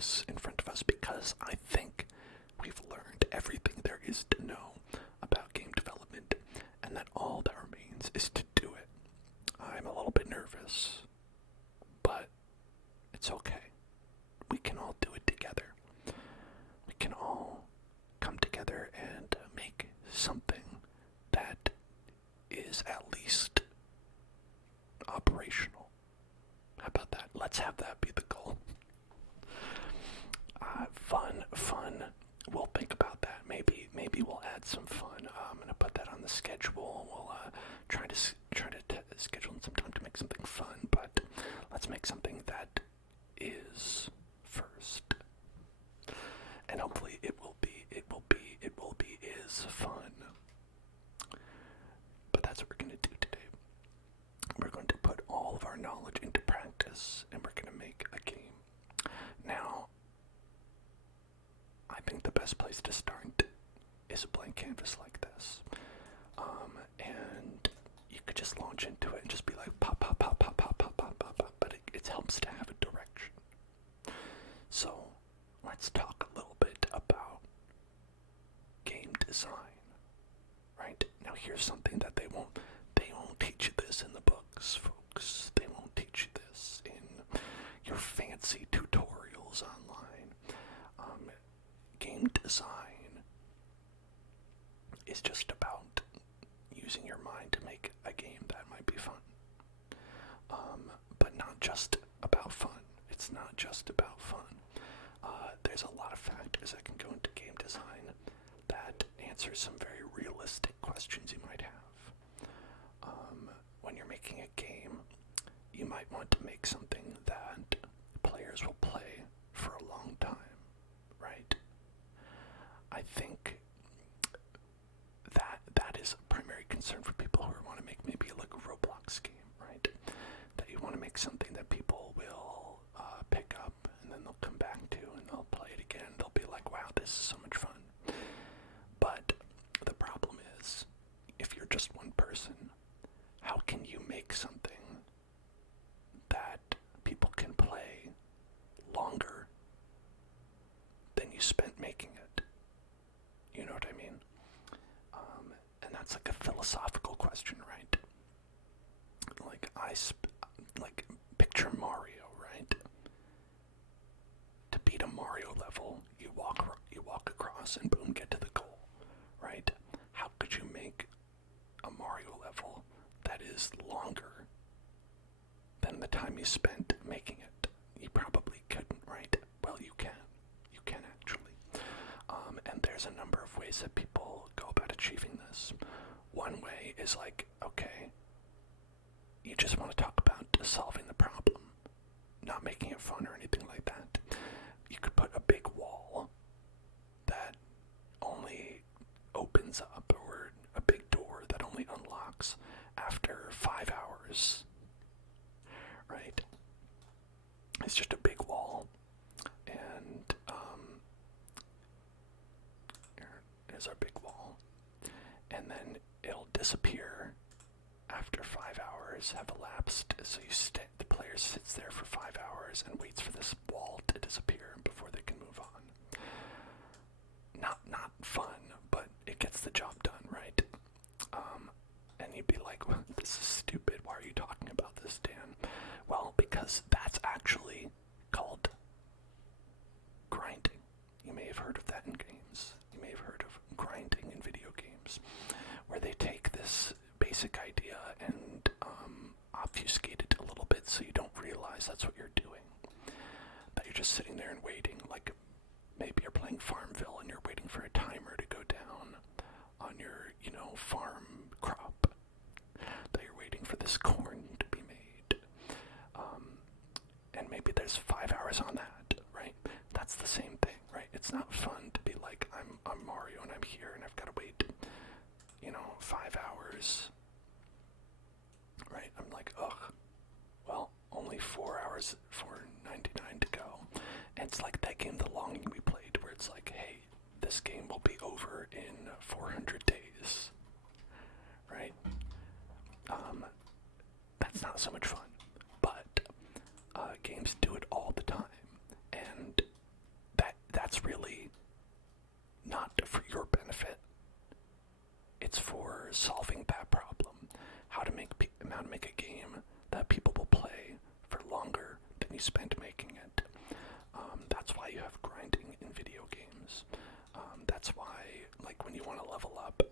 canvas in front of us because I think we've learned everything there is to know about game development, and that all that remains is to do it. I'm a little bit nervous, but it's okay. We can all do it together. We can all come together and make something that is at least operational. How about that? Let's have that be the goal. Fun. We'll think about that. Maybe we'll add some fun. I'm gonna put that on the schedule. We'll try to schedule some time to make something fun. But let's make something that is first, and hopefully it will be is fun. But that's what we're gonna do today. We're going to put all of our knowledge into practice, and we're going to make a game. Now, I think the best place to start is a blank canvas like this. And you could just launch into it and just be like pop, pop, pop, pop, pop, pop, pop, pop, pop, but it helps to have a direction. So, let's talk a little bit about game design. Right? Now here's something that they won't teach you this in the books, folks. They won't teach you this in your fancy tutorials online. Game design is just about using your mind to make a game that might be fun. But not just about fun. It's not just about fun. There's a lot of factors that can go into game design that answer some very realistic questions you might have. When you're making a game, you might want to make something that players will play for a long time, right? I think that is a primary concern for people who want to make maybe like a Roblox game, right? That you want to make something that people will pick up and then they'll come back to and they'll play it again. They'll be like, wow, this is so much fun. But the problem is, if you're just one person, how can you make something that people can play longer than you spent making it? You know what I mean? And that's like a philosophical question, right? Like, picture Mario, right? To beat a Mario level, you walk across and boom, get to the goal, right? How could you make a Mario level that is longer than the time you spent making it? You probably couldn't, right? Well, you can. You can actually. And there's a number of ways that people go about achieving this. One way is like, okay, you just want to talk about solving the problem, not making it fun or anything like that. You could put a big wall that only opens up, or a big door that only unlocks after 5 hours, right? It's just a big wall, and here's our big wall, and then it'll disappear after 5 hours have elapsed. So the player sits there for 5 hours and waits for this wall to disappear before they can move on. Not fun, but it gets the job done, right? And you'd be like, well, this is stupid. Why are you talking about this, Dan? Well, because that's actually called grinding. You may have heard of that in games. You may have heard of grinding in video games, where they take this basic idea and obfuscate it a little bit so you don't realize that's what you're doing. That you're just sitting there and waiting, like maybe you're playing Farmville and you're waiting for a timer to go down on your, farm crop. That you're waiting for this corn to be made. And maybe there's 5 hours on that, right? That's the same thing, right? It's not fun to be like, I'm Mario and I'm here and I've got to wait, 5 hours, right? I'm like, ugh, well, only 4 hours, 4.99 to go. And it's like that game, The Longing, we played, where it's like, hey, this game will be over in 400 days, right? That's not so much fun, but games do it all the time, and It's for solving that problem. How to make a game that people will play for longer than you spent making it. That's why you have grinding in video games. That's why, like, when you want to level up,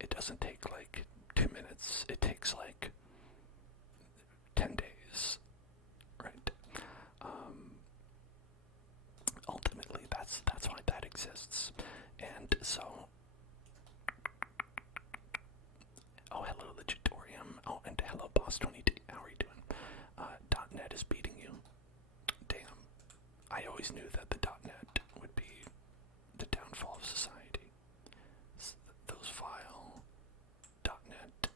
it doesn't take like 2 minutes. It takes like 10 days, right? Ultimately, that's why that exists. And so, oh, hello, Legitorium. Oh, and hello, Boss20D. How are you doing? .NET is beating you. Damn. I always knew that the .NET would be the downfall of society. Those vile .NET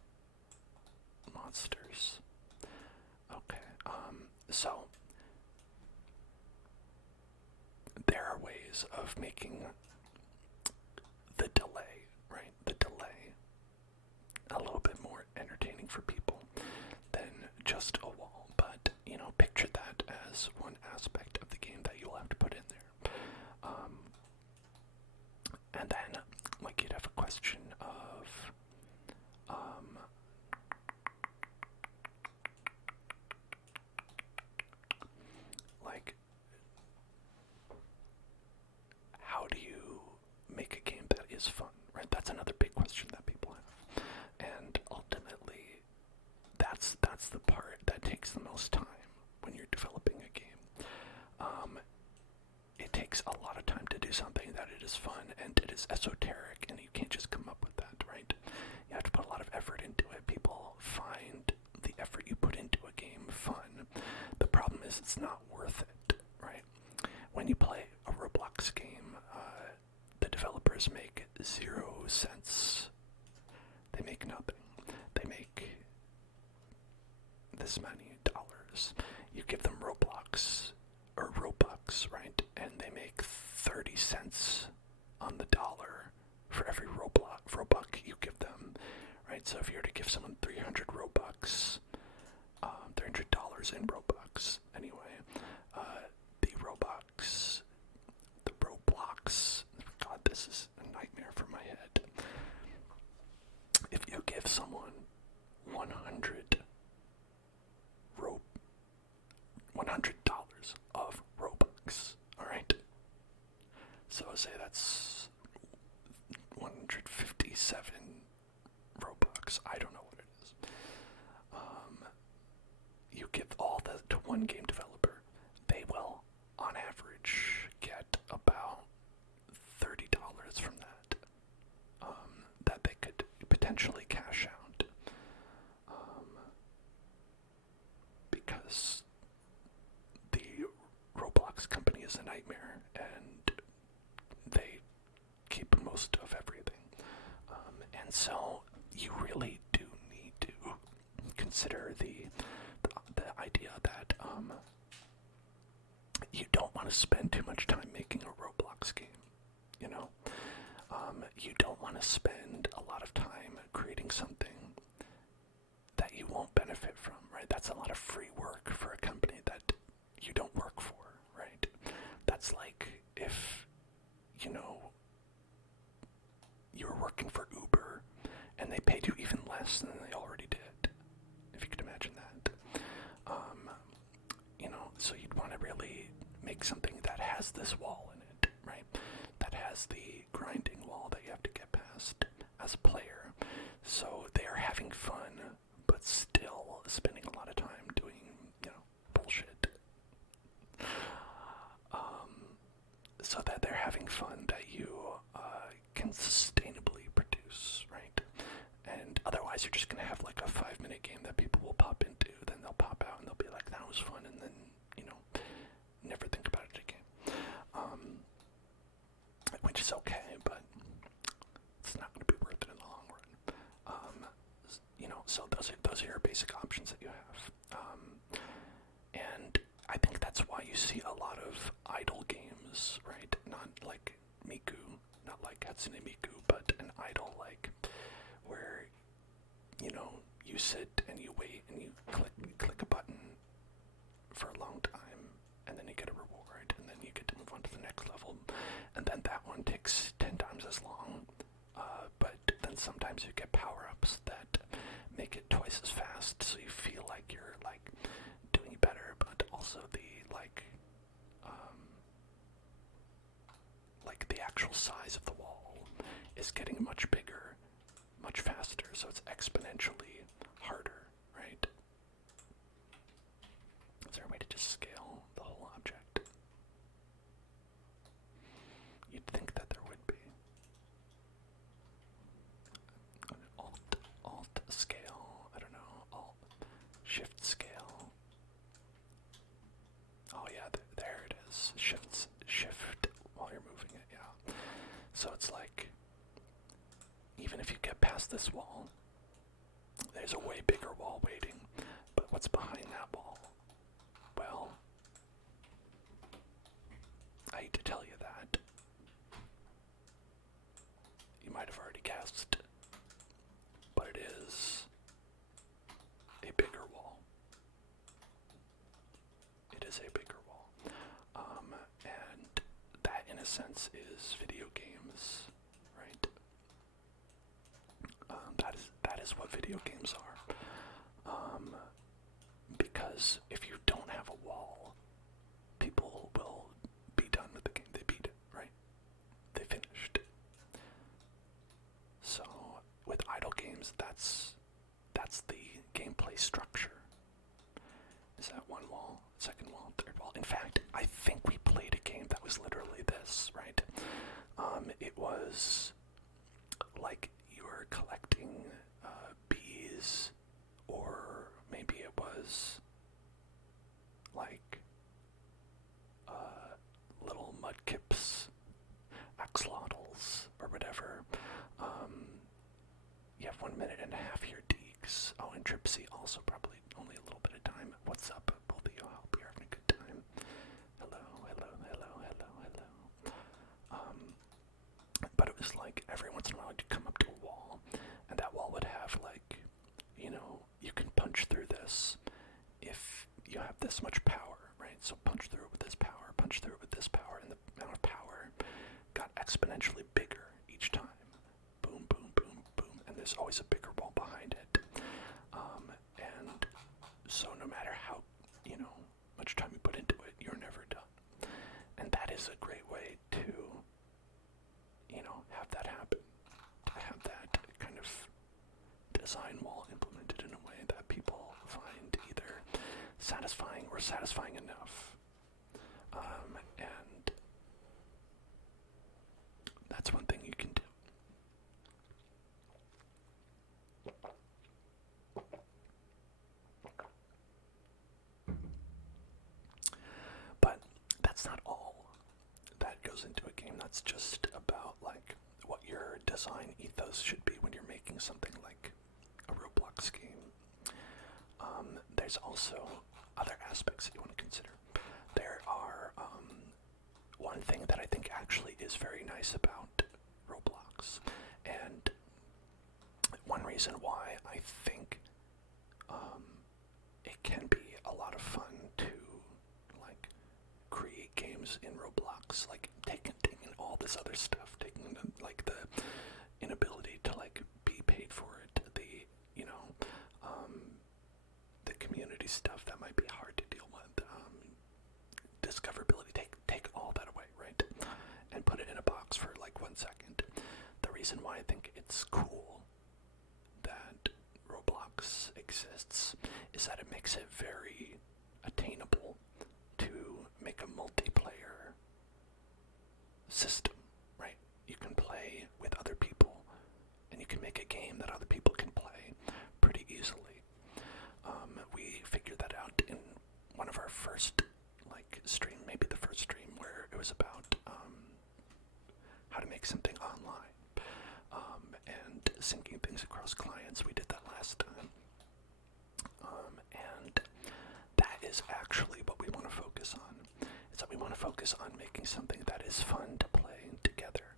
monsters. Okay, so there are ways of making the delay, right? The delay a little bit more entertaining for people than just a wall. But, picture that as one aspect of the game that you'll have to put in there. And then, like, you'd have a question of, like, how do you make a game that is fun, right? That's another big question that people have. And ultimately, that's the part that takes the most time when you're developing a game. It takes a lot of time to do something that it is fun and it is esoteric, and you can't just come up with that, right? You have to put a lot of effort into it. People find the effort you put into a game fun. The problem is it's not worth it, right? When you play a Roblox game, the developers make 0 cents. They make nothing. They make this many dollars. You give them Roblox or Robux, right? And they make 30 cents on the dollar for every Robux you give them, right? So if you were to give someone 300 Robux, $300 in Robux, anyway, the Roblox, God, this is a nightmare for my head. If you give someone $100 of Robux, alright? So say that's 157 Robux, I don't know what it is. You give all that to one game developer, they will, on average, get about $30 from that, that they could potentially cash out, because the Roblox company is a nightmare, and they keep most of everything, and so you really do need to consider the idea that you don't want to spend too much time making a Roblox game, you don't want to spend a lot of time creating something that you won't benefit from, right? That's a lot of free work for a company that you don't work for, right? That's like if, you were working for Uber and they paid you even less than they already did, if you could imagine that. So you'd want to really make something that has this wall in it, right? That has the grinding wall that you have to get past as a player. So they are having fun, but still spending a lot of time doing, bullshit. So that they're having fun that you can sustainably produce, right? And otherwise you're just going to have like a 5-minute game that people will pop into, then they'll pop out and they'll be like, that was fun, and then, never think about it again. Which is okay, but it's not going to be worth it in the long run. So those are your basic options that you have. And I think that's why you see a lot of idle games, right? Not like Miku, not like Hatsune Miku, but an idle, like, where, you sit and you wait and you click a button for a long time, and then you get a reward, and then you get to move on to the next level, and then that one takes 10 times as long, but then and sometimes you get power-ups that make it twice as fast, so you feel like you're like doing better, but also the actual size of the wall is getting much bigger, much faster, so it's exponentially harder, right? Is there a way to just scale the whole object? You'd think that there would be. Alt scale, I don't know, Alt, Shift scale. Oh yeah, there it is. Shift while you're moving it, yeah. So it's like, even if you get past this wall, there's a way bigger wall waiting. But what's behind that wall? Well, I hate to tell you that. You might have already guessed, but it is a bigger wall. It is a bigger wall. And that, in a sense, is video games, right? That is what video games are. Because if you don't have a wall, people will be done with the game. They beat it, right? They finished. So with idle games, that's the gameplay structure. Is that one wall, second wall, third wall? In fact, I think we played a game that was literally this, right? It was like you were collecting bees, or maybe it was like little mudkips, axolotls, or whatever. You have 1 minute and a half here, Deeks. Oh, and Tripsy also probably only a little bit of time. What's up, both of you? I hope you're having a good time. Hello. But it was like every once in a while you'd come up to a wall, and that wall would have like, you can punch through this if you have this much power, right? So punch through it with this power, punch through it with this power, and the amount of power got exponentially bigger each time. Boom, boom, boom, boom, and there's always a bigger wall behind it. And so no matter how, much time you put into it, you're never done. And that is a great way to, have that happen. To have that kind of design wall implemented in a way that people find either satisfying or satisfying enough. And that's one thing you can do. But that's not all that goes into a game. That's just about like what your design ethos should be when you're making something like a Roblox game. There's also other aspects that you want to consider. There are one thing that I think actually is very nice about Roblox, and one reason why I think it can be a lot of fun to like create games in Roblox, like taking all this other stuff, taking the inability to like be paid for it, the the community stuff that might be hard to deal with, discoverability, take all that away, right, and put it in a box for like 1 second. The reason why I think it's cool that Roblox exists is that it makes it very attainable to make a multiplayer system, right? You can play with other people, and you can make a game that other people can play pretty easily. We figured that out in one of our first stream, maybe the first stream, where it was about how to make something online, and syncing things across clients. We did that last time, and that is actually what we want to focus on. Is that we want to focus on making something that is fun to play together.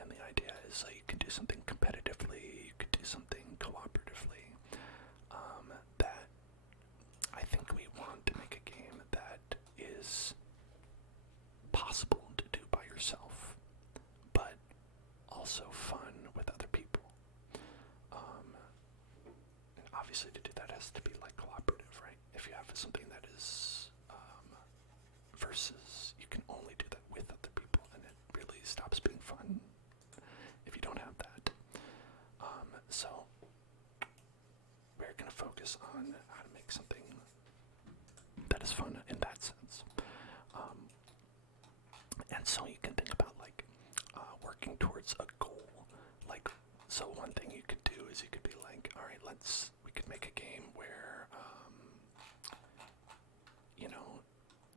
And the idea is that you can do something competitively, you could do something cooperatively. That I think we want to make a game that is possible to do by yourself, but also fun with other people. obviously to do that has to be like cooperative, right? If you have something that is versus, you can only do that with other people, and it really stops being fun if you don't have that. So we're going to focus on how to make something that is fun in that sense. And so you can think about like working towards a goal. Like, so one thing you could do is you could be like, all right, we could make a game where, you know,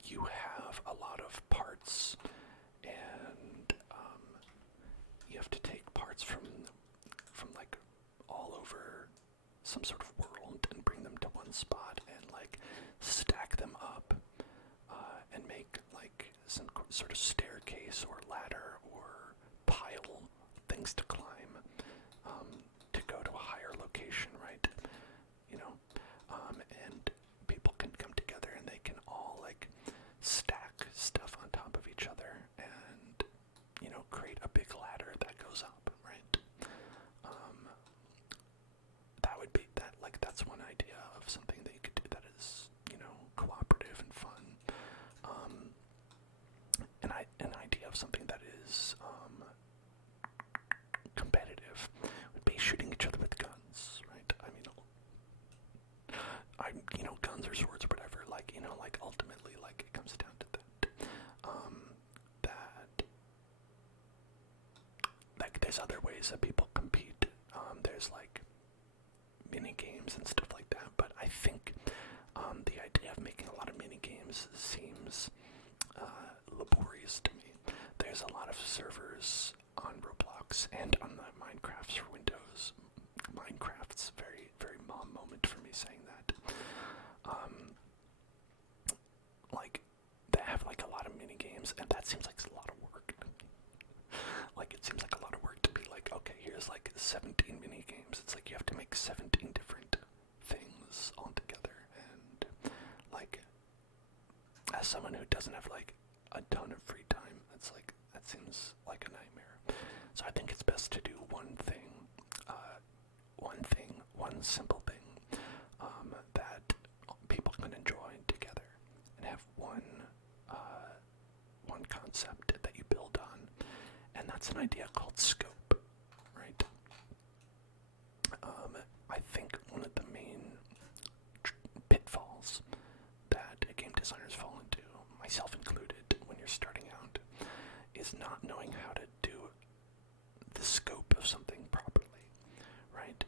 you have a lot of parts, and you have to take parts from like all over some sort of world and bring them to one spot and like stack them up and make like some sort of staircase or ladder or pile things to climb to go to a higher location, right? You know, and people can come together and they can all like stack stuff on top of each other and, you know, create a big ladder that goes up, right? That would be that, like, that's one idea of something that you could do that is, you know, cooperative and fun. An idea of something that is competitive would be shooting each other with guns, right? I mean, you know, guns or swords or whatever, like, you know, like, ultimately, like, it comes down to that. Like, there's other ways that people compete. There's, like, mini games and stuff like that, but I think the idea of making a lot of mini games seems laborious to me. There's a lot of servers on Roblox and on the Minecrafts for Windows. Minecraft's very, very mom moment for me saying that. Like, they have like a lot of mini games, and that seems like a lot of work. Like, it seems like a lot of work to be like, okay, here's like 17 mini games. It's like you have to make 17 different things all together, and like, as someone who doesn't have like a ton of free time, that's like, that seems like a nightmare. So I think it's best to do one simple thing that people can enjoy together, and have one concept that you build on, and that's an idea called scope, right? I think one of the main pitfalls that game designers fall into, myself included, when you're starting out, is not knowing how to do the scope of something properly, right?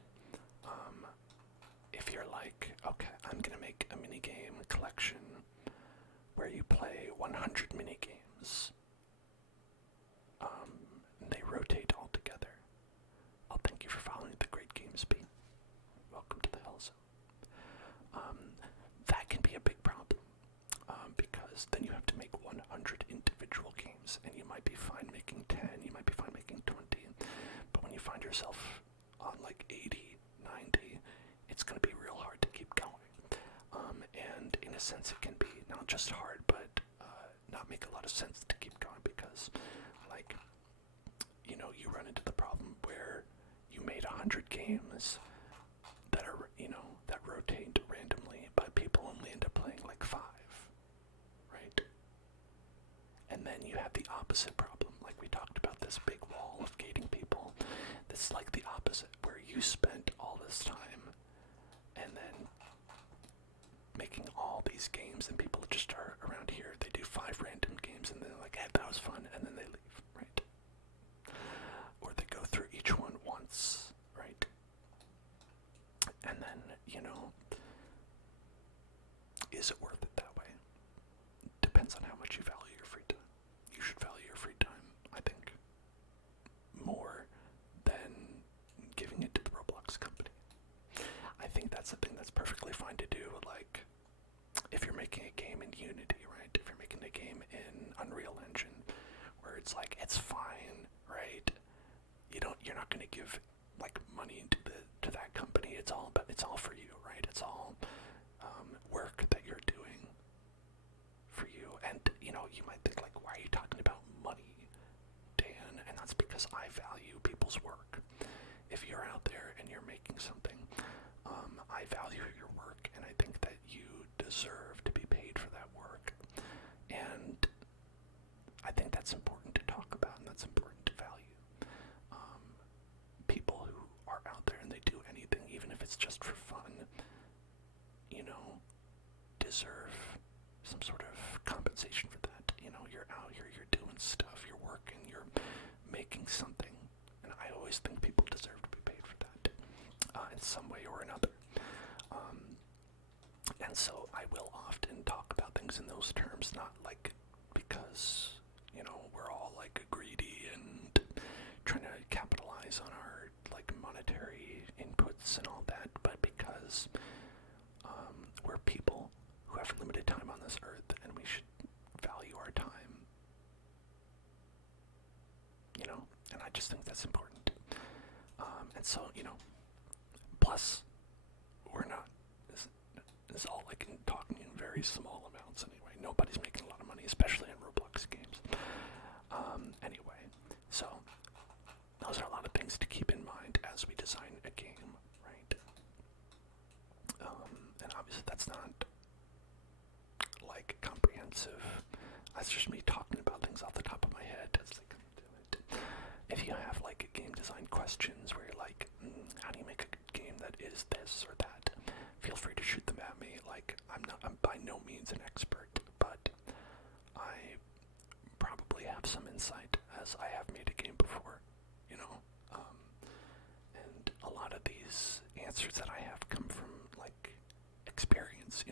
If you're like, okay, I'm gonna make a minigame collection where you play 100 minigames, and they rotate all together. I'll thank you for following the Great Games Beat. Welcome to the Hell Zone. That can be a big problem, because then you have to make 100 individual games, and you might be fine making 10, you might be fine making 20, but when you find yourself on like 80, 90, it's going to be real hard to keep going. And in a sense it can be not just hard, but not make a lot of sense to keep going, because, like, you know, you run into the problem where you made 100 games that are, you know, that rotate randomly, but people only end up playing like 5, right? And then you have the opposite problem, like we talked about, this big wall of gating people. This is like the opposite, where you spent all this time and then making all these games, and people just are around here, they do 5 random games and they're like, hey, that was fun, and then they leave, right? Or they go through each one once, right? And then, you know, is it worth it that way? Depends on how much you value your free time. You should value your free time, I think, more than giving it to the Roblox company. I think that's something that's perfectly fine to do, like, if you're making a game in Unity, right? If you're making a game in Unreal Engine, where it's like, it's fine, right? You're not going to give like money to that company. It's all for you, right? It's all work that you're doing for you. And you know, you might think like, why are you talking about money, Dan? And that's because I value people's work. If you're out there and you're making something, I value deserve to be paid for that work. And I think that's important to talk about, and that's important to value. People who are out there and they do anything, even if it's just for fun, deserve some sort of compensation for that. You're out here, you're doing stuff, you're working, you're making something, and I always think people deserve to be paid for that in some way or another. And so I will often talk about things in those terms, not like because, we're all like greedy and trying to capitalize on our like monetary inputs and all that, but because we're people who have limited time on this earth, and we should value our time. And I just think that's important. And so, plus, we're not, this is all like talking in very small amounts anyway. Nobody's making a lot of money, especially in Roblox games. Anyway, so those are a lot of things to keep in mind as we design a game, right? And obviously that's not like comprehensive. That's just me talking about things off the top of my head as they come to it. If you have like game design questions where you're like, how do you make a game that is this or that, feel free to shoot them at me. Like, I'm by no means an expert, but I probably have some insight, as I have made a game before, and a lot of these answers that I have come from like experience.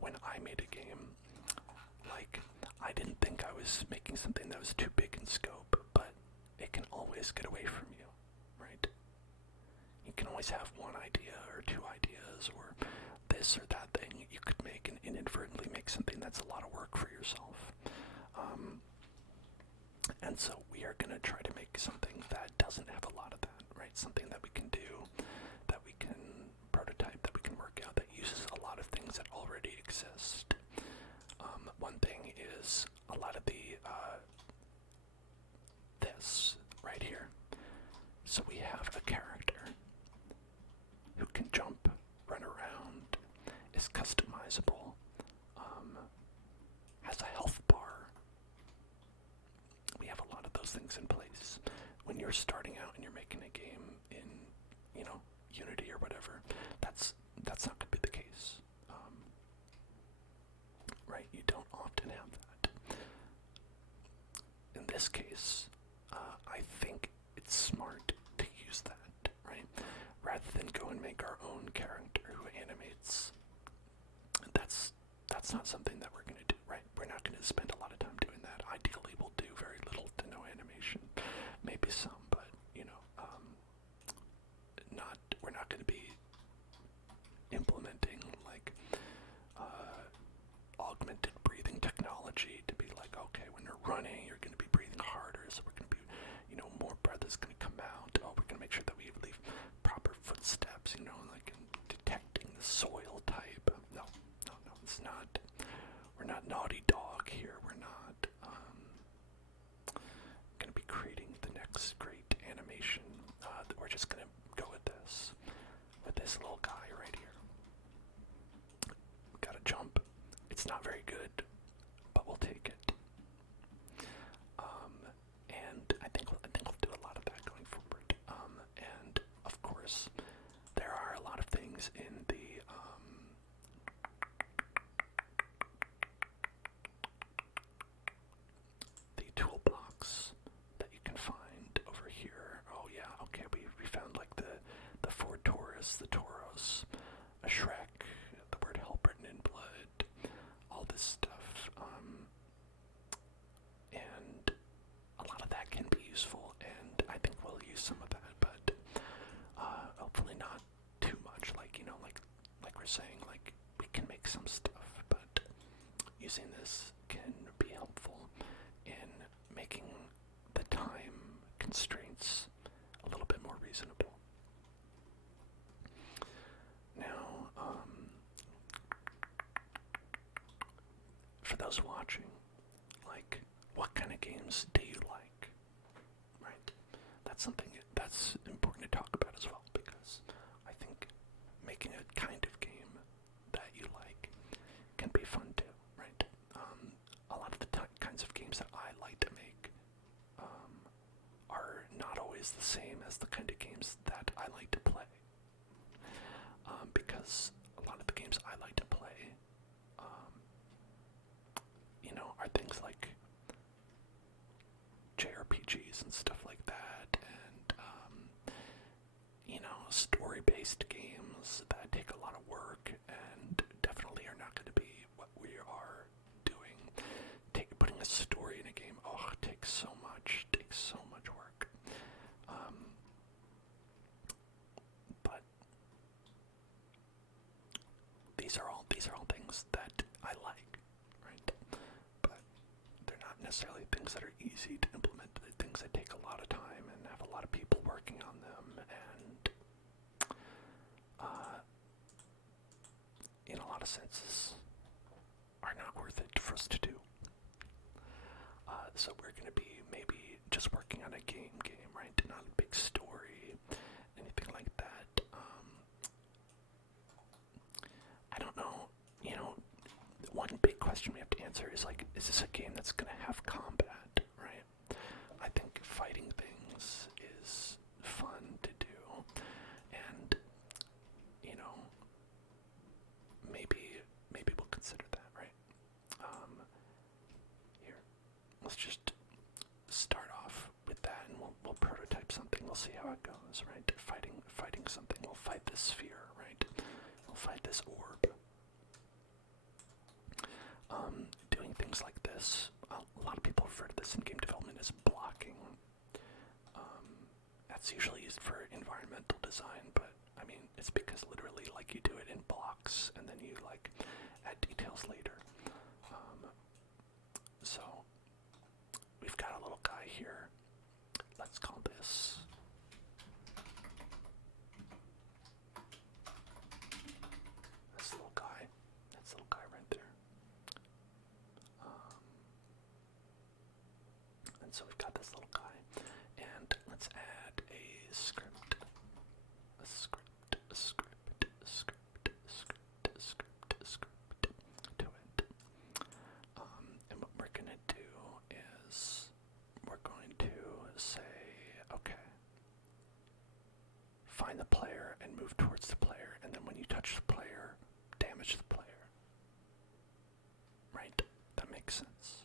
When I made a game, like, I didn't think I was making something that was too big in scope, but it can always get away from you, right? You can always have one idea or two ideas or this or that thing you could make and inadvertently make something that's a lot of work for yourself. And so we are going to try to make something that doesn't have a lot of that, right? Something that we can do, that we can prototype, that we can work out, that uses a lot of things that already exist. One thing is a lot of the, this right here. So we have a character who can jump, run around, is customizable, has a health bar. We have a lot of those things in place. When you're starting out and you're making a game in, Unity or whatever, that's not going to be the case. Right? You don't often have that. In this case, I think it's smart to use that, right? Rather than go and make our own character who animates. That's not something that we're going to do, right? We're not going to spend a lot of time doing that. Ideally, we'll do very little to no animation. Maybe some, but, we're not going to be implementing, like, augmented breathing technology to be like, okay, when you're running, you're going to be breathing harder, so we're going to be, more breath is going to come out. Oh, we're going to make sure that we leave proper footsteps, like in detecting the soil type. No, it's not. We're not Naughty Dog here. We're not going to be creating the next great animation. We're just going to go with this little guy right here. Got to jump. It's not very good, but we'll take it. And I think we'll do a lot of that going forward. And of course, there are a lot of things in the toolbox that you can find over here. Oh yeah, okay, we found like the Ford Taurus, the Tauros, a Shrek, the word help written in blood, all this stuff. And a lot of that can be useful, and I think we'll use some of that, but hopefully not too much. Like, like we're saying, like, we can make some stuff, but using this can be helpful in making the time constraints a little bit more reasonable. Now, for those watching, like, what kind of games do you like? Right? That's something that's important to talk about as well, because I think making a kind of game that you like is the same as the kind of games that I like to play. Because a lot of the games I like to play, are things like JRPGs and stuff like that, and story-based games that take a lot of work and definitely are not going to be what we are doing. Putting a story in a game, it takes so much work. But these are all things that I like, right? But they're not necessarily things that are easy to implement. They're things that take a lot of time and have a lot of people working on them, and in a lot of senses are not worth it for us to do. So we're going to be maybe just working on a game, right? Not a big story, anything like that. I don't know, one big question we have to answer is like, is this a game that's going to have combat, right? I think fighting things is fun to do, and, maybe we'll consider that, right? Here, let's just start off with that, and we'll prototype something. We'll see how it goes, right? Fighting something. We'll fight this sphere, right? We'll fight this orb. Doing things like this, a lot of people refer to this in game development as blocking. That's usually used for environmental design, but I mean, it's because literally, like, you do it in blocks, and then you, like, add details later. So, we've got a little guy here. Let's call this little guy. That's the little guy right there. And so we've got this little guy, and let's add a script to it. And what we're gonna do is we're going to say, okay, find the player and move towards the player, and then when you touch the player, damage the player. Right? That makes sense.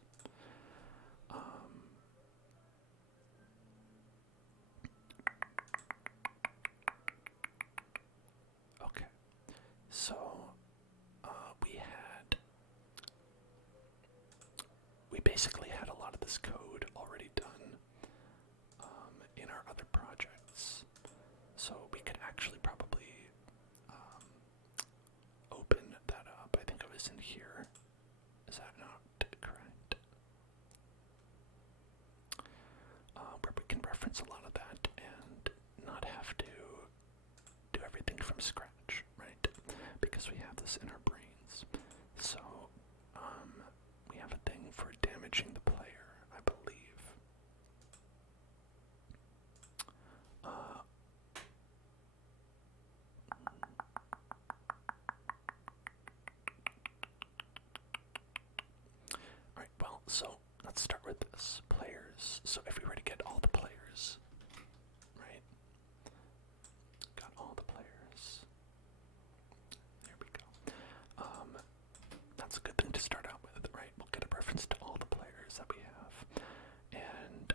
Okay, so we basically had a lot of this code already done in our other projects, so we could actually probably open that up. I think it was in here. Is that not correct? Where we can reference a lot of that and not have to do everything from scratch, right? Because we have this in our brains. So, we have a thing for damaging the player, I believe. Alright, well, so let's start with this. Players. So if we were to get all the players, right? Got all the players. There we go. That's a good thing to start out with, right? We'll get a reference to all the players that we have. And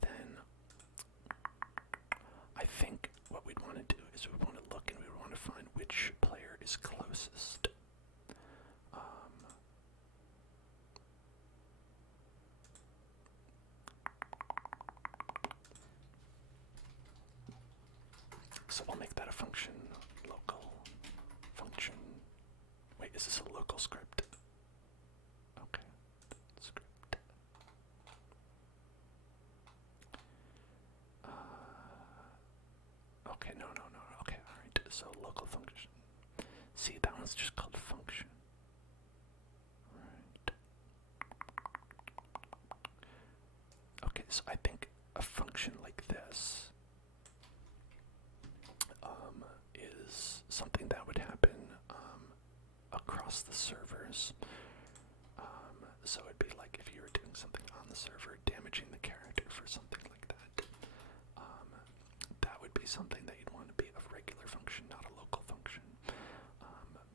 then I think what we'd want to do is we want to look and we want to find which player is closest. So we'll make that a function, local function. Wait, is this a local script? Okay, script. Okay, no. Okay, alright, so local function. See, that one's just called function. Right. Okay, so I think a function like this is something that would happen across the servers. So it'd be like if you were doing something on the server, damaging the character for something like that. be something that you'd want to be a regular function, not a local function.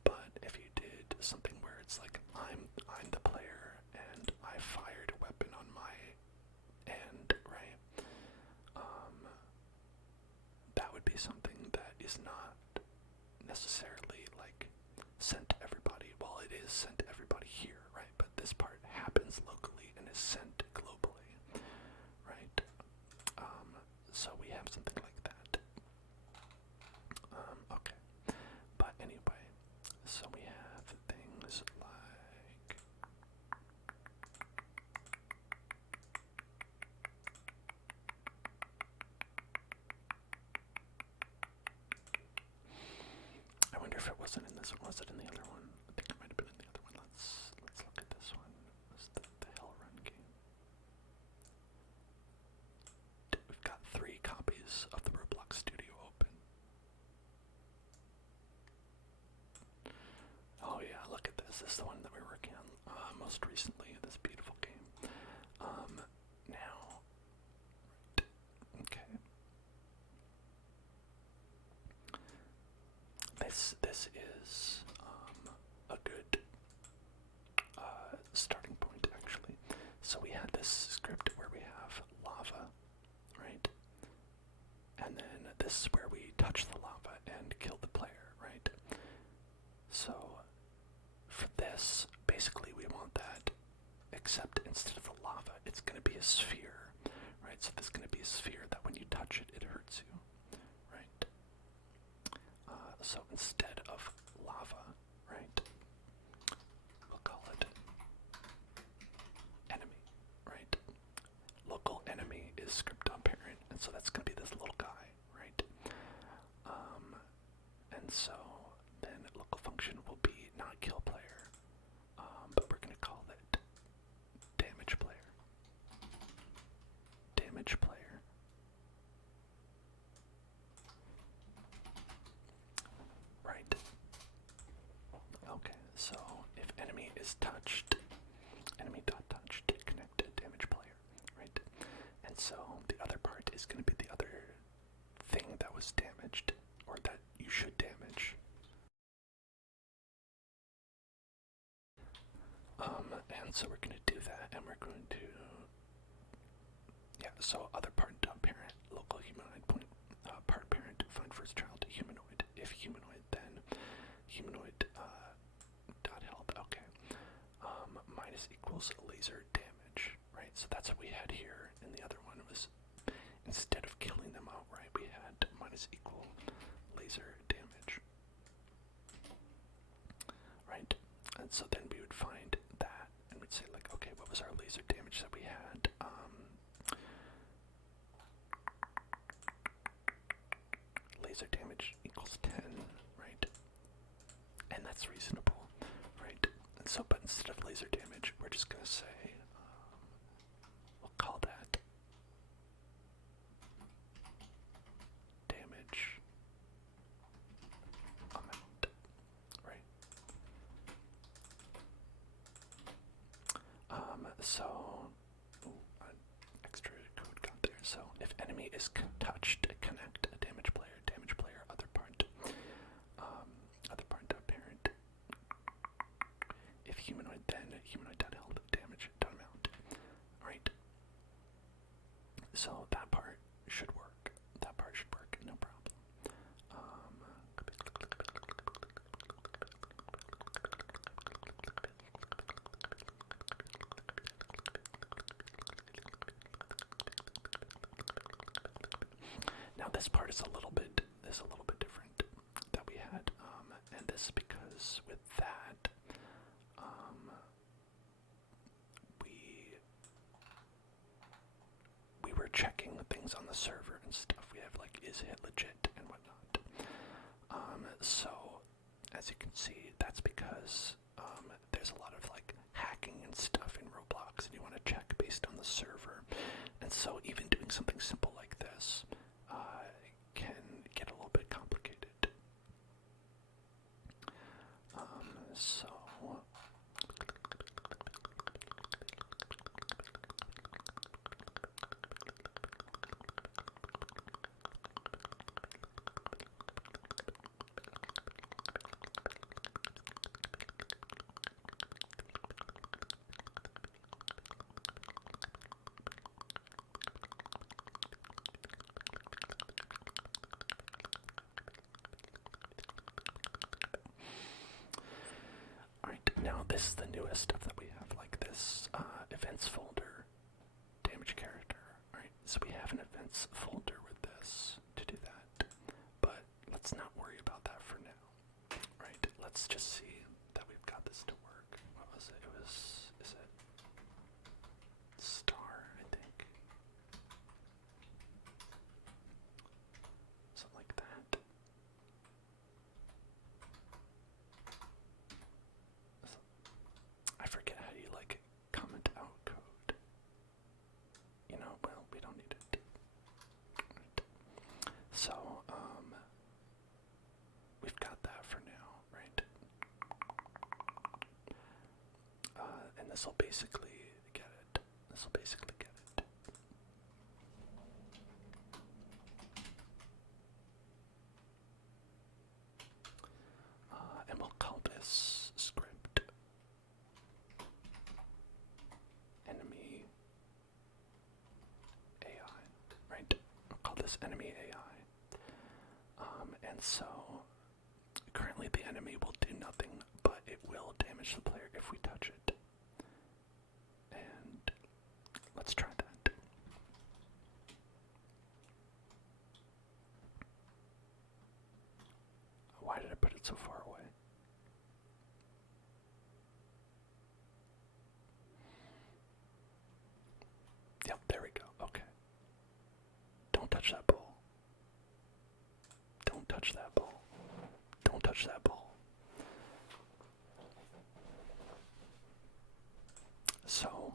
But if you did something where it's like I'm the player and I fired a weapon on my end, right? That would be something that is not necessarily like sent to everybody. Well, it is sent to everybody here, right? But this part happens locally and is sent globally, right? So we have something like that. Okay. But anyway, so we have things like I wonder if it wasn't in this one. Was it in the other one? I think it might have been in the other one. Let's look at this one. It's the Hell Run game. We've got 3 copies of the Roblox Studio open. Oh yeah, look at this. This is the one that we're working on most recently. This beautiful game. Now, okay. This is a good starting point, actually. So we had this script where we have lava, right? And then this is where we touch the lava and kill the player, right? So for this, basically we want that, except instead of the lava, it's going to be a sphere, right? So there's going to be a sphere that when you touch it, it hurts you, right? So instead of lava, right, we'll call it enemy, right? Local enemy is script.parent, and so that's going to be this little guy, right? And so then local function will be not kill player, but we're going to call it damage player. Damage player. Right. Okay, so if enemy is touched, enemy.touched, connect damage player, right? And so the other part is going to be the other thing that was damaged, or that you should damage. And so we're going to do that, and we're going to, yeah, so other part dot parent, local humanoid point, part parent, find first child, humanoid. If humanoid, then humanoid, dot health, okay. Minus equals laser damage, right? So that's what we had here, and the other one was, instead of killing them outright, we had minus equal laser damage, right? And so then we would find that, and we'd say like, okay, what was our laser damage that we had? Laser damage equals 10, right? And that's reasonable, right? And so, but instead of laser damage, we're just gonna say, we'll call that damage amount, right? So, extra code got there. So, if enemy is touched, connect a damage player, other part dot parent. If humanoid, then humanoid dot health, damage dot amount, right? So that part should work. That part should work, no problem. Now this part is a little bit different that we had, and this because with that, we were checking things on the server and stuff. We have like, is it legit and whatnot. So as you can see, that's because there's a lot of like hacking and stuff in Roblox, and you want to check based on the server. And so even doing something simple like this can get a little bit complicated. So now this is the newest stuff that we have, like this events folder, damage character. Alright, so we have an events folder with this to do that, but let's not worry about that for now. Right, let's just see that we've got this to work. What was it? Is it star, I think? Something like that. I forget how you like comment out code. You know, well, we don't need it. Right. So, we've got that for now, right? And this will basically get it. This will basically get it. And we'll call this script enemy AI, right? We'll call this enemy AI. And so currently the enemy will do nothing, but it will damage the player if we touch it. And let's try that. Why did I put it so far away? Yep, there we go. Okay. Don't touch that ball. Don't touch that ball. Don't touch that ball. So,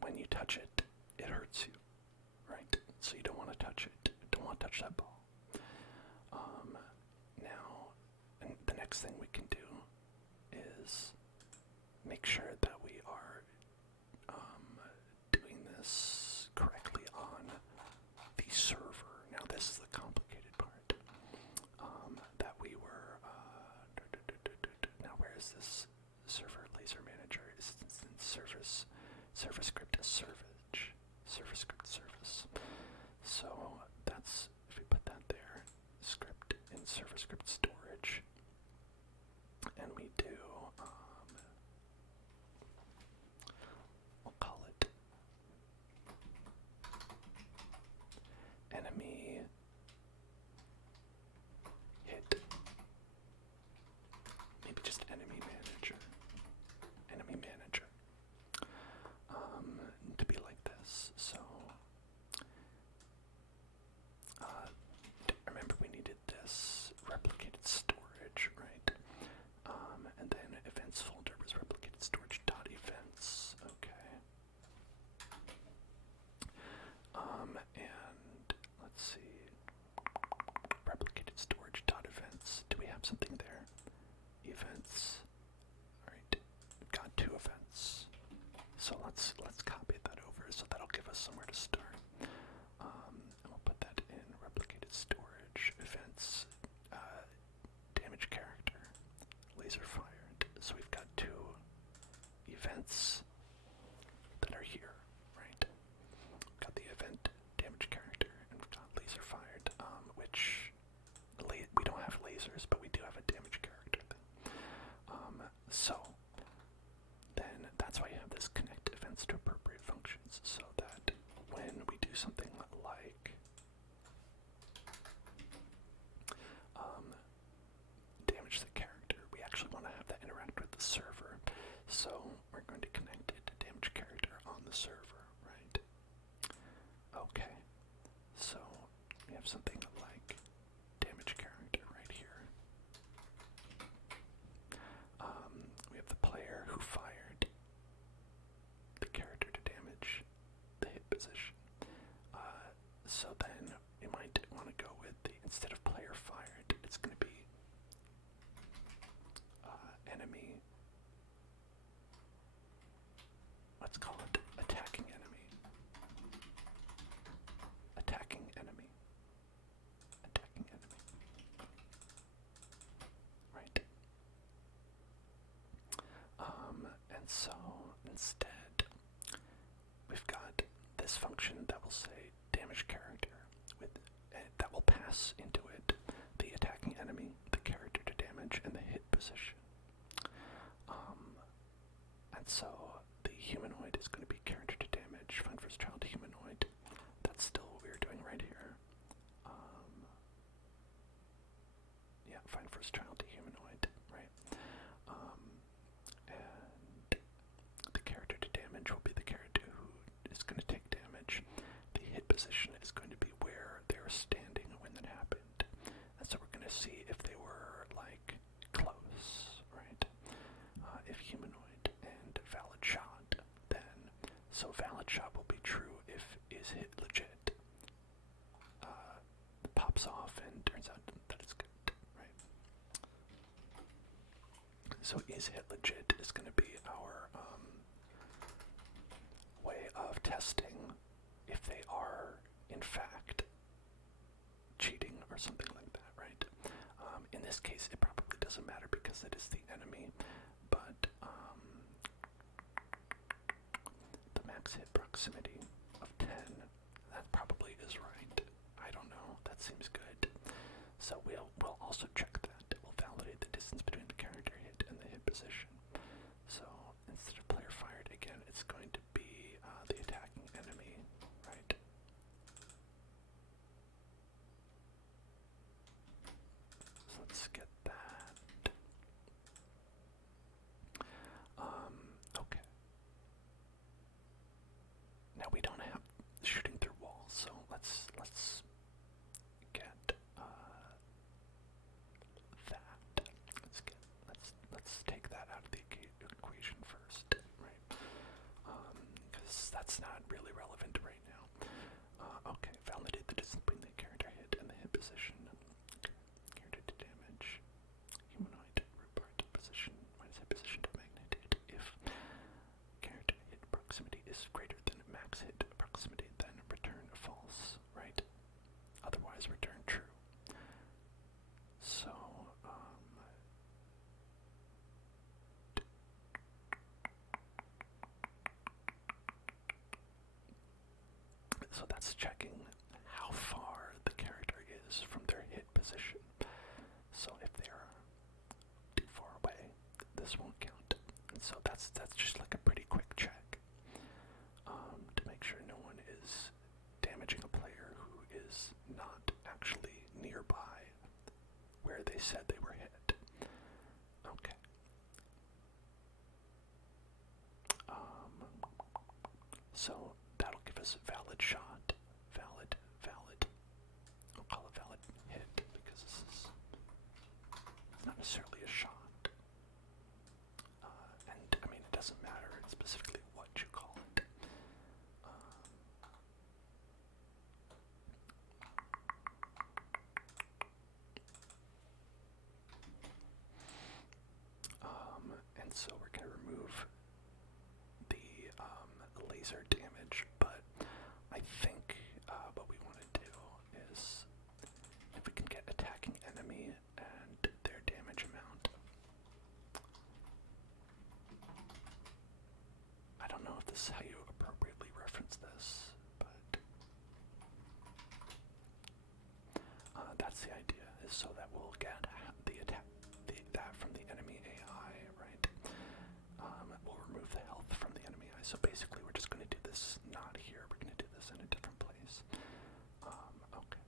when you touch it, it hurts you, right? So you don't want to touch it. Don't want to touch that ball. Now, and the next thing we can do is make sure that we are doing this correctly on the server. Now, this is the complicated part. That we were. Now, where is this server laser manager? Is it in service? Server script is service. Server script service. So that's, if we put that there, script in server script storage, and we do, we'll call it enemy hit, maybe just enemy manager, to be like this. So, remember we needed this replicated storage, right? And then events folder was replicated storage dot events. Okay. And let's see. Replicated storage dot events. Do we have something there? Events. Alright. We've got 2 events. So let's copy that over, so that'll give us somewhere to start. And we'll put that in replicated storage events, damage character, laser fired. So we've got 2 events that are here, right? We've got the event damage character, and we've got laser fired, which we don't have lasers, but we do have a damage character thing. So then that's why you have this connect events to appropriate functions, so that when we do something like damage the character, we actually want to have that interact with the server. So we're going to connect it to damage character on the server, right? Okay, so we have something like damage character right here. We have the player who fired the character to damage the hit position. So then we might want to go with the, instead of player fired, it's going to be enemy. Let's call it attacking enemy. Attacking enemy. Attacking enemy. Right. And so instead, we've got this function that will say damage character with that will pass into it the attacking enemy, the character to damage, and the hit position. first child to humanoid, right? And the character to damage will be the character who is going to take damage. The hit position is going to be where they were standing when that happened. And so we're going to see if they were, like, close, right? If humanoid and valid shot, then, so valid shot will be true if is hit legit. Pops off and turns out that it's good, right? So is hit legit is going to be our way of testing if they are, in fact, cheating or something like that, right? In this case, it probably doesn't matter because it is the enemy, but the max hit proximity of 10, that probably is right. I don't know, that seems good. So we'll also check that. We'll validate the distance between the character hit and the hit position. So instead of player fired, again, it's going to be the attacking enemy, right? So let's get that. Okay. Now we don't have shooting through walls, so let's get that. Let's take that out of the equation first, right? Because that's not really relevant right now. Okay, validate the distance between the character hit and the hit position. Character to damage. Humanoid root part position minus hit position to magnetic. If character hit proximity is greater than max hit proximity, then return false, right? Otherwise return true. So, so that's checking how far the character is from their hit position. So if they're too far away, this won't count. And so that's just like a pretty quick check to make sure no one is damaging a player who is not actually nearby where they said they were hit. Okay. So that'll give us valid shot, valid. I'll call it valid hit because this is not necessarily a shot. And I mean, it doesn't matter specifically what you call it. And so we're going to remove the laser damage, but I think what we want to do is if we can get attacking enemy and their damage amount. I don't know if this is how you appropriately reference this, but that's the idea, is so that we'll get the attack, that from the enemy AI, right? We'll remove the health from the enemy AI. So basically, we're just going to do this not here. We're going to do this in a different place. Okay.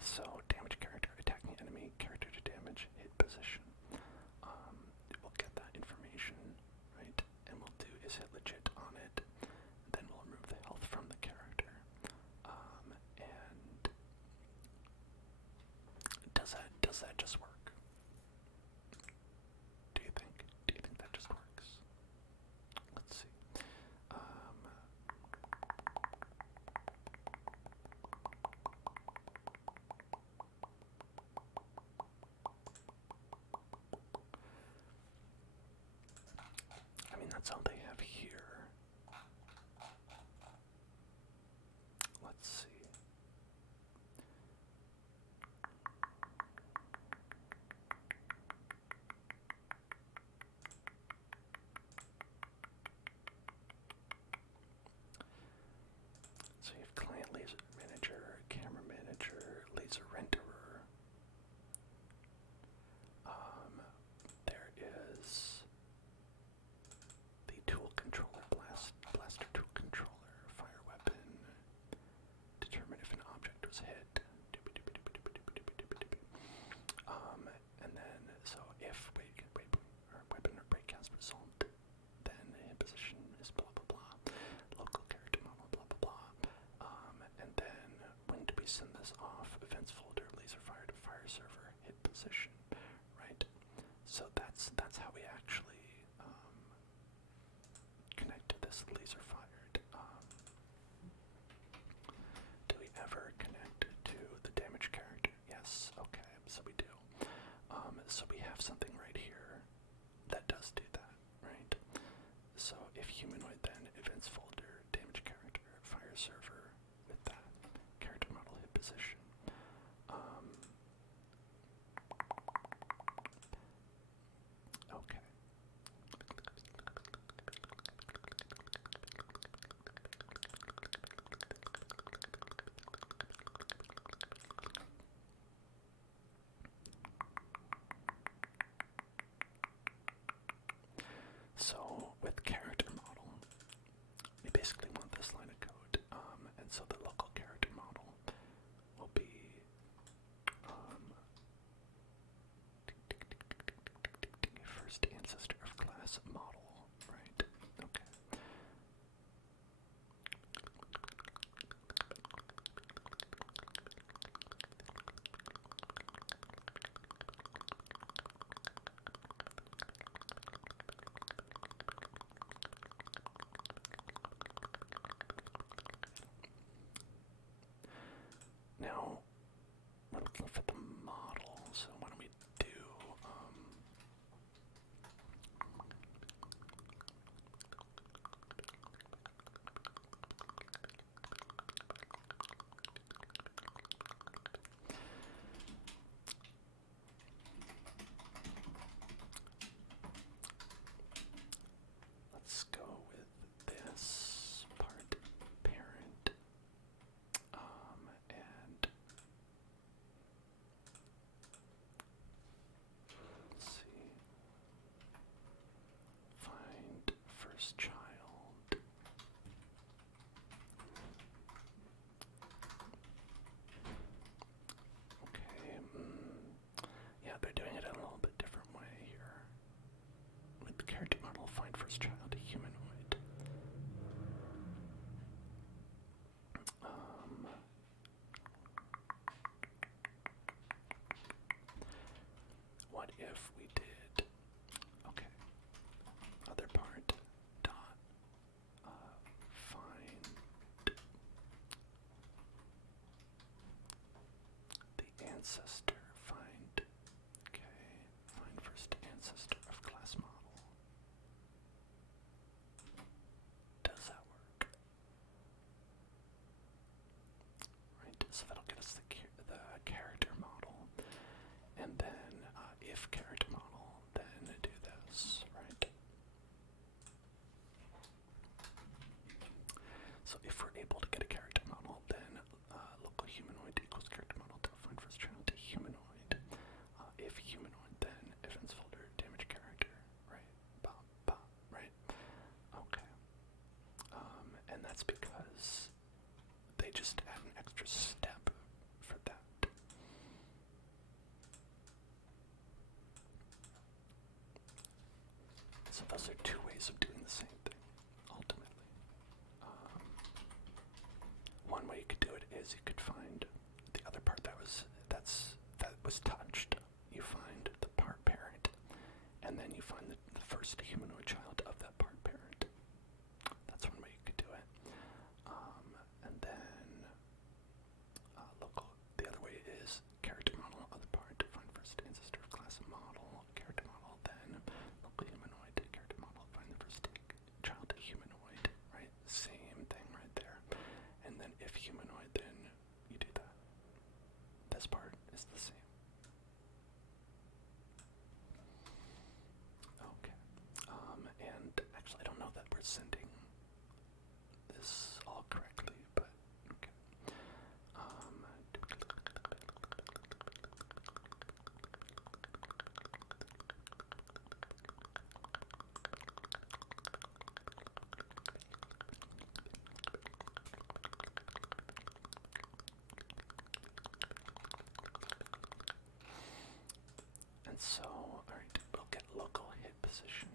So damage character, attacking enemy, character to damage, hit position. We'll get that information, right? And we'll do is hit legit on it. Then we'll remove the health from the character. And does that just work? Do you think that just works? Let's see. I mean, that's all they have here. Let's see. laser fired. Do we ever connect to the damage character? Yes, okay, so we do. So we have something right here that does do that, right? So if humanoid, then events folder, damage character, fire server with that character model hit position. Okay. So with character model, we basically want this line of code, and so the local character model will be first ancestor of class model, right? Okay. Now, we're looking for the model, so why don't we do, let's go with this part, parent, and let's see, find first child. Okay, yeah, they're doing it in a little bit different way here. With the character model, find first child, humanoid. What if we did, okay, other part, dot, find the ancestor, find, okay, find first ancestor of class model. Does that work? Right, so that'll get us the character model, and then if character model, then do this, right? So if we're able to get a character model, then local humanoid equals character model to find first child to humanoid. If humanoid, then events folder, damage character, right? Bop, bop, right? Okay. And that's because they just add an extra step for that. So those are two ways of doing the same thing, ultimately. One way you could do it is you could find the other part that was touched. You find the part parent, and then you find the first humanoid child of that part parent. That's one way you could do it. And then local. The other way is character model other part. Find first ancestor of class model character model. Then local humanoid character model. Find the first child humanoid. Right. Same thing right there. And then if humanoid, then you do that. This part is the same. Okay. And actually, I don't know that we're sending this all correctly, but okay. And so, alright, we'll get local hit position.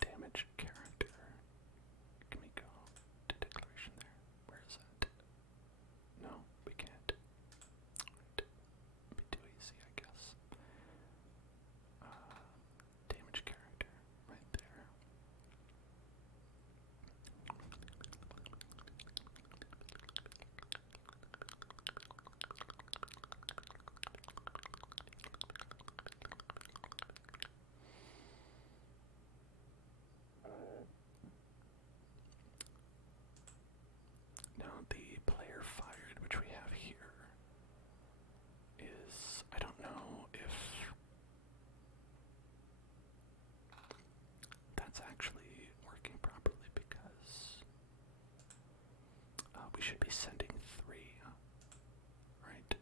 Damage character. Can we go to declaration there? Where is that? No, we can't. Right. Be too easy, I should be sending 3, right,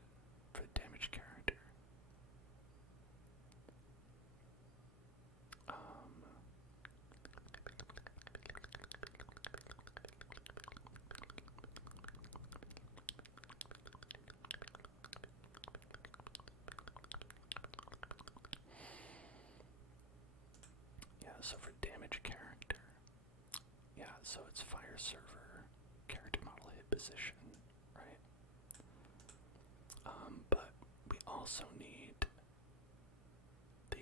for the damage character. Yeah, so for damage character, yeah, so it's fire server, character model hit position, right? But we also need the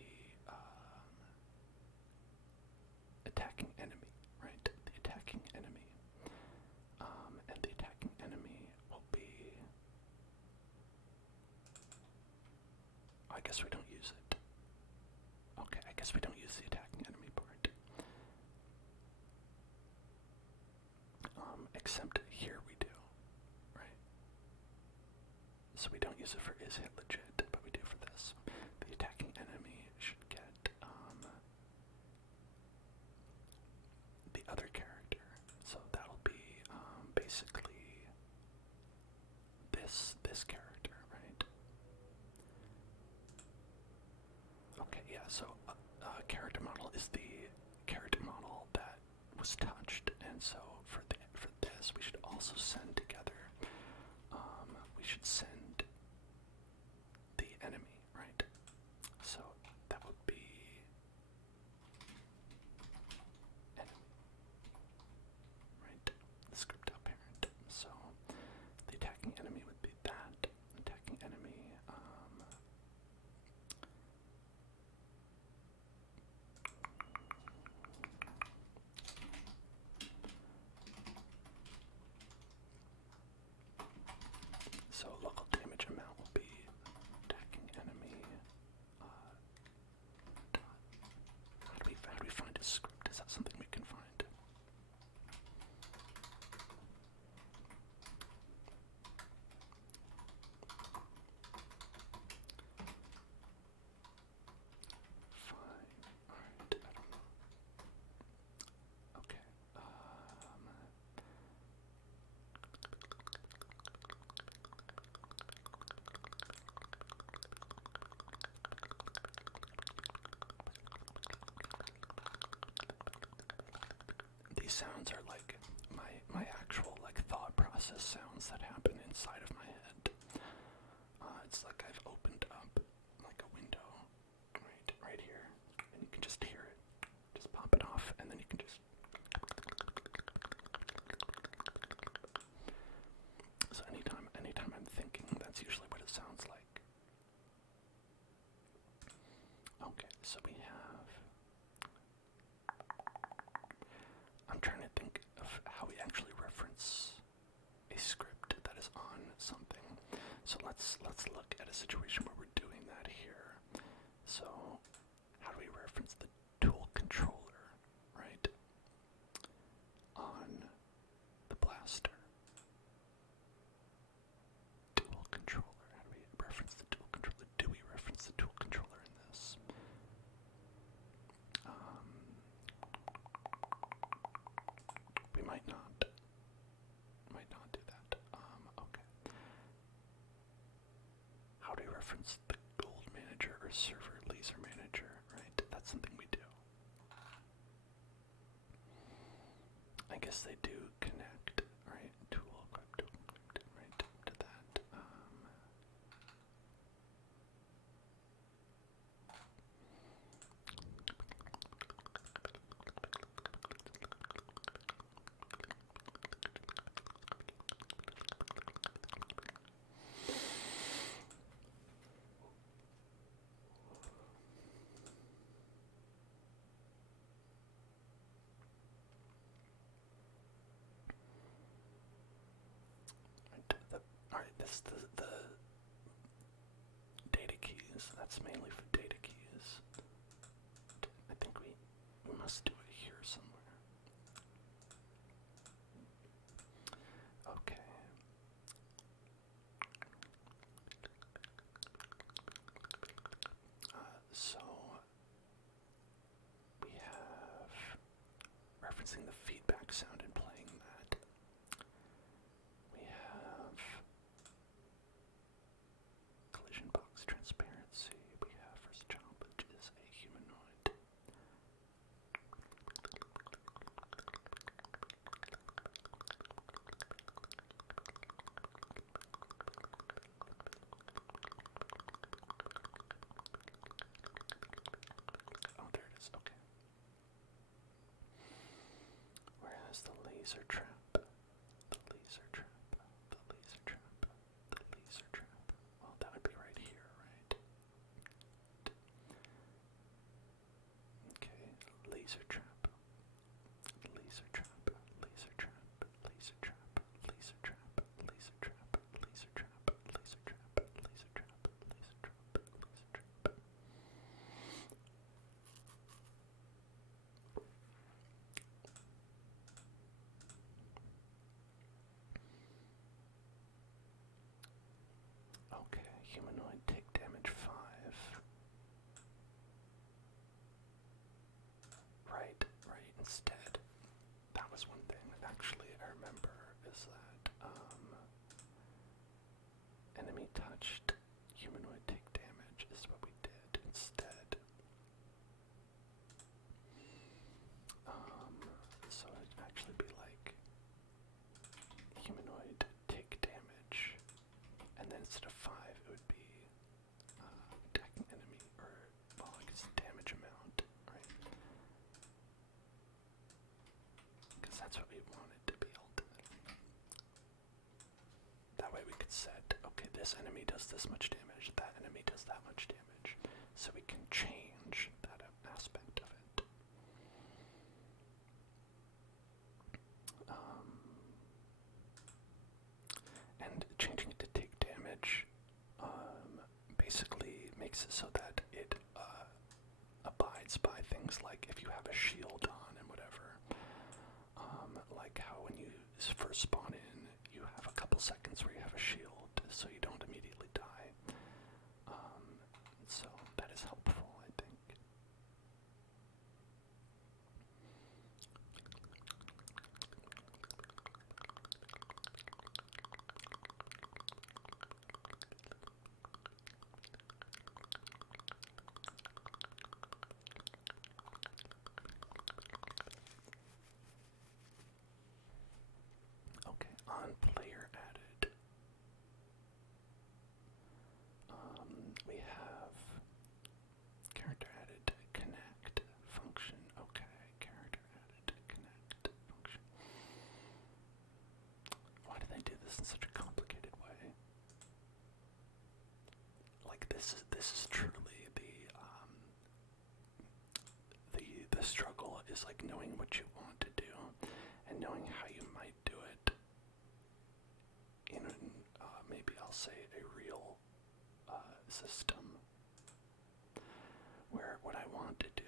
attacking enemy, right? The attacking enemy. And the attacking enemy will be... I guess we don't use it. Okay, I guess we don't use the attacking enemy part. Except here we do, right? So we don't use it for is hit legit, but we do for this. The attacking enemy should get the other character. So that'll be basically this character, right? Okay, yeah, so character model is the character model that was touched, and so for this we should also send together, we should send the enemy, right? So that would be enemy, right? The script up parent. So the attacking enemy would be that. Attacking enemy, so local damage amount will be attacking enemy. How do we find a script? Is that something we can find? Fine. Alright, I don't know. Okay. These sounds are like my actual like thought process sounds that happen inside of my head. It's like I've opened up like a window, right here, and you can just hear it. Just pop it off, and then you can just. So anytime I'm thinking, that's usually what it sounds like. Okay, so we have. I'm trying to think of how we actually reference a script that is on something. So let's look at a situation where we're doing that here. So how do we reference the tool controller, right? On the blaster. Tool controller. How do we reference the tool controller? Do we reference the tool controller in this? We might not. Might not do that. Okay. How do we reference the gold manager or server laser manager, right? That's something we do. I guess they do connect, right? Tool equipped, right, to that. Alright, this is the data keys. That's mainly for data keys. I think we must do it here somewhere. Okay. So we have referencing the feedback sound and playing that. We laser trap, the laser trap, the laser trap, the laser trap. Well, that would be right here, right? Okay, laser trap, laser trap, laser trap, laser trap, laser trap, laser trap, laser trap, laser trap, laser trap, laser trap, laser trap. Okay, humanoid take damage 5. Right, instead. That was one thing, actually, I remember, is that, enemy touched, humanoid take damage is what we did instead. So it'd actually be like, humanoid take damage, and then instead of 5, it would be, attacking enemy, or, well, I guess damage amount, right? Because that's what we wanted to be ultimately. That way we could set, okay, this enemy does this much damage, that enemy does that much damage. So we can change that aspect of it. And changing it to take damage basically makes it so that it abides by things like if you have a shield on and whatever. Like how when you first spawn in, you have a couple seconds where you have a shield, so you don't immediately die. So that is helpful, I think. Okay, on player added, we have character added connect function. Okay, character added connect function. Why do they do this in such a complicated way? Like this is truly the struggle is like knowing what you want to do and knowing how you might do it in maybe I'll say a real system where what I want to do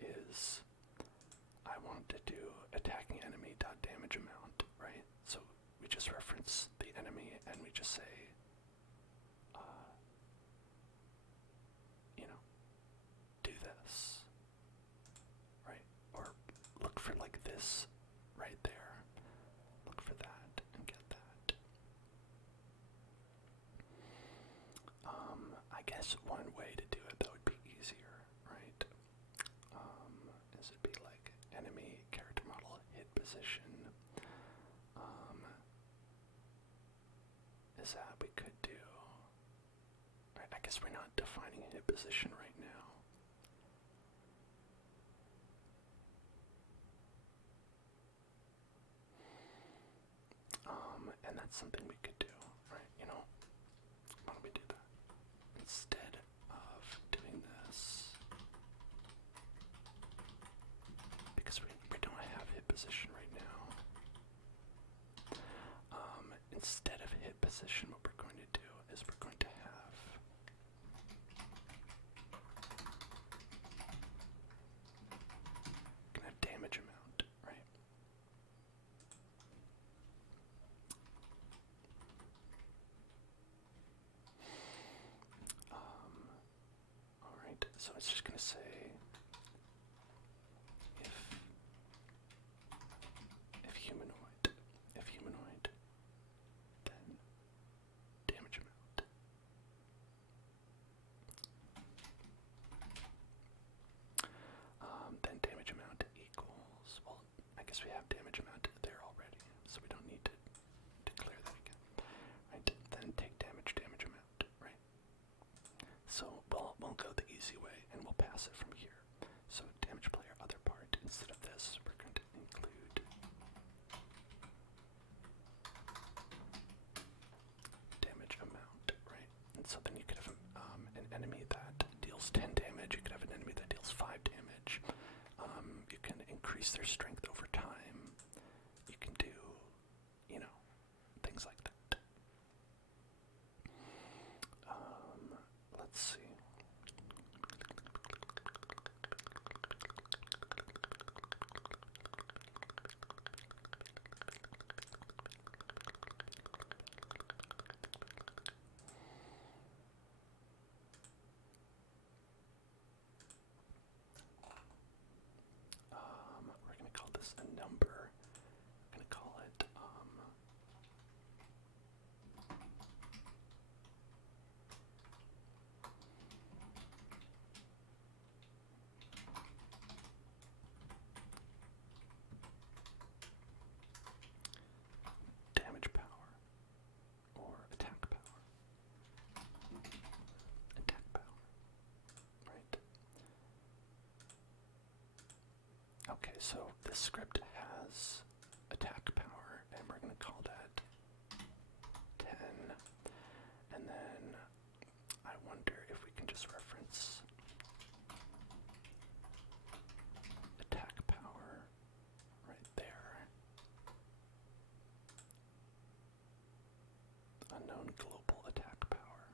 is I want to do attacking enemy dot damage amount, right? So we just reference the enemy and we just say do this, right? Or look for like this right there. Look for that and get that. I guess one way to do it that would be easier, right? Is it'd be like enemy character model hit position. Is that we could do? Right, I guess we're not defining hit position right now. And that's something we could do, right? Why don't we do that? Instead of doing this, because we don't have hit position right now, instead of hit position, what we're going to do is we're going to have damage amount, right? Alright, so it's just going to say if humanoid, then damage amount. increase their strength over time. You can do, things like that. Let's see. We're going to call this a number. We're going to call it, damage power or attack power. Attack power, right? Okay, so this script has attack power, and we're going to call that 10. And then I wonder if we can just reference attack power right there. Unknown global attack power.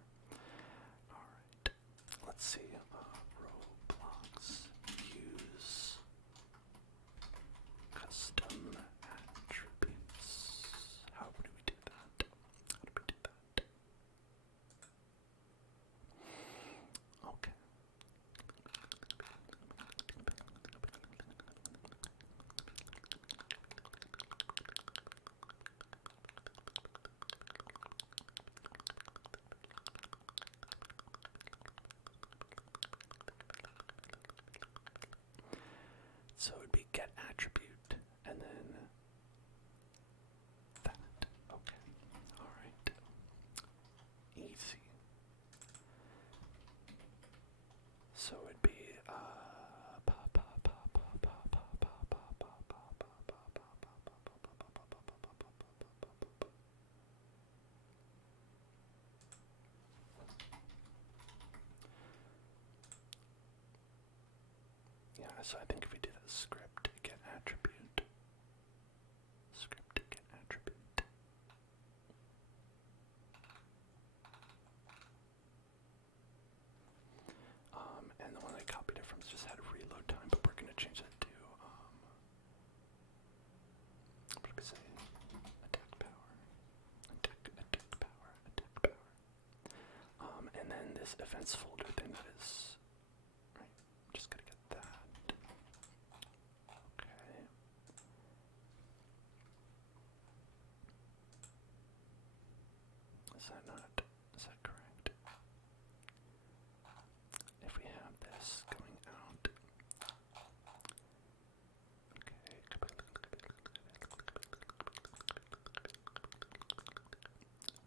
Alright, let's see. Roblox use custom attributes. How do we do that? How do we do that? Okay. So it would be get attribute and then that. Okay. Alright. Easy. So it'd be yeah, so I think if we do the script get attribute, script get attribute. And the one I copied it from just had a reload time, but we're gonna change that to what do we say? Attack power. Attack power, attack power. And then this events folder thing that is right. Just gotta get that. Okay. Is that correct? If we have this going out. Okay.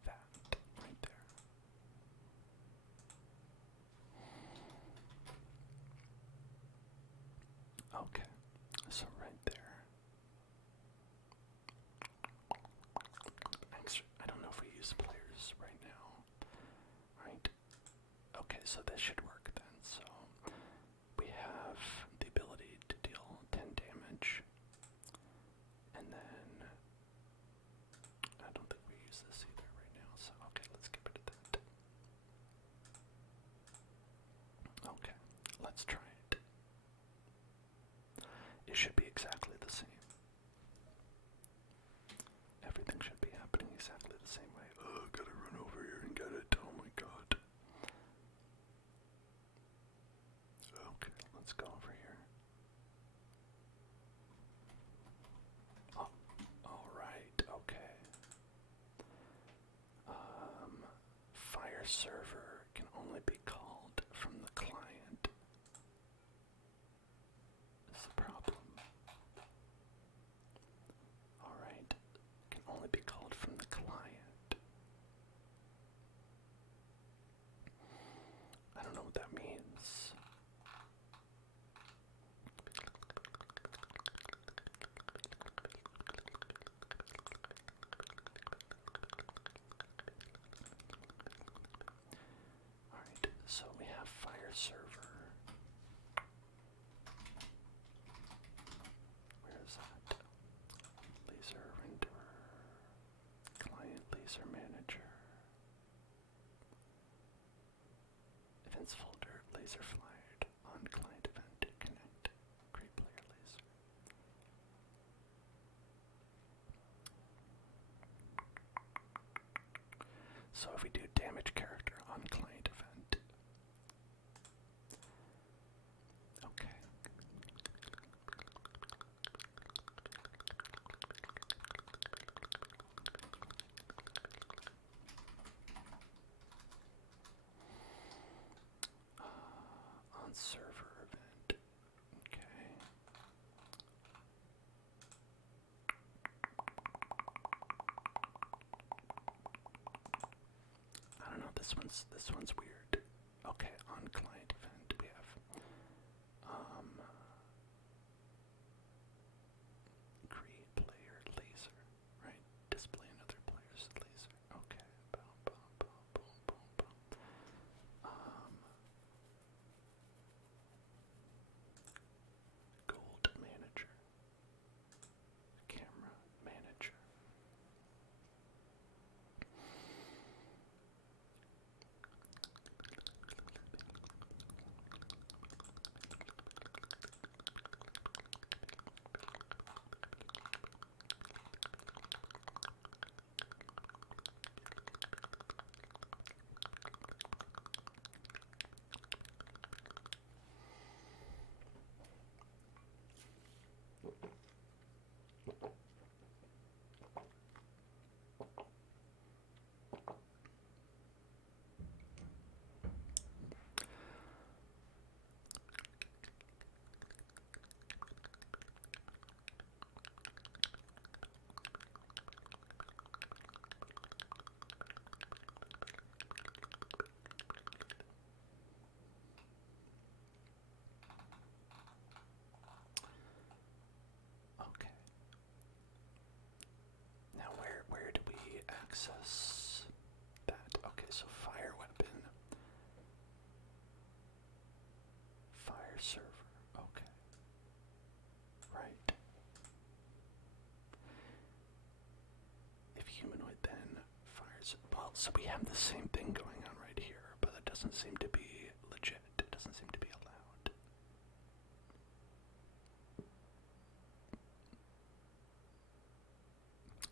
That right there. Okay. So right there. Actually, I don't know if we use players right now. Right? Okay, so this should work then. So we have the ability to deal 10 damage. And then I don't think we use this either right now. So okay, let's get rid of that. Okay, let's try it. It should be exactly the same. Everything should be happening exactly the same way. Oh, gotta run over here and get it. Oh my god. events folder, laser fired on client event to connect, create player laser. So if we do damage character on client event, okay. On server event, okay. I don't know, this one's weird. Okay, on client event we have create player laser, right? Display another player's laser. Okay. Boom, boom, boom, boom, boom, boom. Gold manager. Camera manager. Okay. Now where do we access that? Okay, so fire weapon. Fire server. Okay. Right. If humanoid then fires, well, so we have the same thing going on right here, but that doesn't seem to be legit. It doesn't seem to be allowed.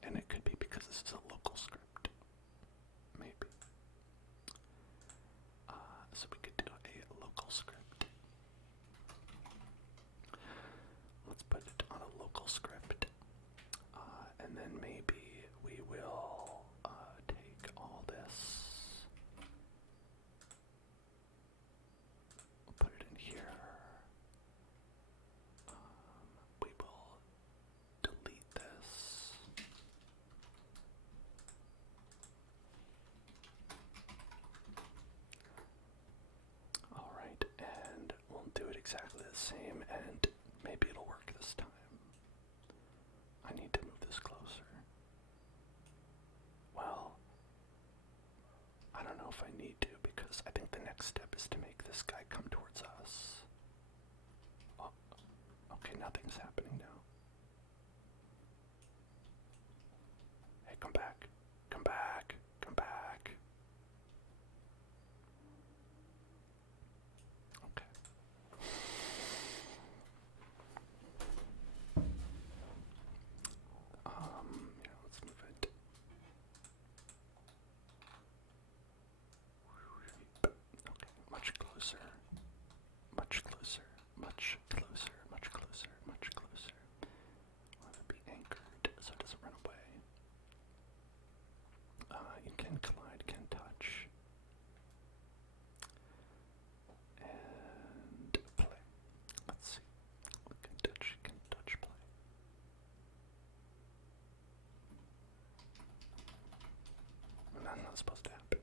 And it could be because this is a local script. Maybe. So we could do a local script. Let's put it on a local script. And then maybe we will take all this. We'll put it in here. We will delete this. Alright, and we'll do it exactly the same, and maybe it'll work this time. I need to move this closer. Well, I don't know if I need to, because I think the next step is to make this guy come towards us. Oh, okay, nothing's happening now. Hey, come back. Come back. Come back. Okay. Yeah, let's move it. Okay, much closer. Much closer. Much closer. Much closer. Much closer. Want to be anchored so it doesn't run away. You can collide, can touch. And play. Let's see. We can touch play. And that's not supposed to happen.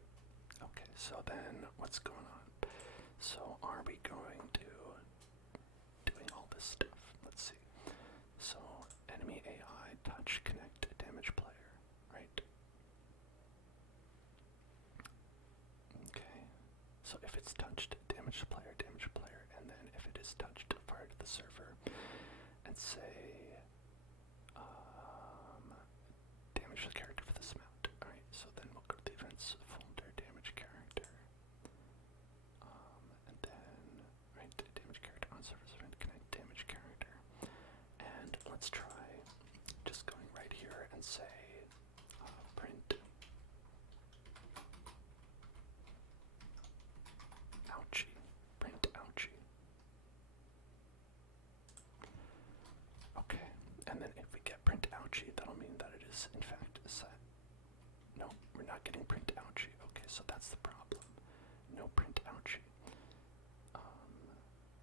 Okay, so then what's going on? So are we going to doing all this stuff? Let's see. So enemy AI, touch, connect, damage player, right? Okay. So if it's touched, damage player, and then if it is touched, fire to the server, and say, damage the character for this amount. Alright, so then we'll go to the events folder, damage character. Okay, and then if we get print ouchie, that'll mean that it is in fact set. No, we're not getting print ouchie. Okay, so that's the problem. No print ouchie.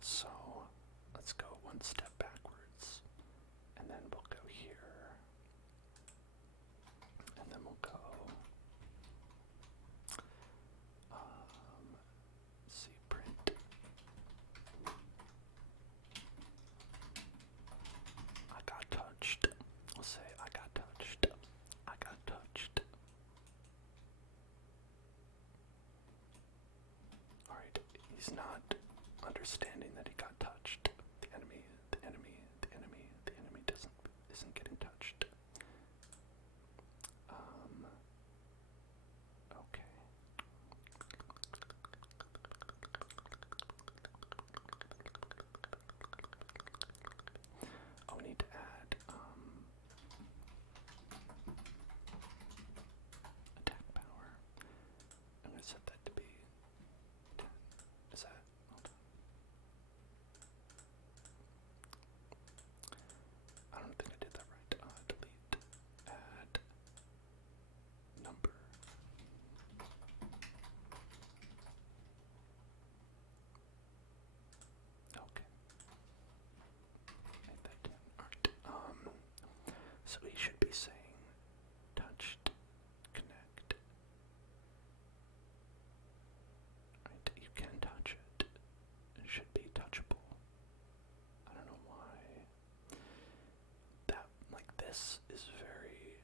So let's go one step backwards, and then we'll go here, and then we'll go. See print. I got touched. We'll say I got touched. I got touched. Alright, he's not understanding that he got touched. The enemy isn't getting touched. Okay. Oh, we need to add attack power. I'm gonna set that to be 10. Is that? Hold on. I don't think I did that right. Delete. Add number. Okay. Made that 10. Alright. So we should be saying touched, connect. Right, you can touch it. It should be touchable. I don't know why. That, like, this is very.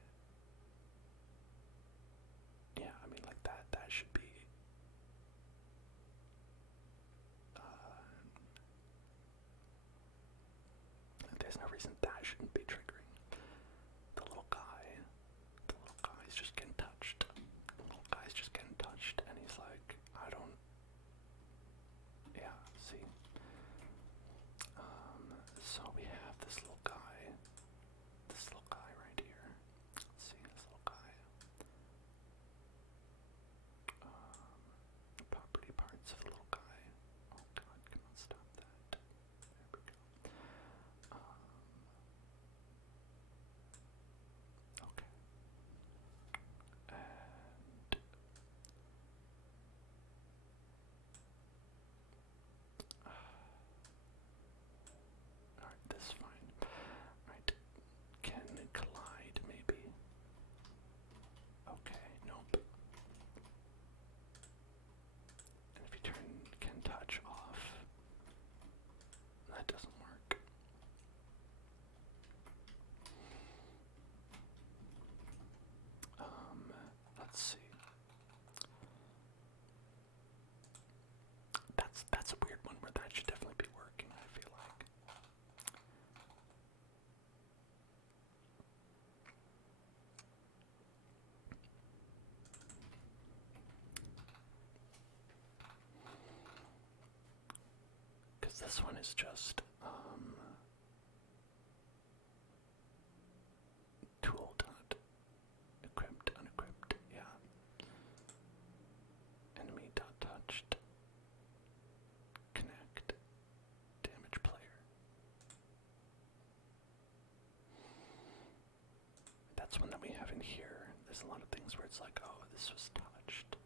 Yeah, I mean, like that should be. There's no reason that shouldn't be triggering. The little guy's just getting touched. The little guy's just getting touched, and he's like, I don't. Yeah, see. So we have this little guy right here. Let's see this little guy. Property parts of the little guy. Oh God, come on, stop that. There we go. Okay. And alright, this is fine. Alright. Can collide maybe? Okay, nope. And if you turn can touch off, that doesn't work. Let's see. That's a weird one where that should definitely be working, I feel like. Because this one is just tool dot equipped, unequipped, yeah. Enemy dot touched. Connect. Damage player. That's one that we have in here. There's a lot of things where it's like, oh, this was touched.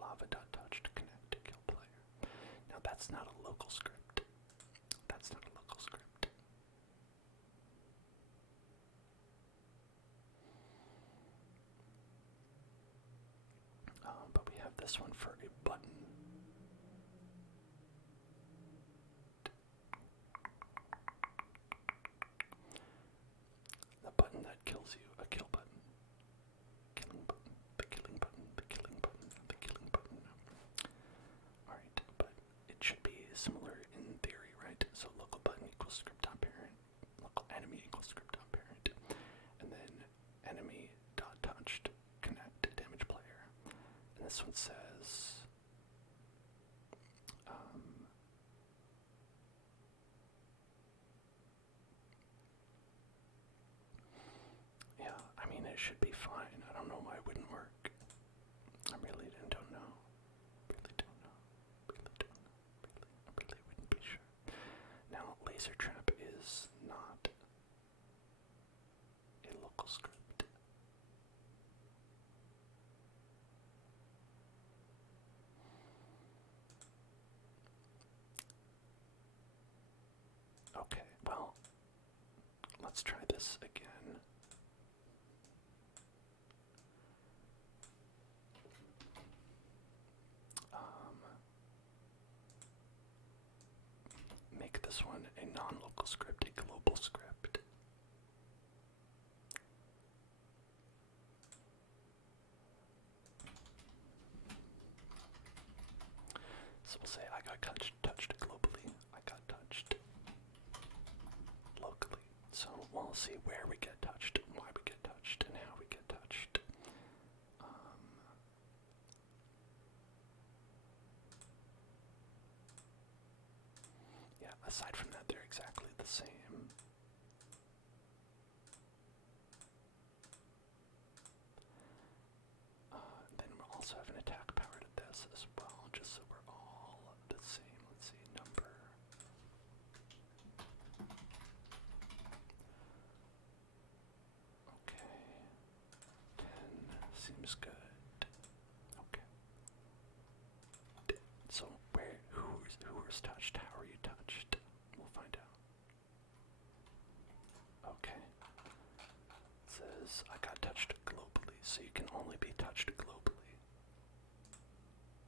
Lava dot touched connect to kill player. Now that's not a local script. That's not a local script. But we have this one for a button. The button that kills you, a kill button. Killing button, the killing button, the killing button, the killing button. Alright, but it should be similar in theory, right? So local button equals script.parent, local enemy equals script.parent, and then enemy dot touched connect damage player. And this one says yeah, I mean it should be fine. I don't know why it wouldn't work. I really don't know. Really don't know. Really don't know. Really wouldn't be sure. Now laser trap is let's try this again. Make this one a non-local script, a global script. So we'll say I got touched globally, I got touched locally. So we'll see where we get touched, why we get touched, and how we get touched. Yeah, aside from that, they're exactly the same. Then we'll also have an attack power to this as well, just so we're all the same. Let's see, number. Okay, 10 seems good. Okay. So who's touched? How are you touched? We'll find out. Okay. It says I got touched globally, so you can only be touched globally.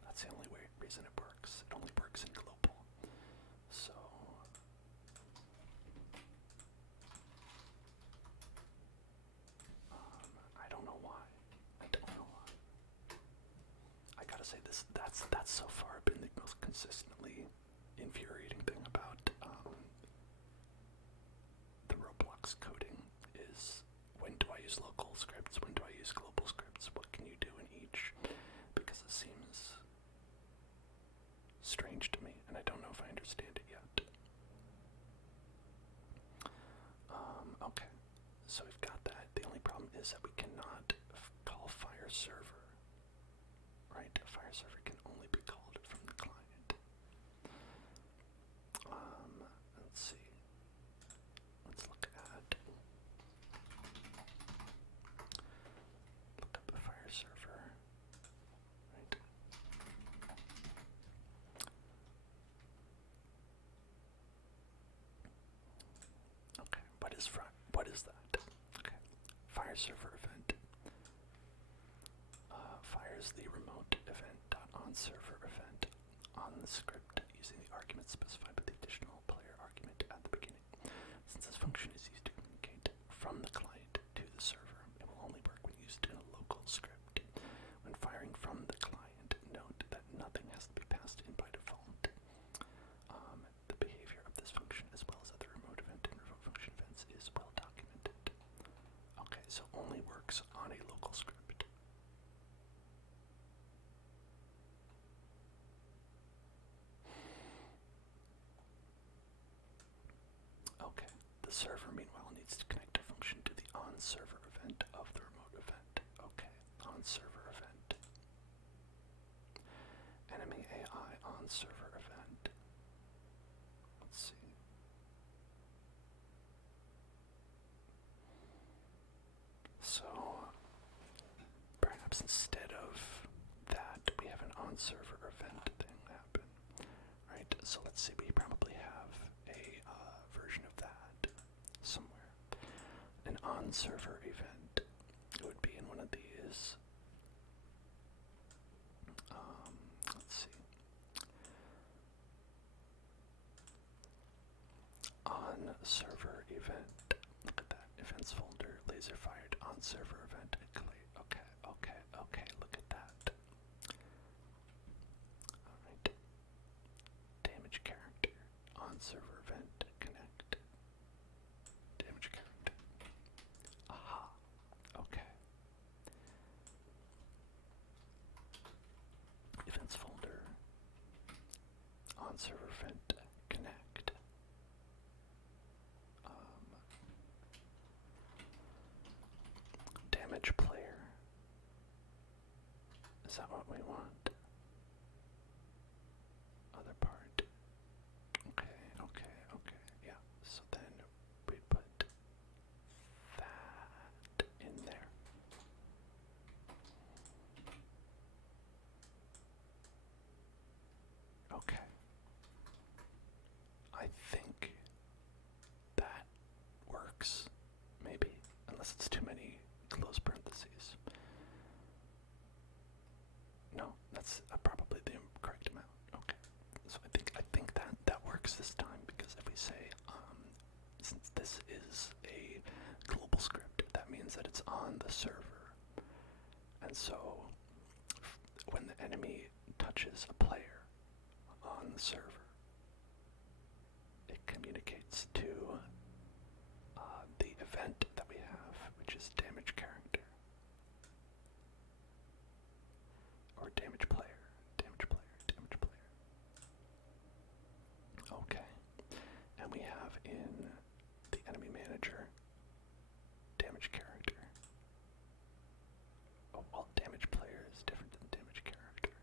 That's the only reason it works. It only works in global. So I don't know why. I don't know why. I gotta say that's so far been the most consistently infuriating thing about the Roblox coding is when do I use local scripts, when do I use global scripts, what can you do in each? Because it seems strange to me, and I don't know if I understand it yet. Okay, so we've got that. The only problem is that we cannot call fire server. Right? A fire server can only be called from the client. Let's see. Let's look up a fire server. Right? Okay, what is that? Okay, fire server event. Fires the remote event.onServer event on the script using the argument specified by the additional player argument at the beginning. Since this function is used to communicate from the client to the server, it will only work when used in a local script. When firing from the client, note that nothing has to be passed in by default. The behavior of this function, as well as other remote event and remote function events, is well documented. Okay, so only works on a local script. Okay, the server meanwhile needs to connect a function to the on-server event of the remote event. Okay, on-server event. Enemy AI on-server event. Let's see. So, perhaps instead of that, we have an on-server event thing happen. Right, so let's see, we probably have a version of that somewhere. An on-server event. It would be in one of these. Let's see. On-server event. Look at that. Events folder, laser fired, on-server event. Okay, look at that. Alright. Damage character. On-server event. Connect. Damage character. Aha. Okay. Events folder. On-server event. Connect. Damage player. Is that what we want? Other part. Okay. Yeah. So then we put that in there. Okay. I think that works. unless it's too many close parentheses. No, that's probably the correct amount. Okay, so I think that works this time, because if we say since this is a global script, that means that it's on the server, and so when the enemy touches a player on the server, it communicates to the event that we have, which is damage character. Or damage player, damage player, damage player. Okay. And we have in the enemy manager, damage character. Oh, well, damage player is different than damage character.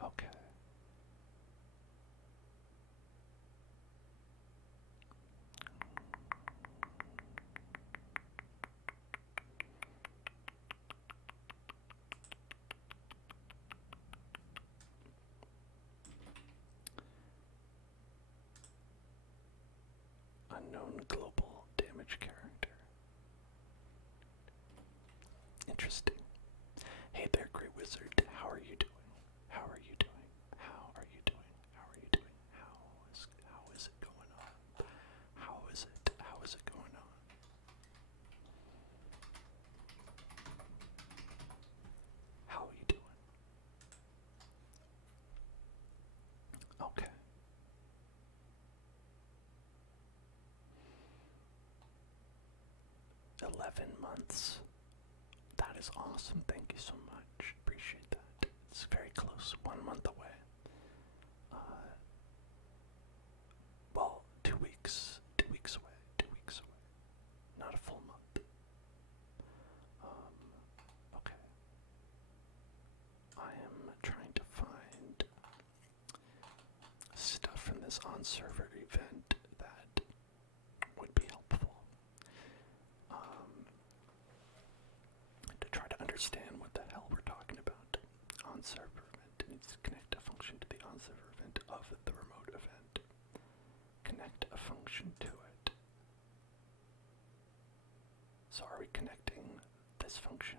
Okay. Unknown global damage character. Interesting. Hey there, Great Wizard. How are you doing? How are you doing? How are you doing? How are you doing? How is it going on? How is it going on? How are you doing? Okay. 11 months. That is awesome. Thank you so much. Appreciate that. It's very close. 1 month away. Well, 2 weeks. 2 weeks away. 2 weeks away. Not a full month. Okay. I am trying to find stuff in this on-server event that would be helpful. To try to understand what the hell we're talking about. On-server event needs to connect a function to the on-server event of the remote event. Connect a function to it. So are we connecting this function?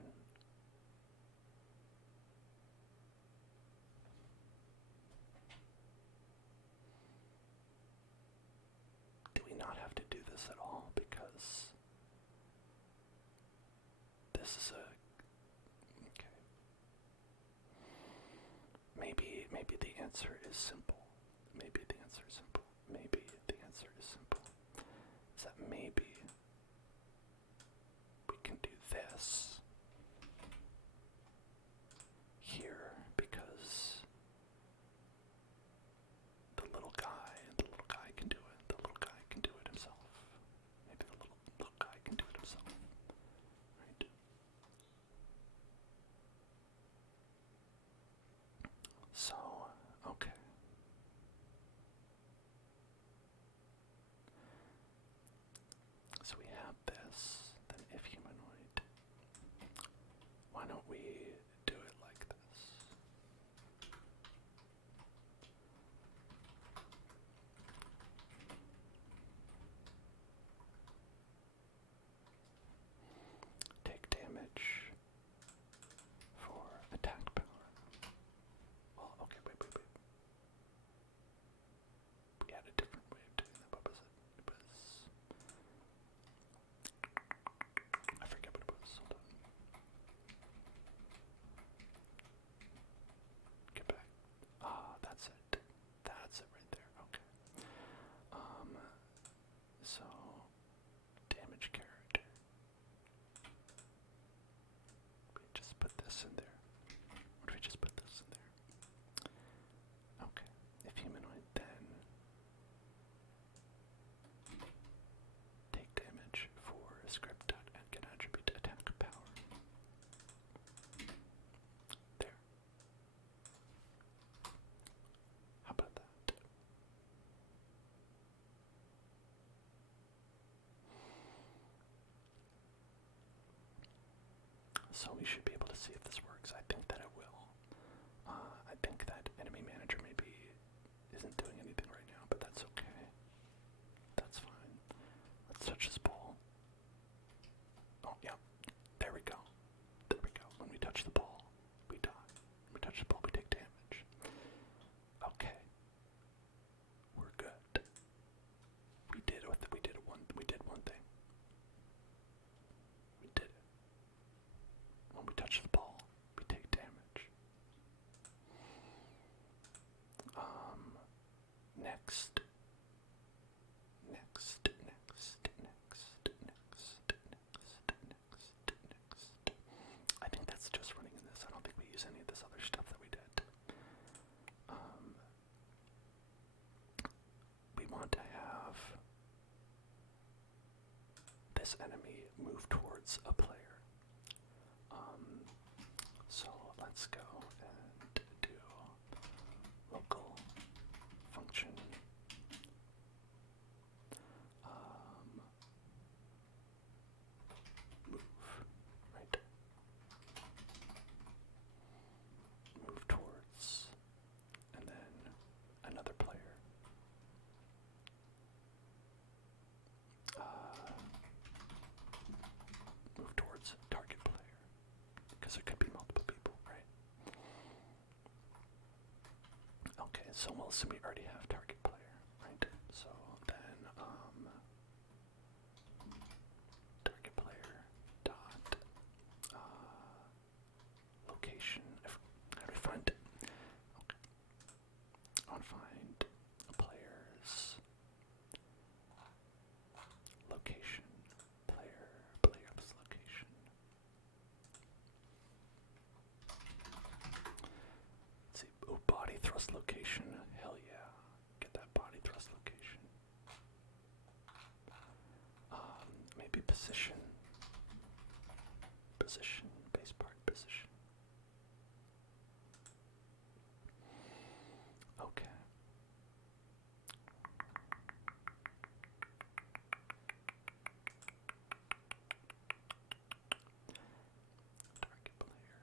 Do we not have to do this at all? Because this is a... Okay. Maybe the answer is simple. Maybe the answer is simple. Maybe the answer is simple. Is that maybe we can do this here, because the little guy can do it. The little guy can do it himself. Maybe the little guy can do it himself. Right? So, okay. So we have this, then if humanoid. Why don't we do it like this? Take damage for attack power. Well, okay, wait. We had a different way of doing that. What was it? It was... I forget what it was. Hold on. Get back. That's it. That's it right there. Okay. So damage character. We just put this in there. What if we just put this in there? Okay. If humanoid, then take damage for script and get attribute attack power. There. How about that? So we should be able to see if this works. I think that it will. I think that enemy manager maybe isn't doing anything this enemy move towards a player. So let's go and do local function. Move, right? Move towards, and then another player. Move towards target player, because there could be multiple people, right? Okay, so we'll assume we already have target player, right? So then, target player dot location. How do we find it? Okay. I want to find players location. Player's location. Let's see. Oh, body thrust location. Hell yeah. Get that body thrust location. Maybe position. Position. Base part position. Okay. Target player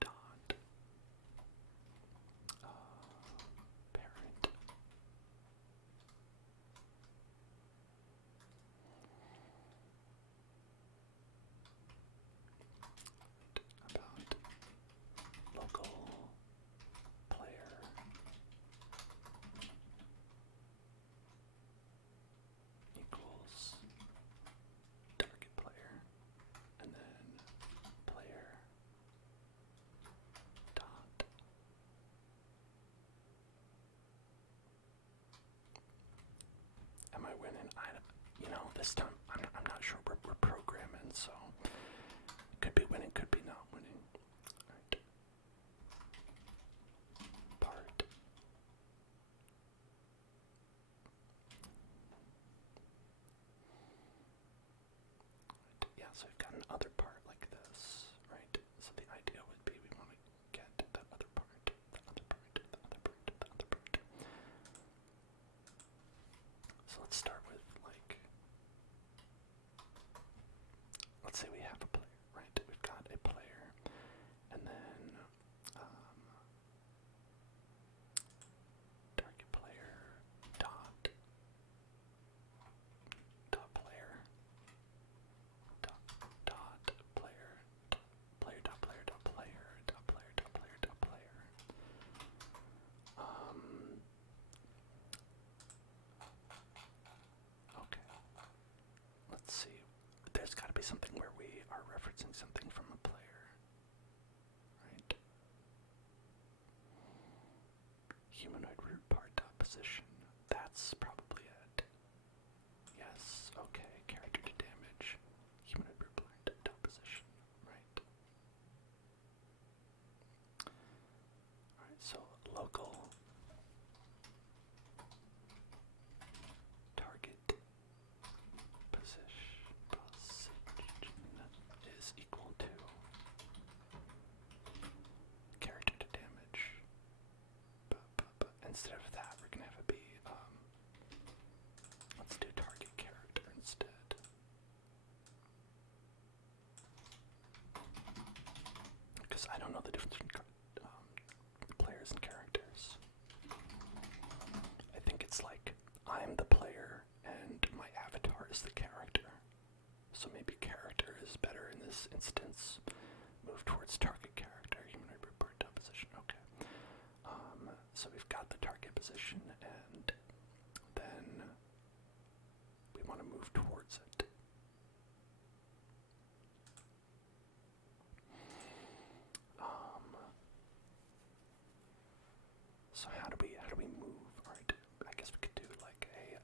dot parent. About local player equals target player, and then player dot am I winning? This time I'm not sure. We're programming, so could be winning, could be not winning. Right. Part. Yeah, so we've got another part like this, right? So the idea would be we want to get that other part, the other part, the other part, the other part. So let's start with, like, let's say we have a player, right? We've got a player, and then target player dot player dot player player dot player dot player dot player dot player dot player. Okay. Let's see. There's got to be something where we are referencing something from a player, right? Humanoid root part dot position. That's probably it. Yes. Okay. Character to damage. Humanoid root part dot position. Right. All right. So local target position is equal to character to damage. But instead of that, we're gonna have it be let's do target character instead. Because I don't know the difference between players and characters. I think it's like I'm the player and my avatar is the character. So maybe character is better in this instance. Move towards target character, humanoid report position. Okay. So we've got the target position, and then we want to move towards it. So how do we move? All right. I guess we could do like a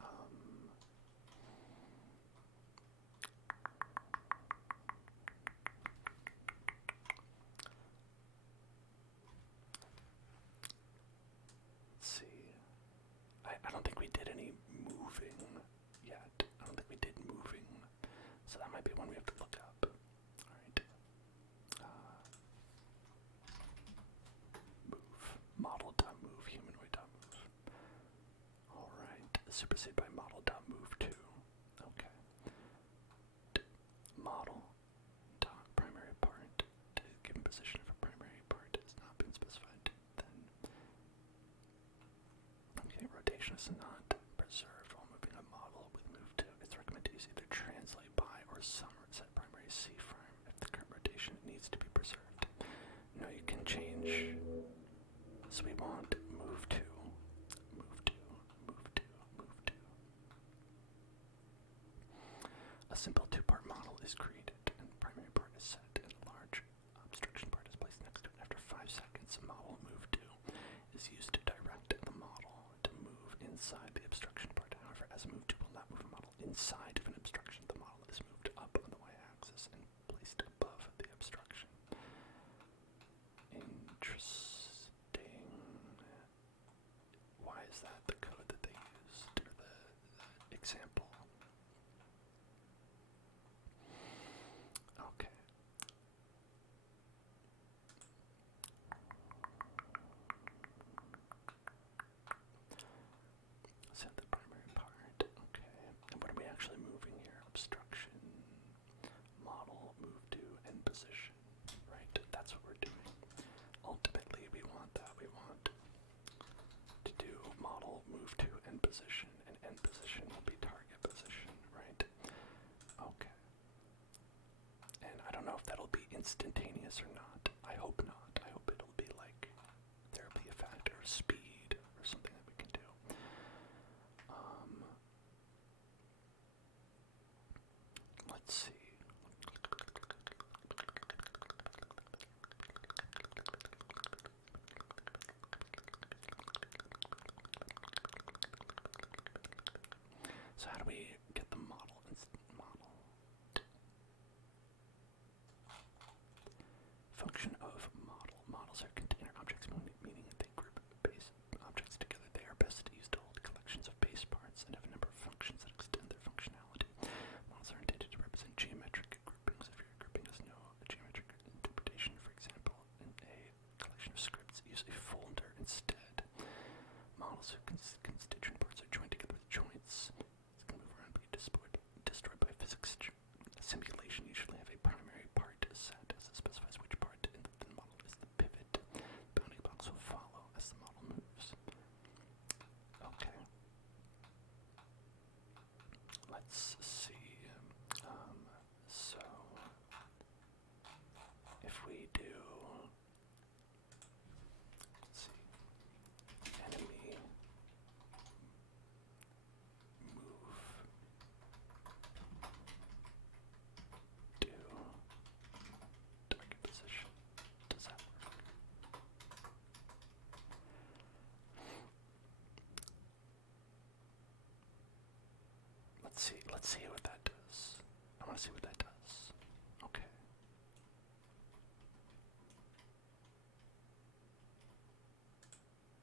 let's see. I don't think we did any moving yet. I don't think we did moving. So that might be one we have to look up. Alright. Move. Model.move, humanoid.move. Alright. Supersede by model.move too. Okay. Model dot primary part. Given position of a primary part has not been specified. Then okay, rotation is not preserved while moving a model with move to. It's recommended to use either translate by or set primary C frame if the current rotation needs to be preserved. No, you can change. So we want move to, move to, move to, move to. A simple two-part model is created and primary part is set and a large obstruction part is placed next to it. After 5 seconds, model move to is used to direct the model to move inside the obstruction part. However, as move to will not move a model inside of an obstruction, the model is moved up on the y-axis and placed above the obstruction. Interesting. Why is that the code that they used, or the example? Okay. Set the primary part. Okay. And what are we actually moving here? Obstruction, model, move to, and position. Right? That's what we're doing. Ultimately, we want that. We want to do model, move to, end position, and end position will be target position, right? Okay. And I don't know if that'll be instantaneous or not. I hope not. I hope it'll be like there'll be a factor of speed or something that we can do. Let's see. So how do we get the model? Function of model. Models are container objects, meaning they group base objects together. They are best used to hold collections of base parts and have a number of functions that extend their functionality. Models are intended to represent geometric groupings. If your grouping has no geometric interpretation, for example, in a collection of scripts, use a folder instead. Models whose constituent parts are joined together with joints can move around and be destroyed by physics. Simulation usually have a primary part set as it specifies which part in the model is the pivot. Bounding box will follow as the model moves. Okay. Let's see. So if we do, let's see, enemy move to target position. Does that work? Let's see what that does. I want to see what that does. Okay.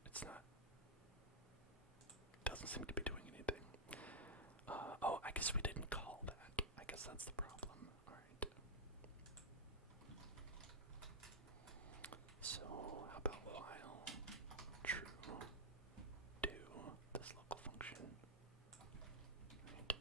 It's not. Doesn't seem to be doing anything. Oh, I guess we didn't call that. I guess that's the problem. Alright. So, how about while true do this local function? Right.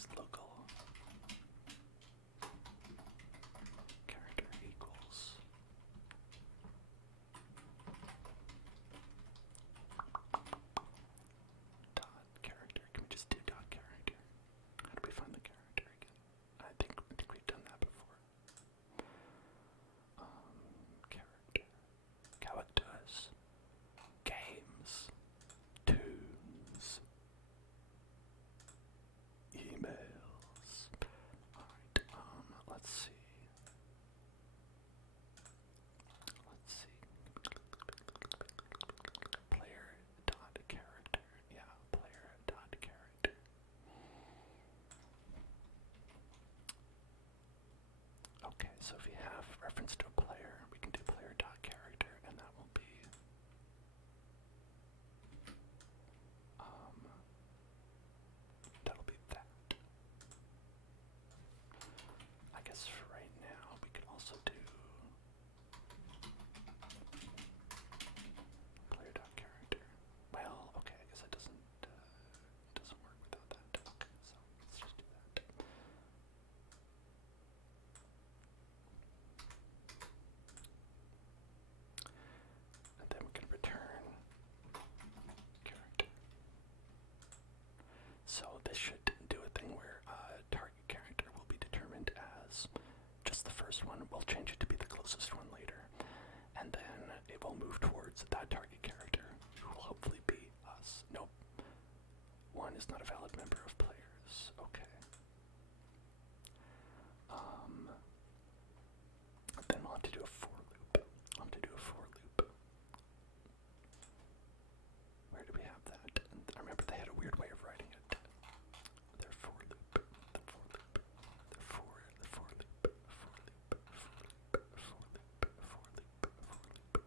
is local character equals dot character. Can we just do dot character? How do we find the character again? I think we've done that before. Character. Characters. Games. Tunes. Emails. Alright, let's see. Let's see. Player dot character. Yeah, player dot character. Okay, so if you have reference to a player, we can do player dot character, and that will be that'll be that. I guess for right now we could also do player dot character. Well, okay, I guess it doesn't work without that. Okay, so let's just do that. And then we can return character. So this should do a thing where target character will be determined as just the first one. We'll change it to be the closest one later. And then it will move towards that target character, who will hopefully be us. Nope. One is not a valid member of players. Okay. Then we'll have to do a for loop. I'll have to do a for loop. Where do we have that? And I remember they had a weird way of writing it. Their for loop. The for loop. The for loop. For loop. For loop. For loop. For loop.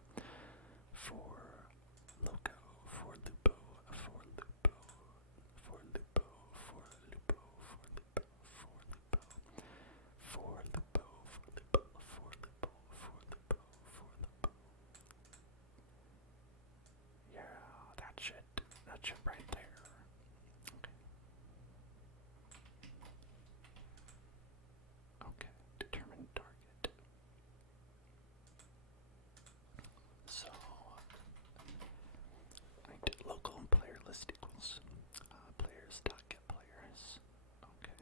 For loco. For lupo. For lupo. For lupo. For lupo. For lupo. For lupo. For lupo. For lupo. For lupo. For lupo. For lupo. Yeah, that's it. That's it right there. Okay. Okay, determine target. So, local and player list equals players dot get players. Okay.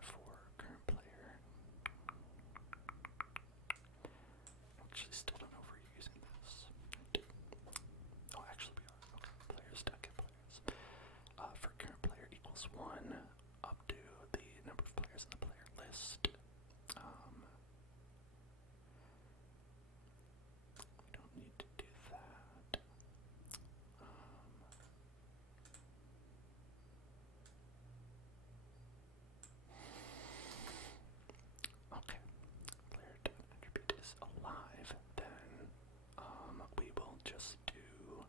For current player. Actually, still don't know if we're using this. Oh, actually we are. Okay, players dot get players. For current player equals 1 up to the number of players in the player list. We don't need to do that. Okay, player attribute is alive. Then we will just do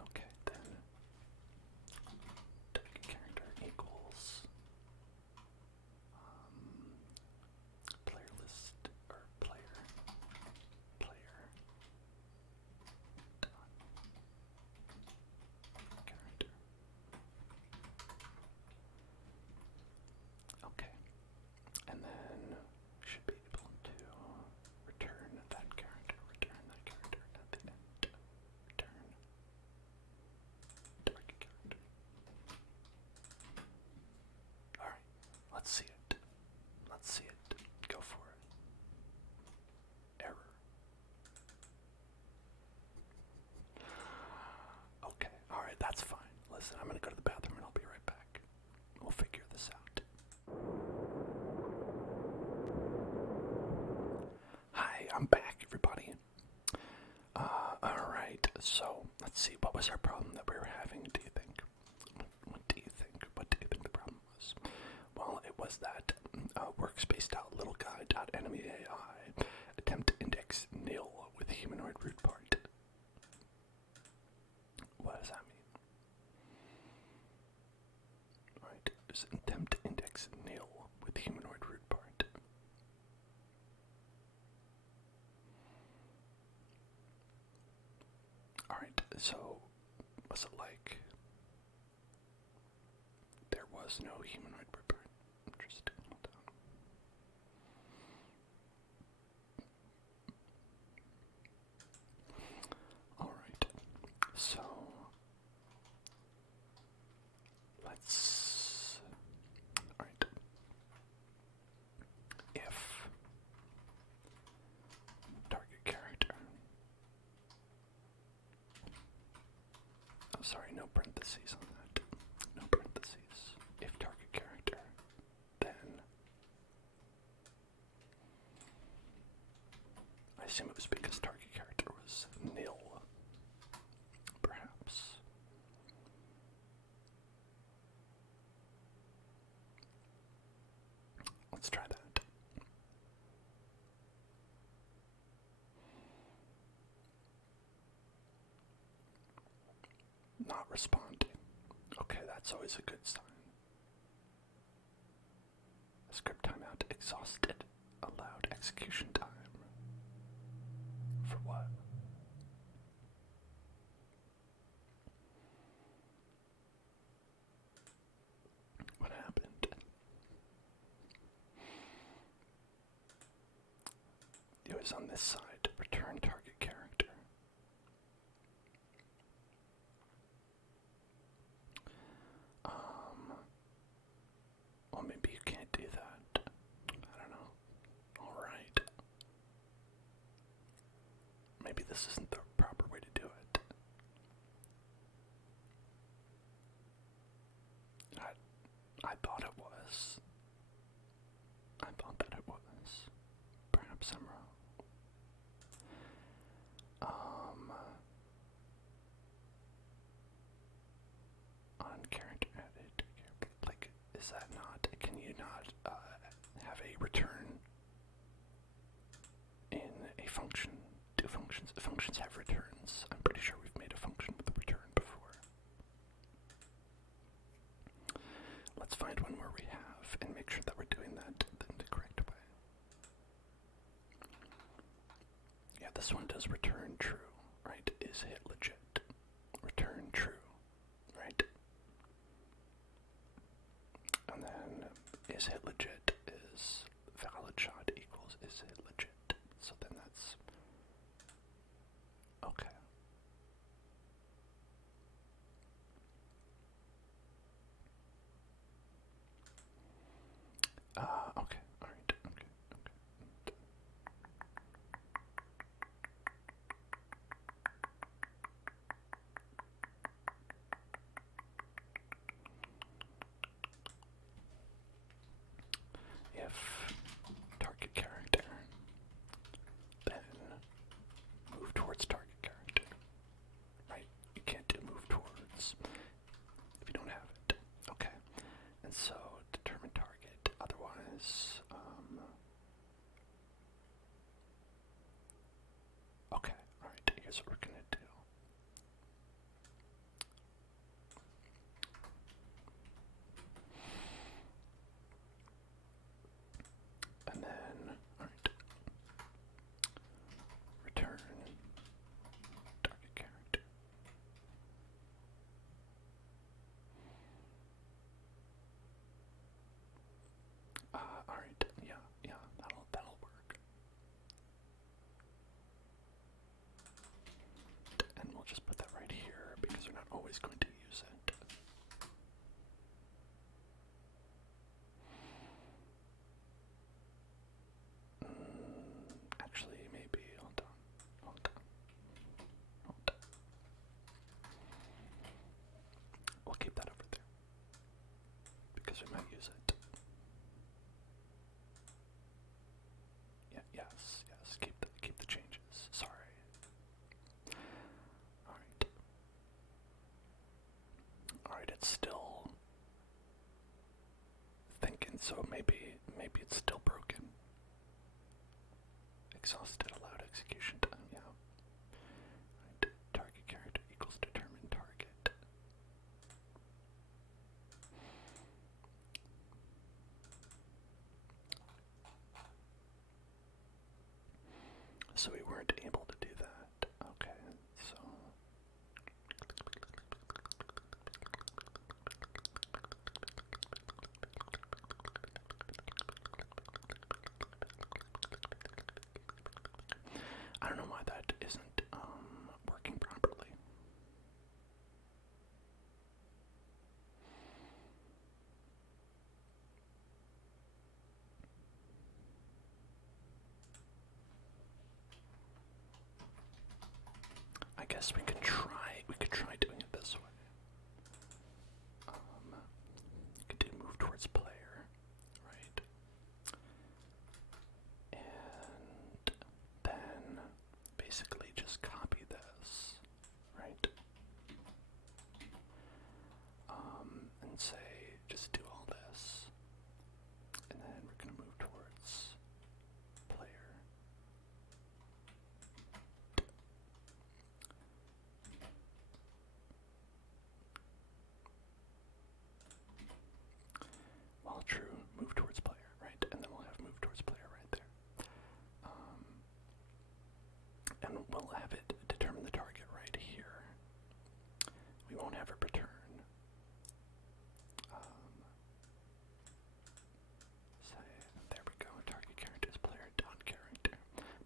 okay, then target character equals player list or player dot character. Okay, and then we should be able to return that character. Return that character at the end. Return target character. All right, let's see it. Let's see it. Go for it. Error. Okay, alright, that's fine. Listen, I'm gonna go to the bathroom and I'll be right back. We'll figure this out. Hi, I'm back, everybody. Alright, so let's see, what was our problem that we were having, do you think? What do you think? What do you think the problem was? Well, it was that workspace.littleguy.enemy AI attempt to index nil with humanoid root part. What does that mean? So, was it like there was no humanoid blueprint? Interesting. Hold on. Alright. So, let's. Alright. If target character. Oh, sorry, no parentheses on that. No parentheses. If target character, then I assume it was because target character was nil. Perhaps. Let's try that. Not responding. Okay, that's always a good sign. Script timeout exhausted. Allowed execution time. For what? What happened? It was on this side. Return target character. Well, maybe you can't do that. I don't know. Alright. Maybe this isn't the proper way to do it. I thought it was. I thought that it was. Perhaps I'm wrong. On character edit, like, is that not? Can you not have a return in a function? Do functions have returns? I'm pretty sure we've made a function with a return before. Let's find one where we have and make sure that we're doing that the correct way. Yeah, this one does return true, right? Is hit legit. Return true, right? And then is hit legit is valid shot equals is hit legit. So then that's okay. Okay, alright, okay. If target character, then move towards target character, right? You can't do move towards if you don't have it. Okay, and so determine target, otherwise, okay, alright, here's what we're gonna do. And then, alright, return target character. Alright, yeah, that'll work. And we'll just put that right here because we're not always going to use it. Actually, maybe, hold on. We'll keep that over there because we might use it. Yeah, yes, keep the changes. Sorry. Alright, it's still thinking, so maybe it's still broken. Exhausted allowed execution time, yeah. Right. Target character equals determine target. So we weren't able to do that. Okay, so guess we could try doing it this way. You could do move towards player, right? And then basically just copy this, right? And say, just do all this. And then we're going to move towards player. While true, move towards player, right? And then we'll have move towards player right there. And we'll have it determine the target right here. We won't have it return. Say, there we go, target character is player dot character.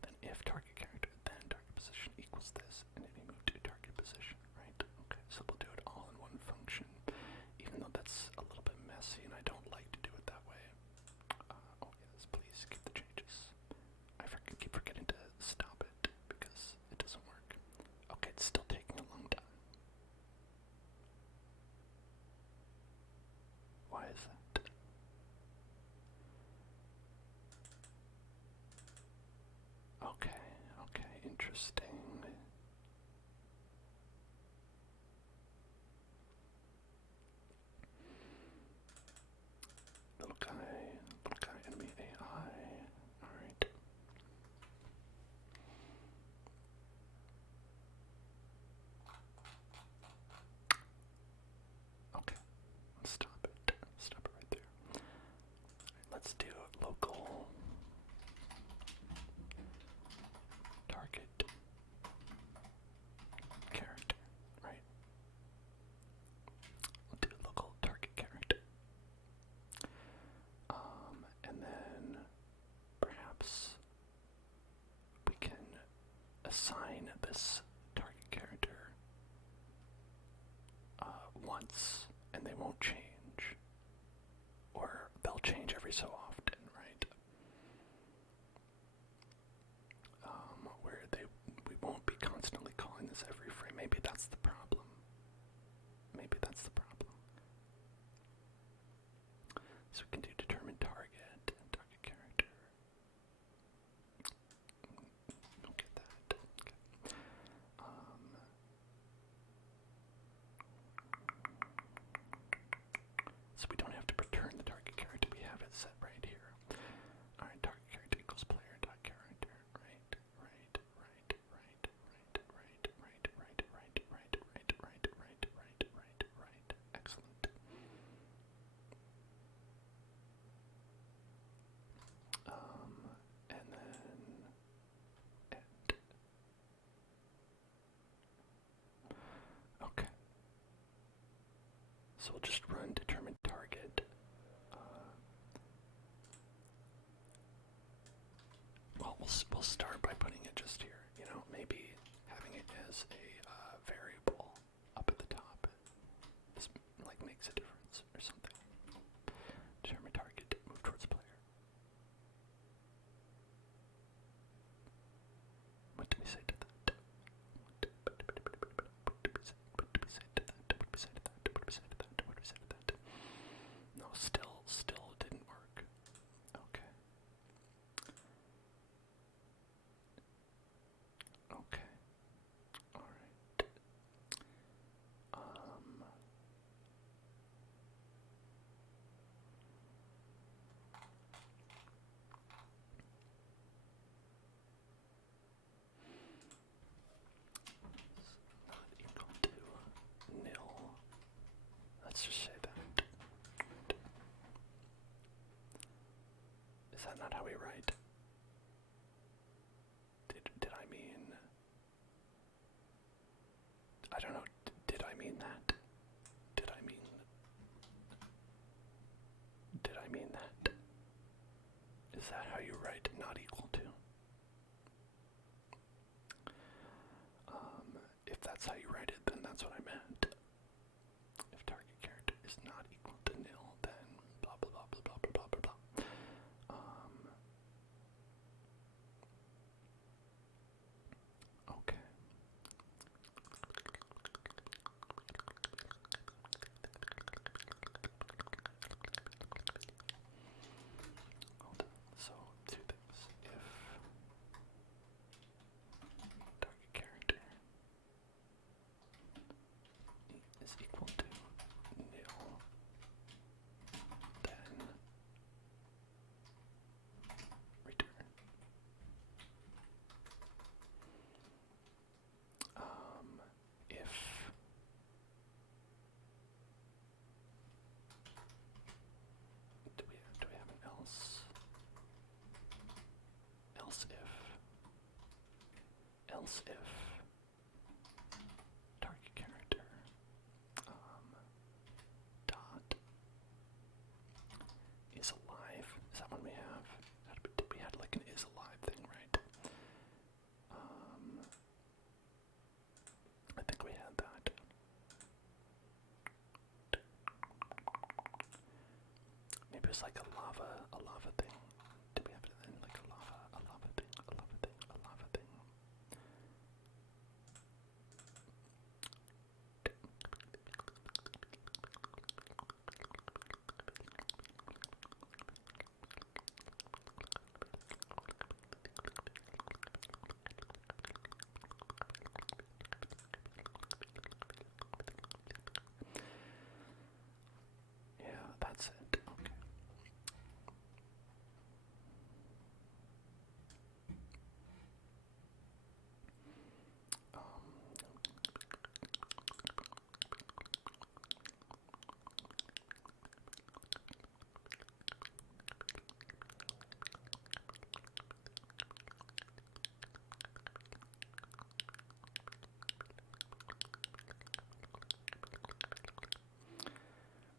Then if target character, then target position equals this, and if you move to target position, right? Okay, so we'll do it all in one function, even though that's a little bit messy and I don't like to do it that way. Oh yes, please skip the changes. I keep forgetting to stop it because it doesn't work. Okay, it's still taking a long time. Why is that? Okay, interesting. Little guy, enemy AI. Alright. Okay, let's stop it. Stop it right there. Let's do local target character, right? We'll do local target character. And then perhaps we can assign this target character once and they won't change. Or they'll change every so often, right? Where we won't be constantly calling this every frame. Maybe that's the problem. Maybe that's the problem. So we can do determine target and target character. Don't get that. Okay. So we don't have to return the target character. We have it set right here. Alright, target character equals player dot character. Right. Excellent. And then end. Okay. So we'll just run determine target. Well, we'll start by putting it just here. You know, maybe having it as a variable up at the top makes a difference or something. Determine target, move towards player. What do we say to that? What do we say to that? No, still didn't work. Okay. Alright. Not equal to nil. Let's just say that. Is that not how we write? Did I mean... I don't know. Did I mean that? Did I mean that? Is that how you write not equal to? If that's how you write it, then that's what I meant. If target character is not equal to nil, then blah blah blah blah blah blah blah blah. Okay. else if target character dot is alive. Is that one we have? We had like an is alive thing, right? I think we had that. Maybe it was like a lava thing. Did we have it then? Like a lava thing, a lava thing, a lava thing. Yeah, that's it. Okay.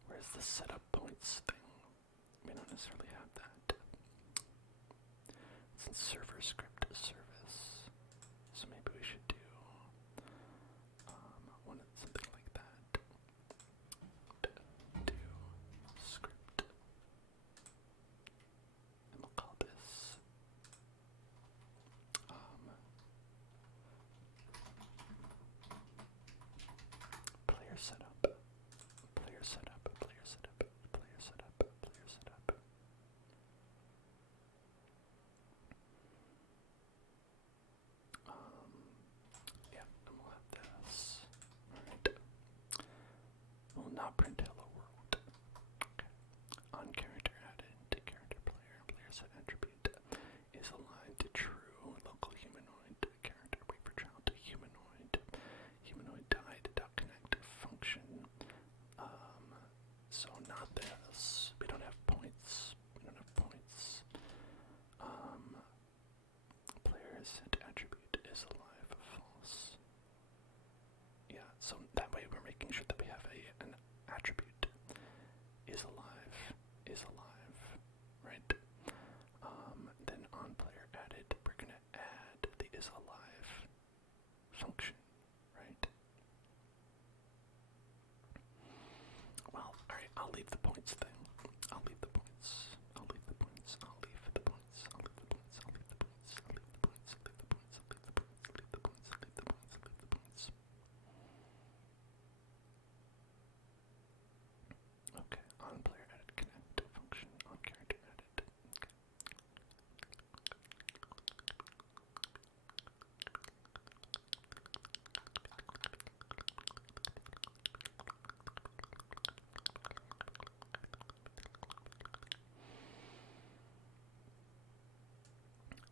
Where's the setup points thing? We don't necessarily have that. It's in server script service. So maybe we should do something like that. Do script. And we'll call this player setup. Player setup, player setup, player setup, player setup. Yeah, and we'll have this. Alright. We'll not print hello world. Okay. On character added to character player, player set attribute is aligned to true, local humanoid, character wait for child to humanoid. Humanoid died, .connect function. So not this. We don't have points. We don't have points. Player set attribute is alive, false. Yeah, so that way we're making sure that we have an attribute is alive, right? Then on player added, we're gonna add the is alive function, right? Well, alright, I'll leave the points thing. I'll leave the points. I'll leave the points. I'll leave the points. I'll leave the points. I'll leave the points. I'll leave the points. I'll leave the points. I'll leave the points. I'll leave the points. I'll leave the points. I'll leave the points. Okay, on player added connect function on character added. Okay.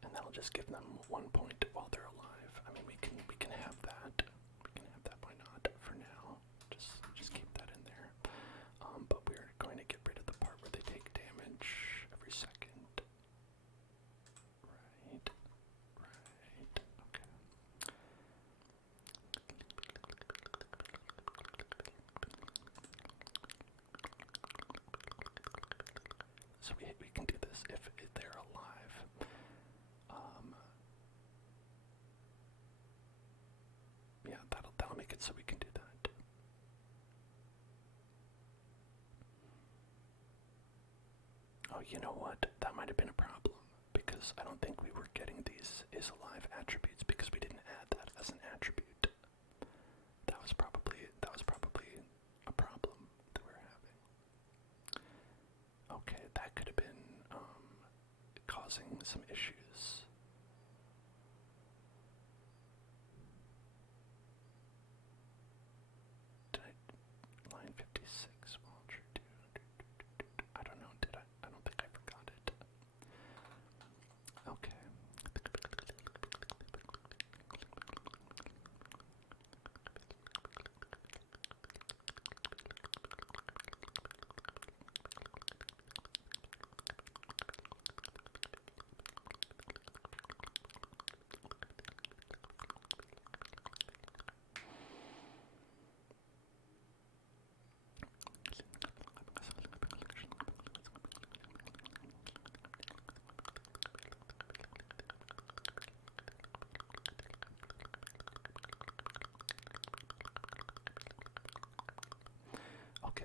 And that'll just give them 1 point while they're alive. I mean, we can have that. We can have that. Why not? For now, just keep that in there. But we're going to get rid of the part where they take damage every second. Right. Okay. So we can do this if they're alive. Yeah, that'll make it so we can do that. Oh, you know what? That might have been a problem because I don't think we were getting these is alive attributes because we didn't add that as an attribute. That was probably a problem that we're having. Okay, that could have been causing some issues. Line 56, well, true, I don't know, did I? I don't think I forgot it. Okay.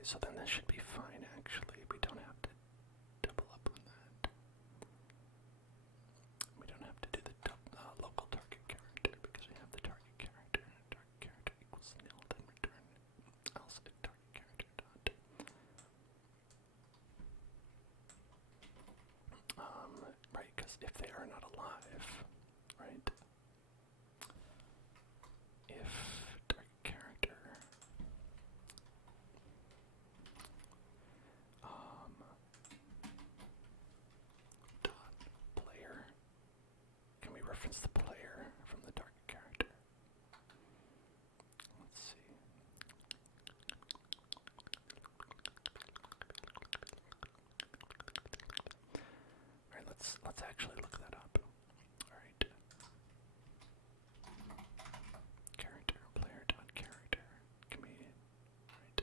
so then this should be fine, actually. We don't have to double up on that. We don't have to do the local target character because we have the target character. Target character equals nil, then return else if target character dot. Right, because if they are not alive, right? If target character dot player, can we reference the player from the target character? Let's see. Alright, let's actually look that up. Alright. Character, player dot character. Can we right?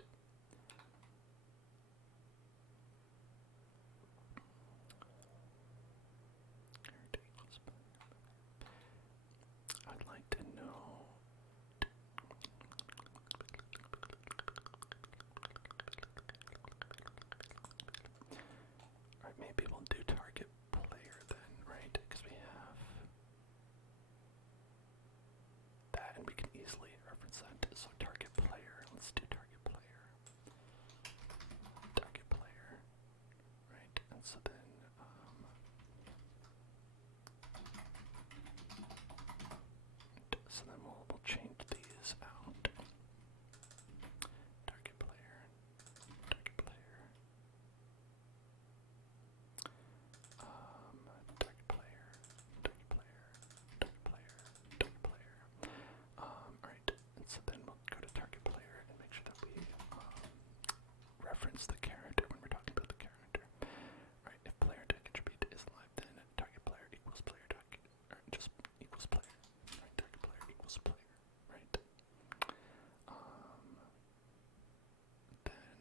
Character equals I'd like to know. Alright, maybe we'll do target player then, right? Because we have that and we can easily reference that. So target player, let's do target player. Target player, right? And so then, we'll change these out. Target player, target player. Target player, target player, target player, target player. Alright, and so then we'll go to target player and make sure that we reference the character when we're talking about the character. Alright, if player dot attribute is live, then target player equals player dot, or just equals player. Right, target player equals player. Right. Then,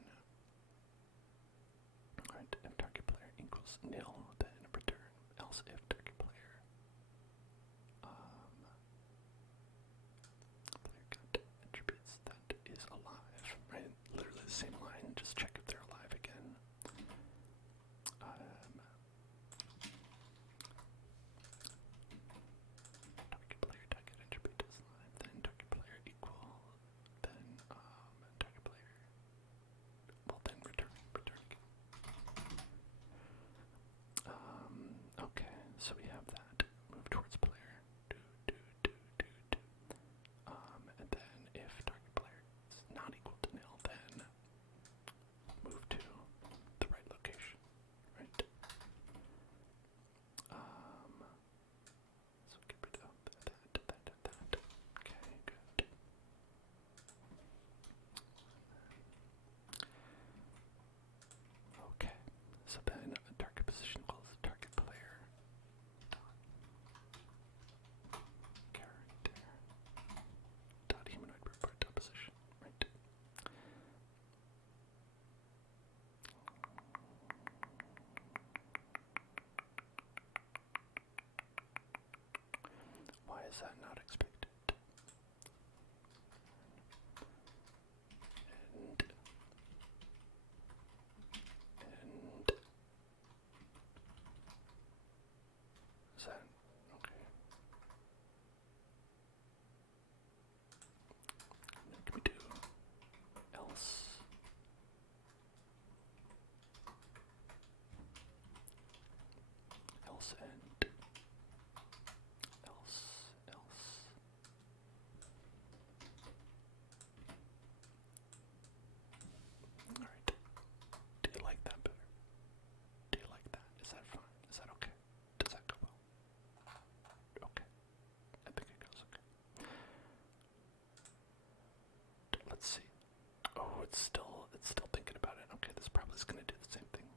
alright, if target player equals nil, then return else if target player player got attributes that is alive, right? Literally the same line, just check if they're alive again. Target player target attribute is live, then target player equal, then target player, well then return again. Okay, so we have that. Move towards player. And then if target player is not equal to nil, then move to the right location. Right? So get rid of that. Okay, good. Okay, so then target position equals target player character dot humanoid report dot position, right? Why is that not expected? And is that okay? Can we do else? Else and else. Alright. Do you like that better? Do you like that? Is that fine? Is that okay? Does that go well? Okay. I think it goes okay. Let's see. Oh, it's still thinking about it. Okay, this probably is gonna do the same thing.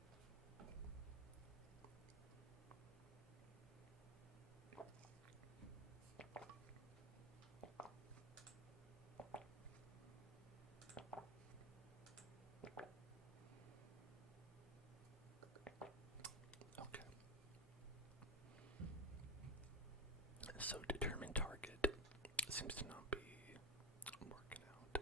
Okay. So determine target seems to not be working out.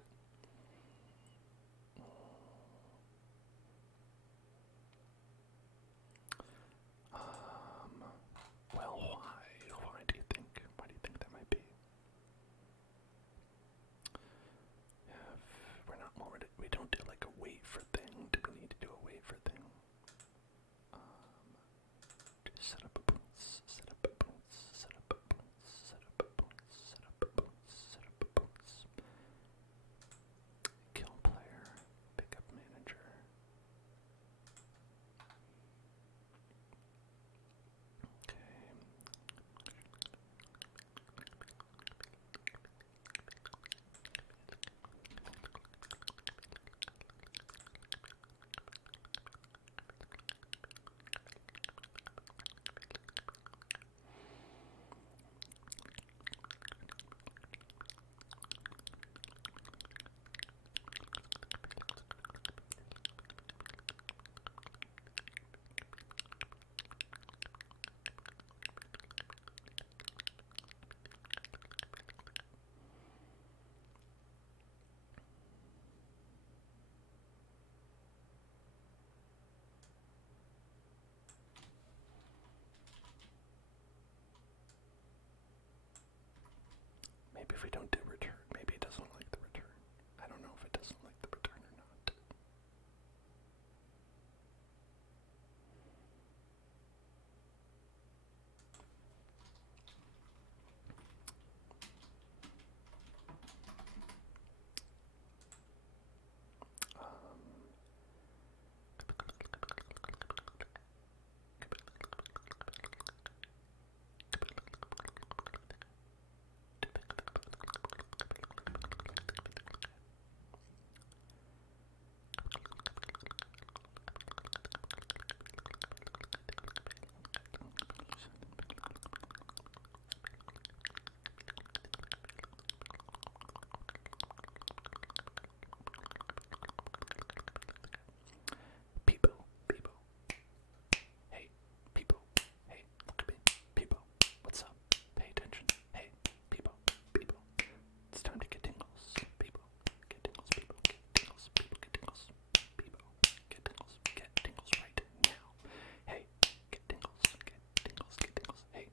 if we don't do return? Maybe it doesn't like the return. I don't know if it doesn't like the return or not. People, people. Hey, people. Hey, look at me. People, what's up? Pay attention. Hey, people, people. It's time to get tingles. People, get tingles. People, get tingles. People, get tingles. People, get tingles. Get tingles right now. Hey, get tingles. Get tingles. Get tingles. Hey,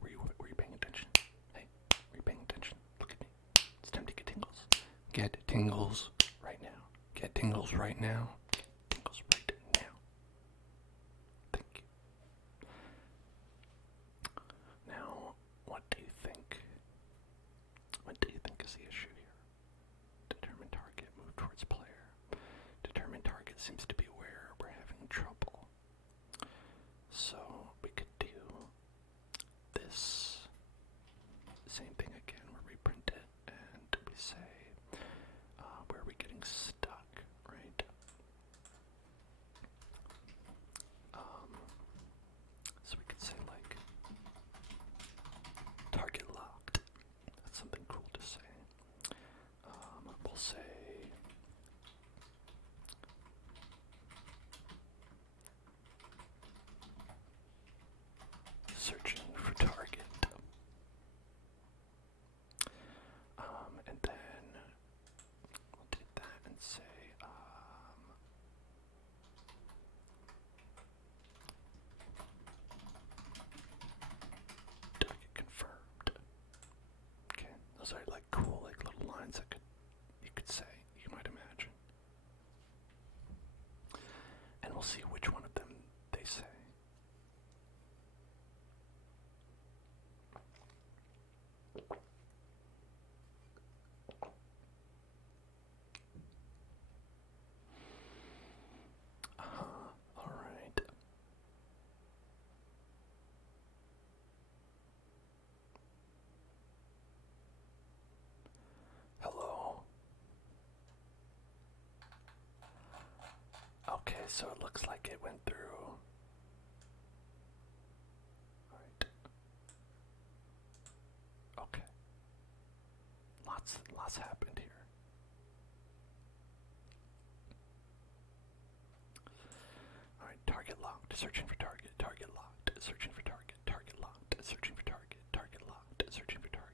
were you paying attention? Hey, were you paying attention? Look at me. It's time to get tingles. Get tingles right now. Get tingles right now. Tingles right now. Thank you. Now, what do you think? What do you think is the issue here? Determine target, move towards player. Determine target seems to be where we're having trouble. So we could do this same thing again, where we print it and we say, where are we getting stuck, right? So we could say like target locked. That's something cool to say. We'll say searching for target. And then we'll do that and say target confirmed. Okay, those are like cool, like little lines that you could say, you might imagine. And we'll see which one of them they say. All right. Hello. Okay, so it looks like it went through. Right. Okay. Lots happened here. Alright, target locked, searching for target, target locked, searching for target, target locked, searching for target, target locked, searching for target.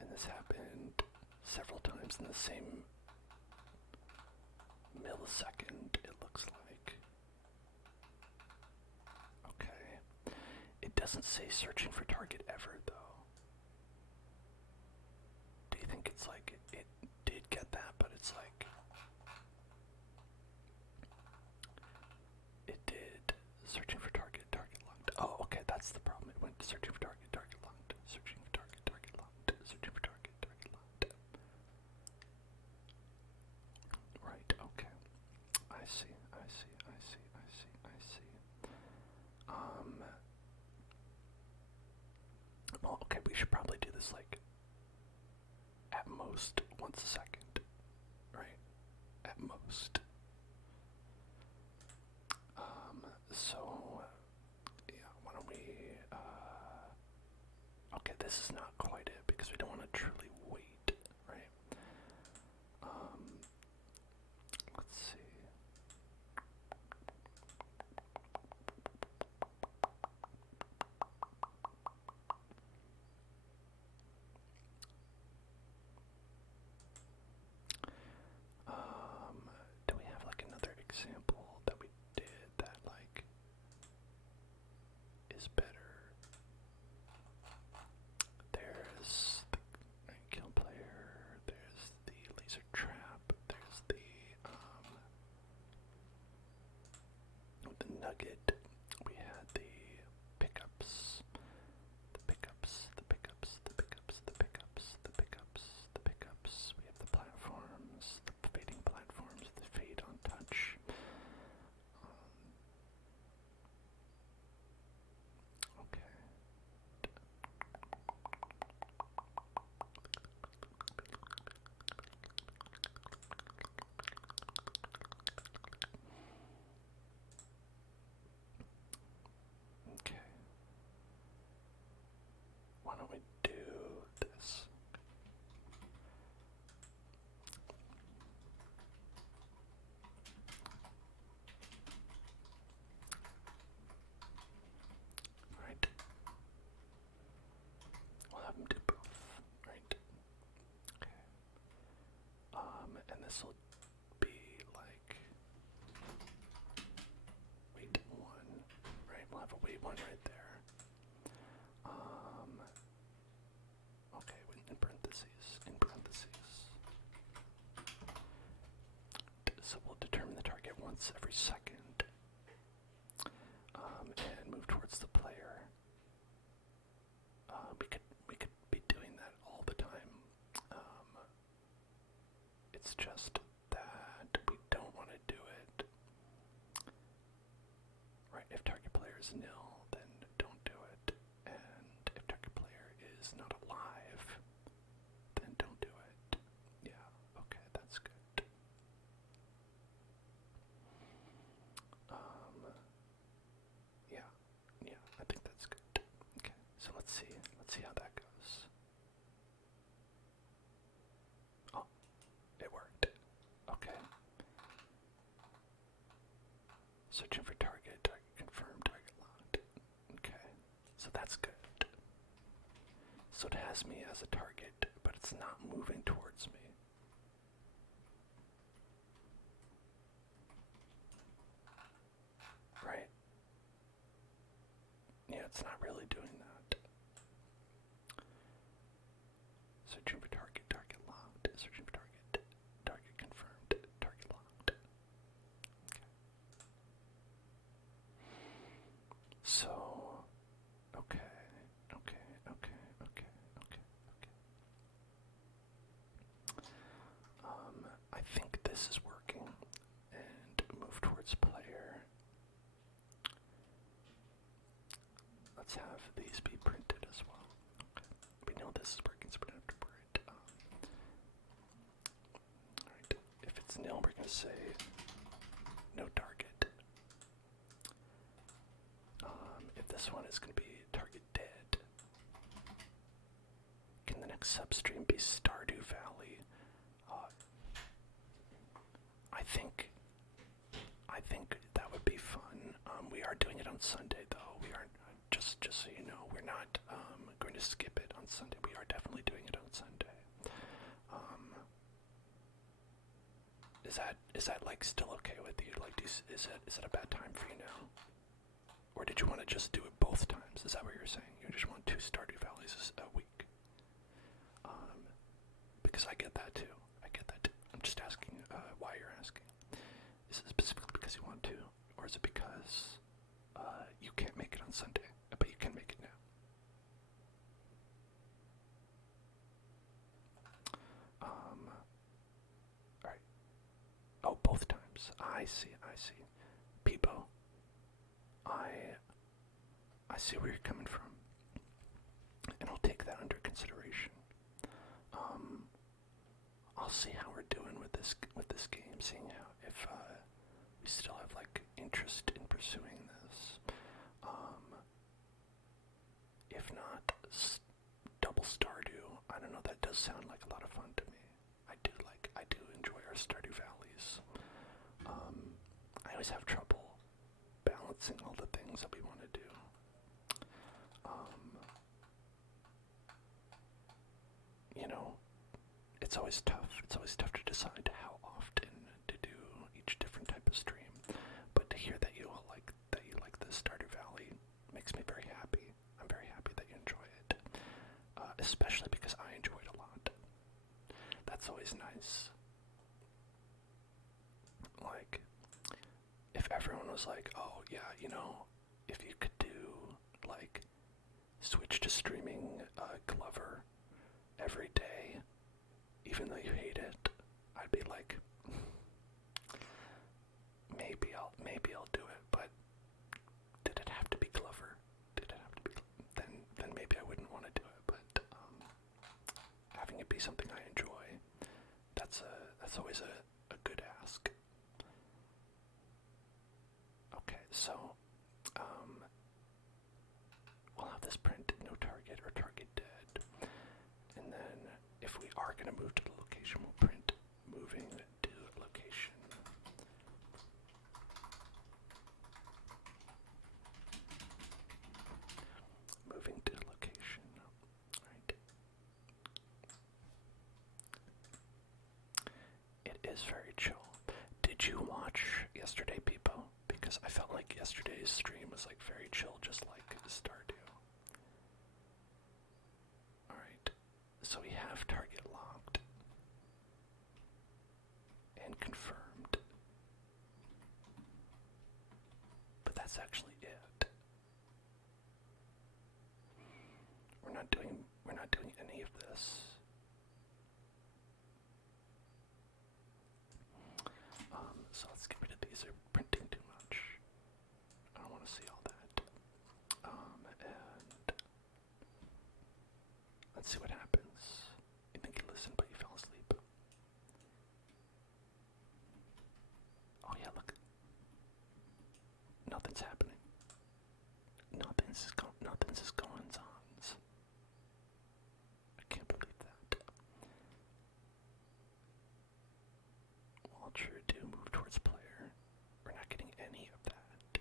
And this happened several times in the same millisecond, it looks like. Okay. It doesn't say searching for target ever, though. Do you think it's like it did get that, but it's like it did searching for target, target locked. Oh, okay, that's the problem. It went to searching for target, target locked, searching for target, target locked, searching for target, target locked. Right, okay. I see, I see, I see, I see, I see. Well, okay, we should probably do this like at most once a second, right? At most. So, yeah, why don't we, okay, this is not quite it because we don't want to truly wait, right? Let's see. Do we have like another example that we did that like is better. There's the kill player, there's the laser trap, there's the nugget, we had the pickups, the pickups, the pickups, the pickups, the pickups, the pickups, the pickups, we have the platforms, the fading platforms, the fade on touch. Okay. Okay. Why don't we do this? Right. We'll have them do both. Right. Okay. And this will be like wait one. Right. We'll have a wait one right there. Okay, in parentheses, So we'll determine the target once every second, and move towards the player. We could be doing that all the time. It's just that we don't want to do it. Right, if target player is nil, then don't do it. And if target player is not alive, then don't do it. Yeah, okay, that's good. Yeah, I think that's good. Okay, so let's see how that goes. Oh, it worked. Okay. Searching for target confirmed, target locked. Okay, so that's good. So it has me as a target, but it's not moving towards me. Right? Yeah, it's not really doing that. Searching for target, target locked. Searching for target, target confirmed, target locked. Okay. So, okay. I think this is working. And move towards player. Let's have these be printed as well. Okay. We know this is working, so we're going to have to print. Alright, if it's nil, we're going to say no target. If this one is going to be target dead, can the next substream be Stardew Valley? I think that would be fun. We are doing it on Sunday, though. We aren't, just so you know, we're not going to skip it on Sunday. We are definitely doing it on Sunday. Is that like still okay with you? Like, is it a bad time for you now? Or did you want to just do it both times? Is that what you're saying? You just want 2 Stardew Valleys a week? Because I get that too. I'm just asking why you're asking. Is it specifically because you want to, or is it because you can't make it on Sunday, but you can make it now? Alright. Oh, both times. I see. Peebo. I see where you're coming from. And I'll take that under consideration. I'll see how we're doing with this game, seeing how if we still have like interest in pursuing this. If not, double Stardew. I don't know. That does sound like a lot of fun to me. I do enjoy our Stardew Valleys. I always have trouble balancing all the things that we want to do. It's always tough. It's always tough to decide how often to do each different type of stream. But to hear that you like the Stardew Valley makes me very happy. especially because I enjoy it a lot. That's always nice. Like, if everyone was like, oh yeah, if you could do, like, switch to streaming Glover every day, even though you hate it, I'd be like, maybe I'll do it, but did it have to be Glover? Did it have to be? Then maybe I wouldn't want to do it. But having it be something I enjoy, that's always a good ask. Okay, so we'll have this print no target or target dead, and then if we are going to move to the location, we'll print moving to location. Moving to location, right? It is very chill. Did you watch yesterday, people? Because I felt like yesterday's stream was like very chill, just like Stardew. Alright, so we have target locked and confirmed. But that's actually it. We're not doing any of this. So let's get rid of these. They're printing too much. I don't want to see all that. And let's see what happens. You think you listened, but you fell asleep. Oh yeah, look. Nothing's happening. Nothing's going on. I can't believe that. While true do move towards player, we're not getting any of that.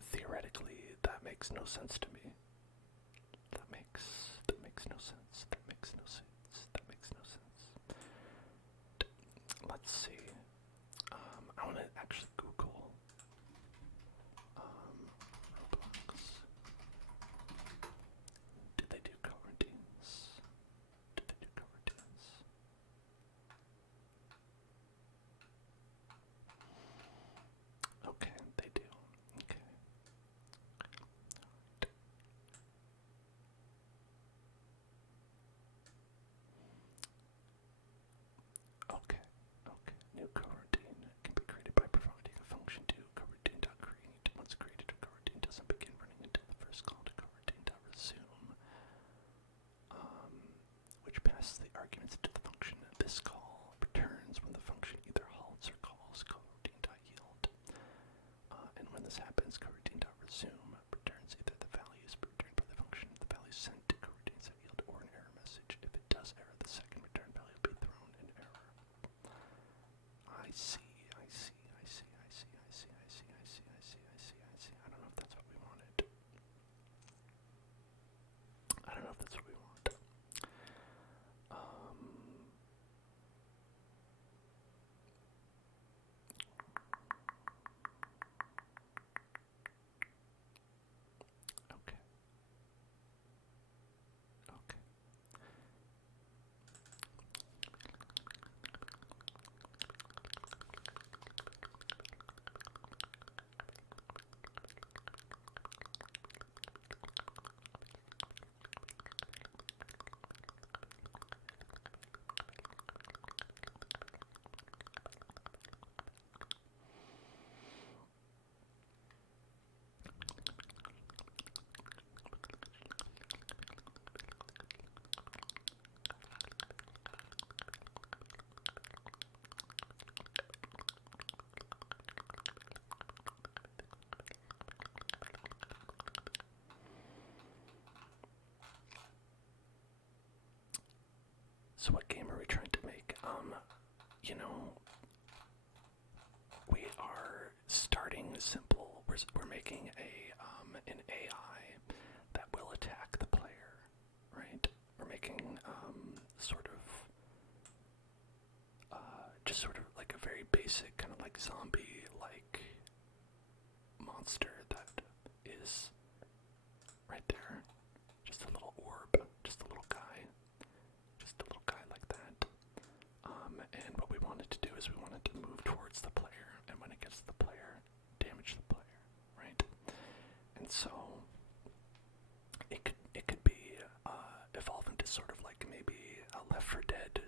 Theoretically, that makes no sense to me. That makes no sense. That makes no sense. That makes no sense. Let's see. I want to actually Google Roblox. Did they do coroutines? Did they do coroutines? Okay, they do. Okay. Okay. Okay. New coroutine can be created by providing a function to coroutine.create. Once created, a coroutine doesn't begin running until the first call to coroutine.resume, which passes the arguments to the function. This call returns when the function either halts or calls coroutine.yield. And when this happens, coroutine.resume returns either the values returned by the function, the values sent to coroutine.yield, or an error message. If it does error, the second return value will be thrown in error. I see. I don't know if that's what we wanted. I don't know if that's what we want. Okay. Okay. So what game are we trying to make? We are starting simple. We're making an AI that will attack the player, right? We're making just sort of like a very basic kind of like zombie like monster that is right there. Just a little orb, just a little guy. Just a little guy like that. And what we wanted to do is we wanted to move towards the player, and when it gets to the player, damage the player, right? And so it could be evolve into sort of like maybe a Left 4 Dead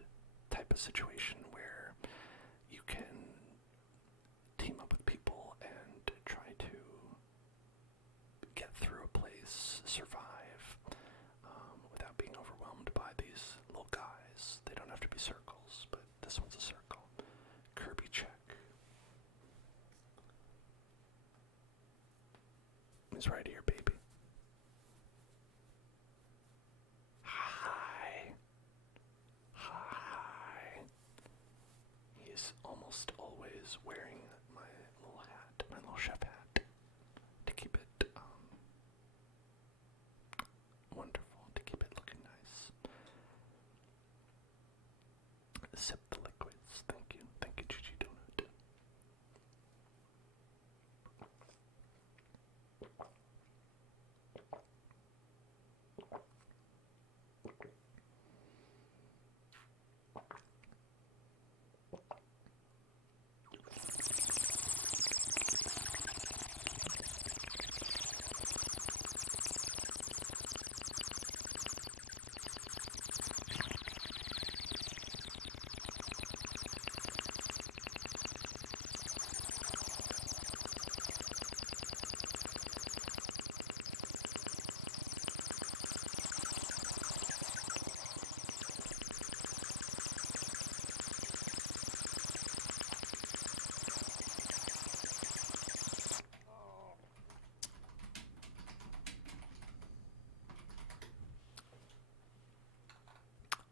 type of situation where you can team up with people and try to get through a place, survive, without being overwhelmed by these little guys. They don't have to be circles, but this one's a circle. Kirby check. He's right here, baby. Hi. Hi. He's almost always wearing my little hat, my little chef hat, to keep it wonderful, to keep it looking nice. Sip the liquids. Thank you. Thank you, Gigi Donut.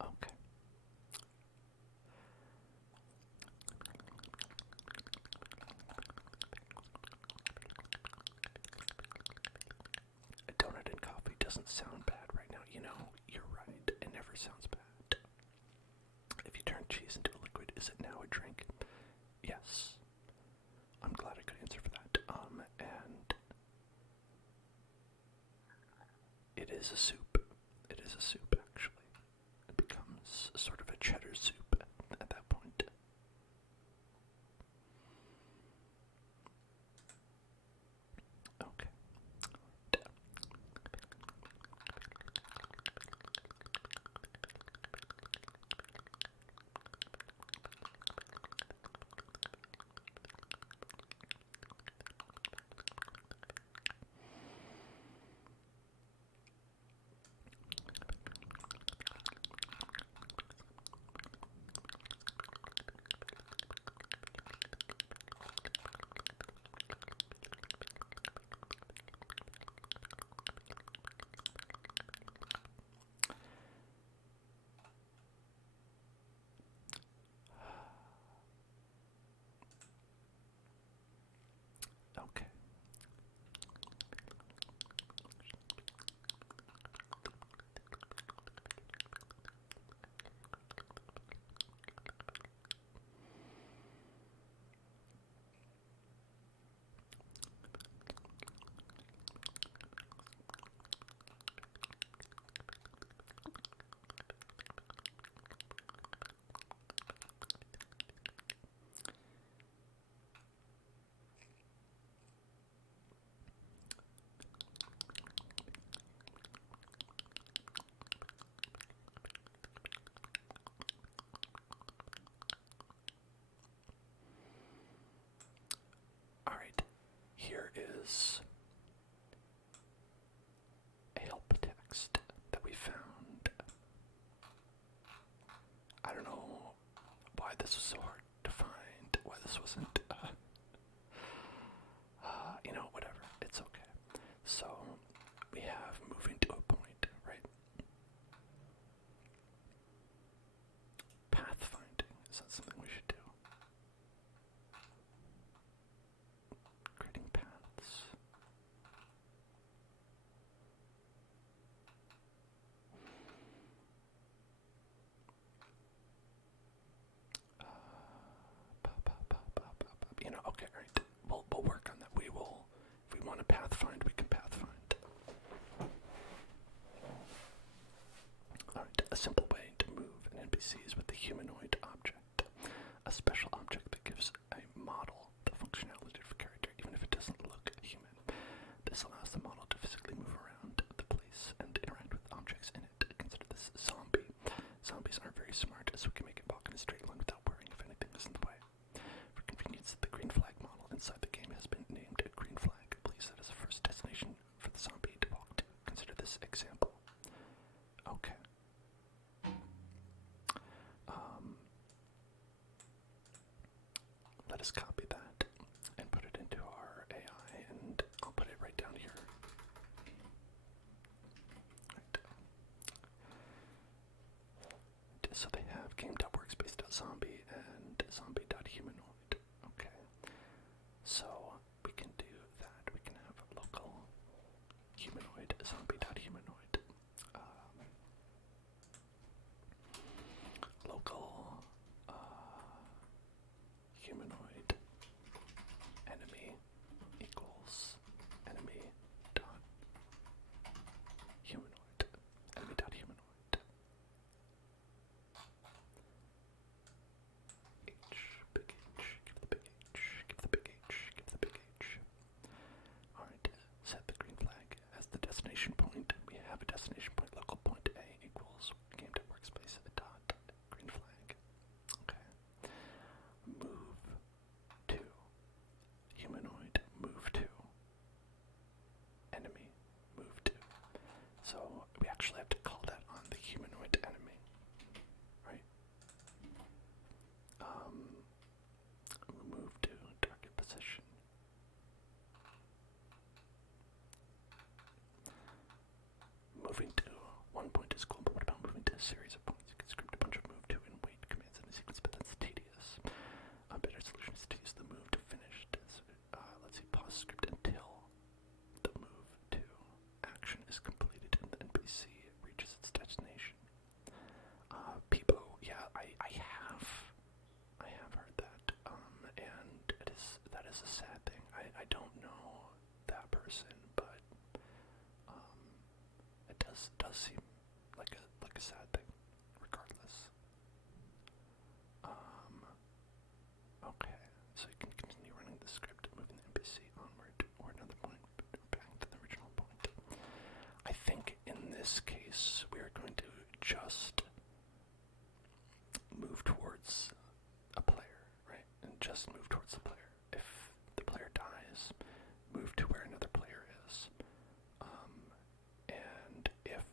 Okay. A donut and coffee doesn't sound bad right now. You know, you're right. It never sounds bad. If you turn cheese into a liquid, is it now a drink? Yes. I'm glad I could answer for that. And it is a soup. It is a soup, actually. It becomes sort of a cheddar soup at that point. Okay. Okay. Alright, here is a help text that we found. I don't know why this was so hard to find, why this wasn't, whatever, it's okay. So, we have moving to a point, right? Pathfinding, is that something we should do? Creating paths. Okay, all right. We'll work on that. We will, if we want to pathfind, we can pathfind. NPCs with the humanoid object, a special object that gives a model the functionality of a character even if it doesn't look human. This allows the model to physically move around the place and interact with objects in it. Consider this zombie. Zombies aren't very smart, so we can make it walk in a straight line without worrying if anything is in the way. For convenience, the green flag model inside the game has been named a green flag. Please set as a first destination for the zombie to walk to. Consider this example. Okay. Let us copy that and put it into our AI, and I'll put it right down here. Right. So they have game.workspace.zombie and zombie.humanoid. Okay. So we can do that. We can have local humanoid, zombie.humanoid. Local humanoid enemy equals enemy dot humanoid, enemy dot humanoid. H, big H, give the big H, give the big H, give the big H. Alright, set the green flag as the destination point. We have a destination point, local point A equals game.workspace dot green flag. Okay. Move to humanoid, move to enemy, move to. So we actually have to call that on the humanoid enemy, right? Move to target position. Moving to one point is cool, but what about moving to a series of points? You can script a bunch of move to and wait commands in a sequence, but that's tedious. A better solution is to use the move to finish this. Let's see, pause script until the move to action is completed and the NPC reaches its destination. Peebo, yeah, I have heard that, and that is a sad thing. I don't know that person, but it does seem like a sad thing, regardless. Okay, so you can continue running the script, moving the NPC onward or another point, back to the original point. I think in this case we are going to just move towards a player, right? And just move towards the player. If the player dies, move to where another player is. And if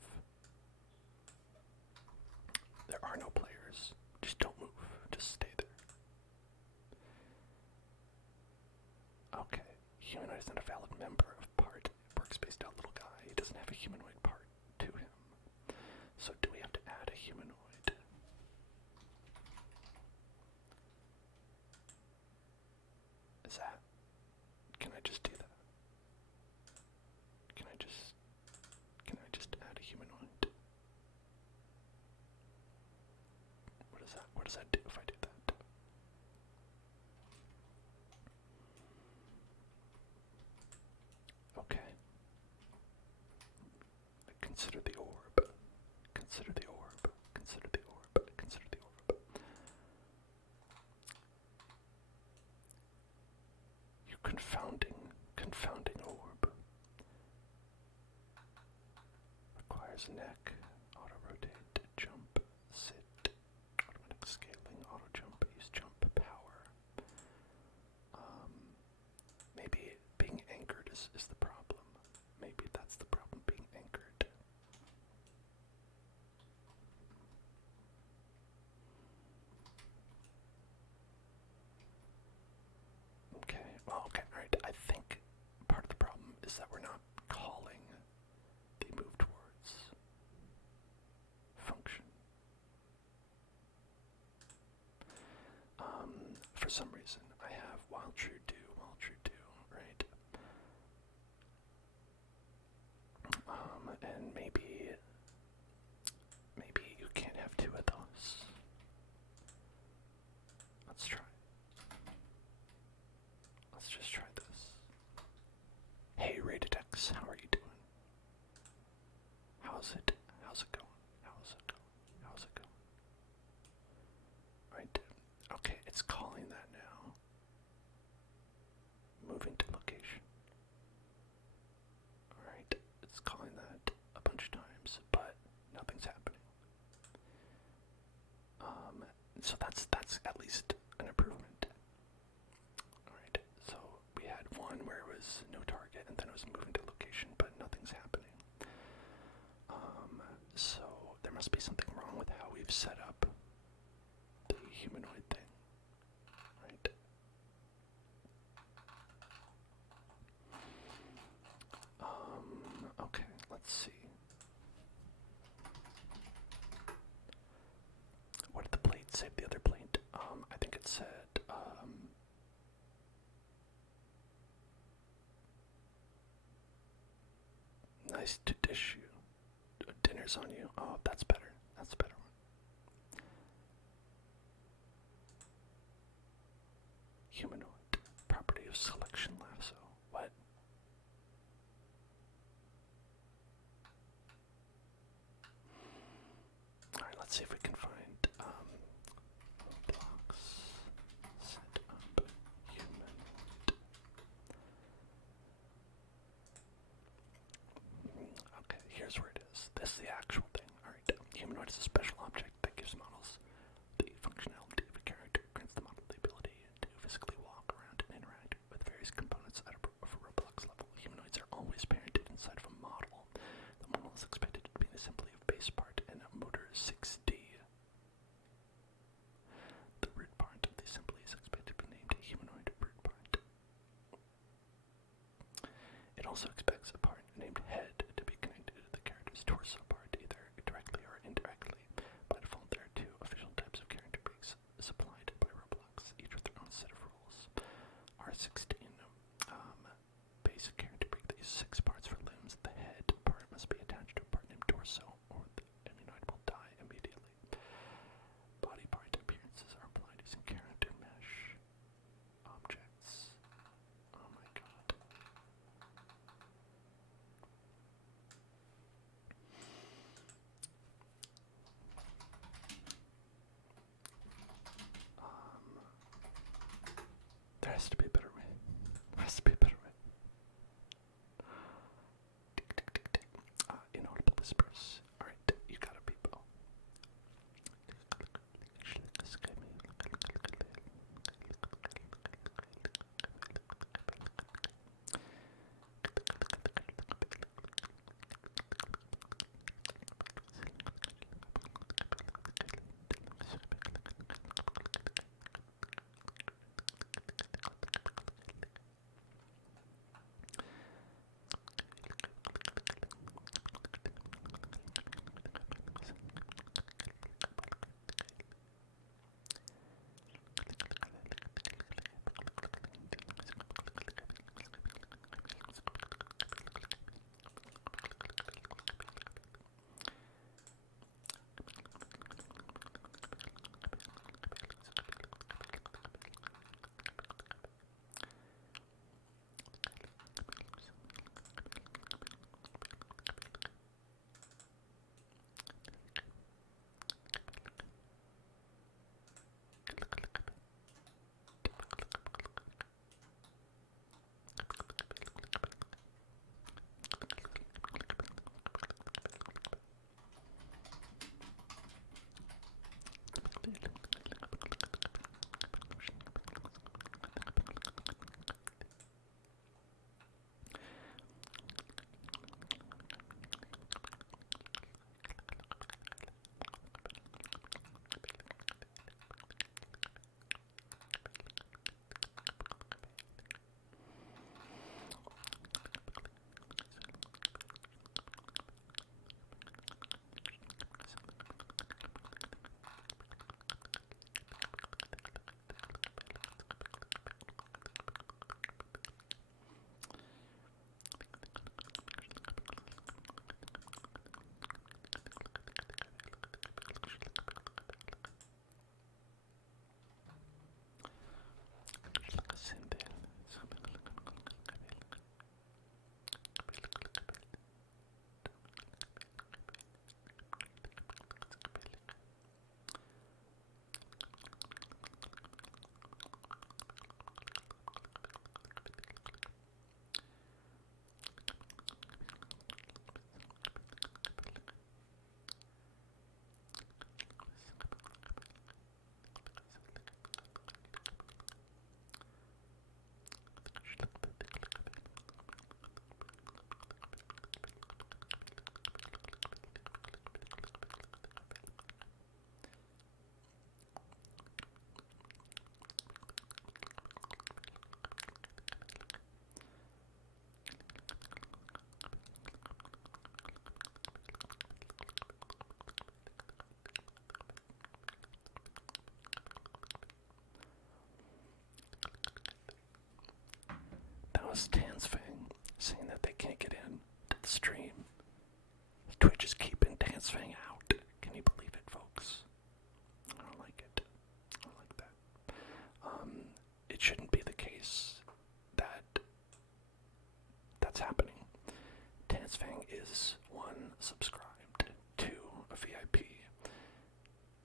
there are no players, just don't move. Just stay there. Okay. Humanoid is not a valid member of part workspace.little guy. He doesn't have a humanoid part to him. So do we have to add a humanoid? Is that? Can I just do that? Can I just add a humanoid? What does that do if I do that? Okay. Consider the orb. Consider the orb. Consider the orb. Consider the orb. You confounding orb. Requires neck, auto rotate, jump, sit, automatic scaling, auto jump, use jump power. Maybe being anchored is the problem. Maybe that's the problem, being anchored. Okay, well, okay, alright. I think part of the problem is that we're not calling the move towards function. For some reason, I have while true do, right? And maybe you can't have two of those. Let's try. Let's just try this. Hey, Rated X, how are you doing? How's it going? How's it going? it was moving to location, but nothing's happening. So there must be something wrong with how we've set up the humanoid thing, right? Okay, let's see. What did the plate say? The other plate? I think it said, nice to dish you. Dinner's on you. Oh, that's better. That's a better one. Humanoid. Property of selection lasso. What? Alright, let's see if we can find blocks. Set up humanoid. Okay, here's where it is. This is the actual thing. Alright, humanoid is a special object that gives models the functionality of a character, grants the model the ability to physically walk around and interact with various components at a Roblox level. Humanoids are always parented inside of a model. The model is expected to be an assembly of base part and a motor 6D. The root part of the assembly is expected to be named a humanoid root part. It also expects a part named head to be connected to the character's torso part, either directly or indirectly. By default, there are two official types of character breaks supplied by Roblox, each with their own set of rules. R16, basic character break that uses 6 parts for limbs. The head part must be attached to a part named torso, or the humanoid will die immediately. Body part appearances are applied using character mesh objects. Oh my god. There has to be a better way. There has to be a better way. Inaudible whispers. Alright, you got a peepo. is Tansfang saying that they can't get in to the stream. Twitch is keeping Tansfang out. Can you believe it, folks? I don't like it. I don't like that. It shouldn't be the case that that's happening. Tansfang is one subscribed, two a VIP.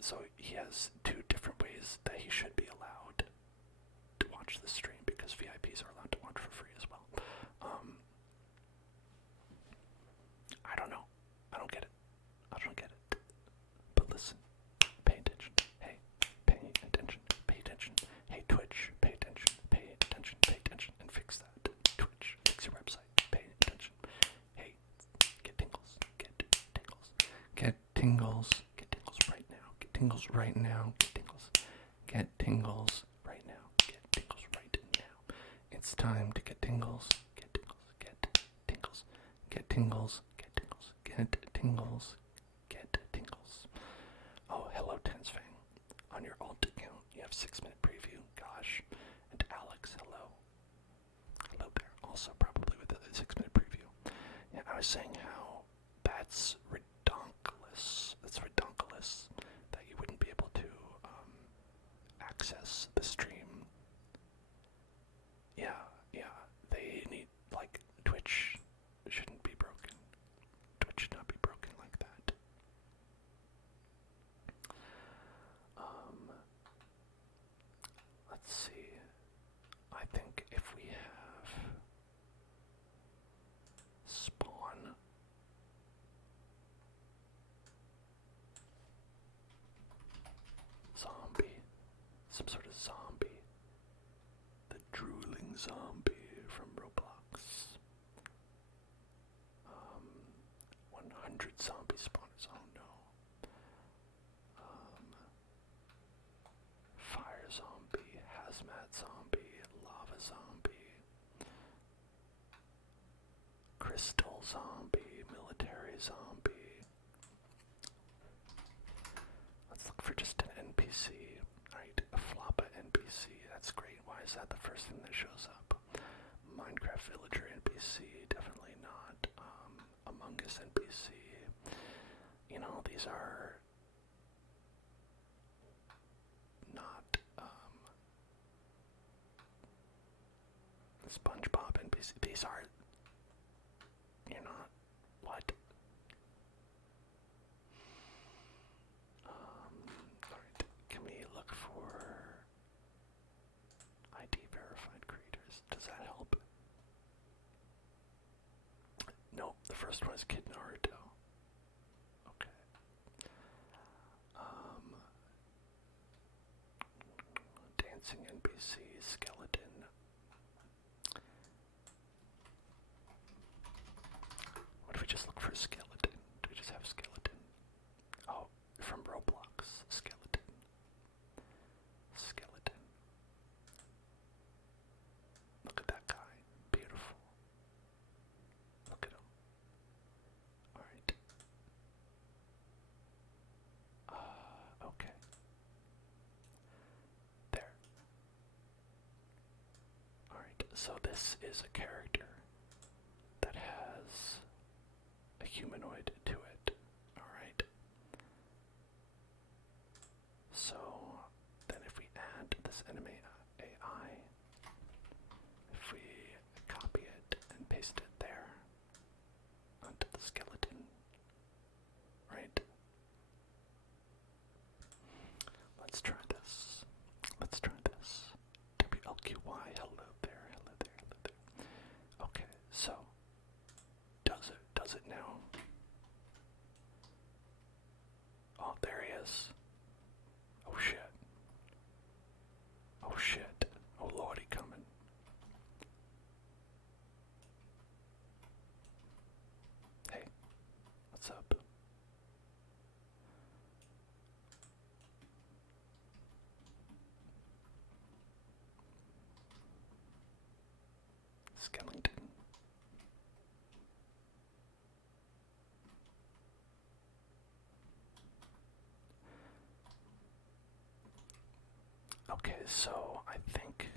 So he has two different ways that he should be allowed to watch the stream, because VIPs are allowed to watch for free as well. I don't know. I don't get it. I don't get it. But listen, pay attention. Hey, pay attention. Pay attention. Hey, Twitch, pay attention. Pay attention. Pay attention. And fix that. Twitch, fix your website. Pay attention. Hey, get tingles. Get tingles. Get tingles. Get tingles right now. Get tingles right now. Get tingles. Get tingles right now. Get tingles right now. It's time to get tingles. Get tingles. Get tingles. Get tingles. Get tingles. Get tingles. Get tingles. Oh, hello, Tansfang. On your alt account, you have 6-minute preview. Gosh. And Alex, hello. Hello there. Also, probably with a 6-minute preview. Yeah, I was saying how that's redonkulous. That's redonkulous that you wouldn't be able to access the stream. Yeah, they need, like, Twitch shouldn't be broken. Twitch should not be broken like that. Let's see. I think if we have spawn, zombie, some sort of zombie, the drooling zombie from Roblox. 100 zombie spawners, oh no. Fire zombie, hazmat zombie, lava zombie, crystal zombie, military zombie. Let's look for just an NPC. Alright, a floppa NPC, that's great. Why is that the first thing that shows up? Minecraft villager NPC, definitely not. Among Us NPC. You know, these are not SpongeBob NPC. These are, you're not, what? Alright, can we look for ID verified creators? Does that help? No, the first one is Kid Naruto. Okay. Dancing NPC, skeleton. What if we just look for a skeleton? Do we just have skeleton? Oh, from Roblox, skeleton. Skeleton. Look at that guy. Beautiful. Look at him. Alright. Okay. There. Alright, so this is a character that has a humanoid to it. Alright. So, then if we add this anime AI, if we copy it and paste it there onto the skeleton, right? Let's try this. Let's try this. WLQY, hello there, hello there, hello there. Okay, so, does it now? Oh, there he is. Oh shit. Oh shit. Oh lordy coming. Hey, what's up? Skellington. Okay, so I think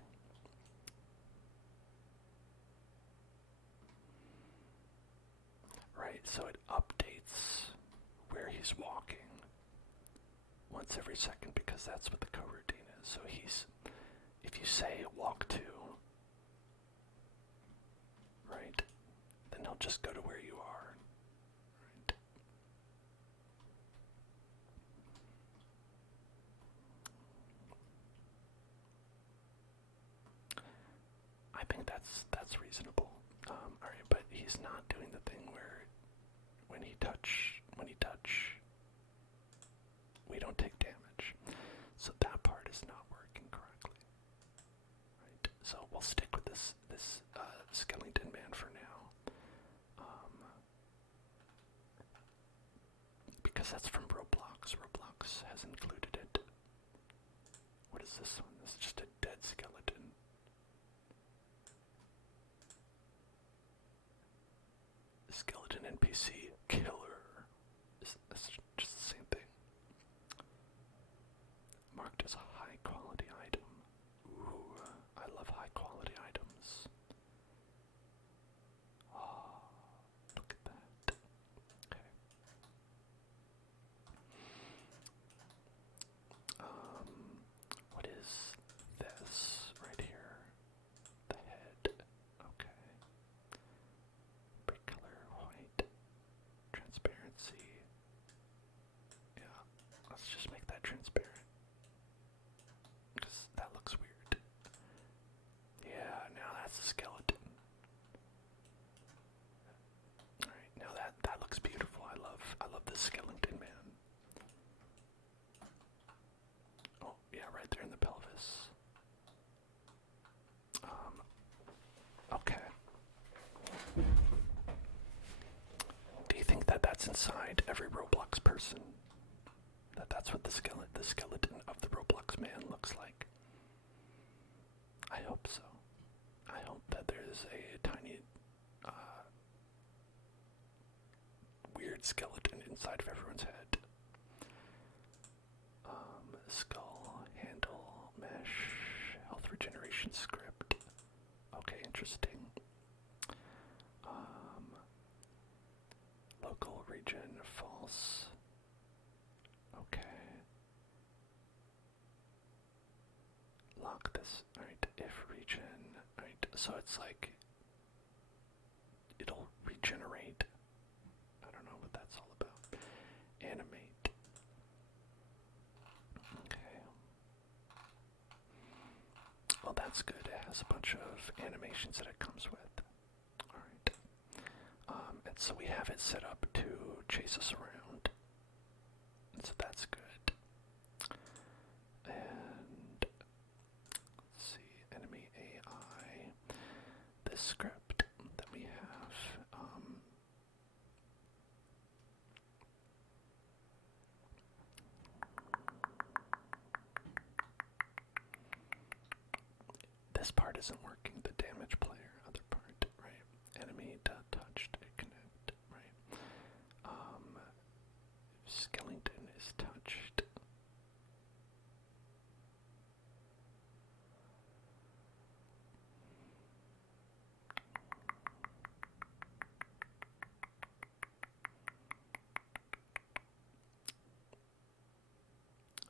right? So it updates where he's walking once every second because that's what the coroutine is. So if you say walk to, right, then he'll just go to where you are, right? I think that's reasonable. All right, but he's not doing the thing where when he touch, we don't take damage. So that part is not working correctly. Right. So we'll stick with this Skellington man for now. Because that's from Roblox. Roblox has included it. What is this one? This is just a dead skeleton. Skeleton NPC killer. That's just the same thing. Marked as a high quality item. Ooh, I love high quality items. Oh, look at that. Okay. What is this right here? The head. Okay. Brick color, white. Transparency. Yeah, let's just make that transparent. Because that looks weird. Yeah, now that's a skeleton. Alright, now that looks beautiful. I love this Skellington man. Oh, yeah, right there in the pelvis. Okay. Do you think that that's inside every Roblox person? That's what the skeleton of the Roblox man looks like? I hope so. I hope that there's a tiny, weird skeleton inside of everyone's head. Skull, handle, mesh, health regeneration script. Okay, interesting. Local region, false. Okay. Lock this. Alright, if region. Alright, so it's like it'll regenerate. I don't know what that's all about. Animate. Okay. Well, that's good. It has a bunch of animations that it comes with. Alright. And so we have it set up to chase us around. And so that's good. And let's see, enemy AI. This script that we have, this part isn't working, the damage player, other part, right? Enemy touched, connect, right? Skellington is touched.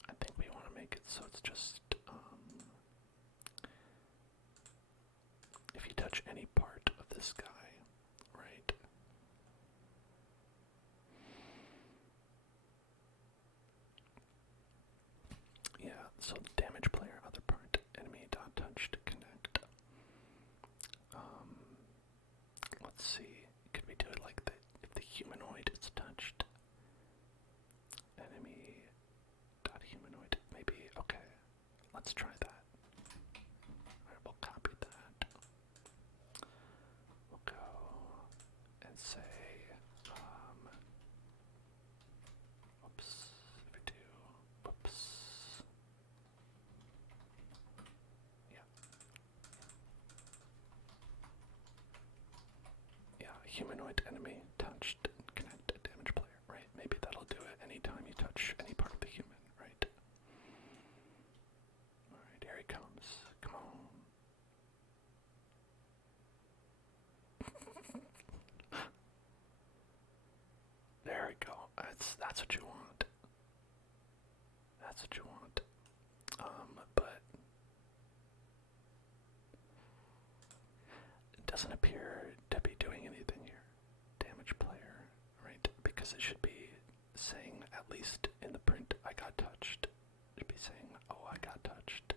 I think we want to make it so it's just, if you touch any part of this guy, right? Yeah, so damage player, other part, enemy dot touch to connect. Let's see, could we do it like that? If the humanoid is touched, enemy dot humanoid, maybe, okay, let's try that. Alright, we'll copy that. We'll go and say, whoops, if we do, whoops, yeah. Yeah, humanoid enemy touched, connect damage player, right? Maybe that'll do it anytime you touch any part of the human, right? Alright, here he comes. Come on. That's what you want. That's what you want. But it doesn't appear to be doing anything here. Damage player, right? Because it should be saying, at least in the print, I got touched. It should be saying, oh, I got touched.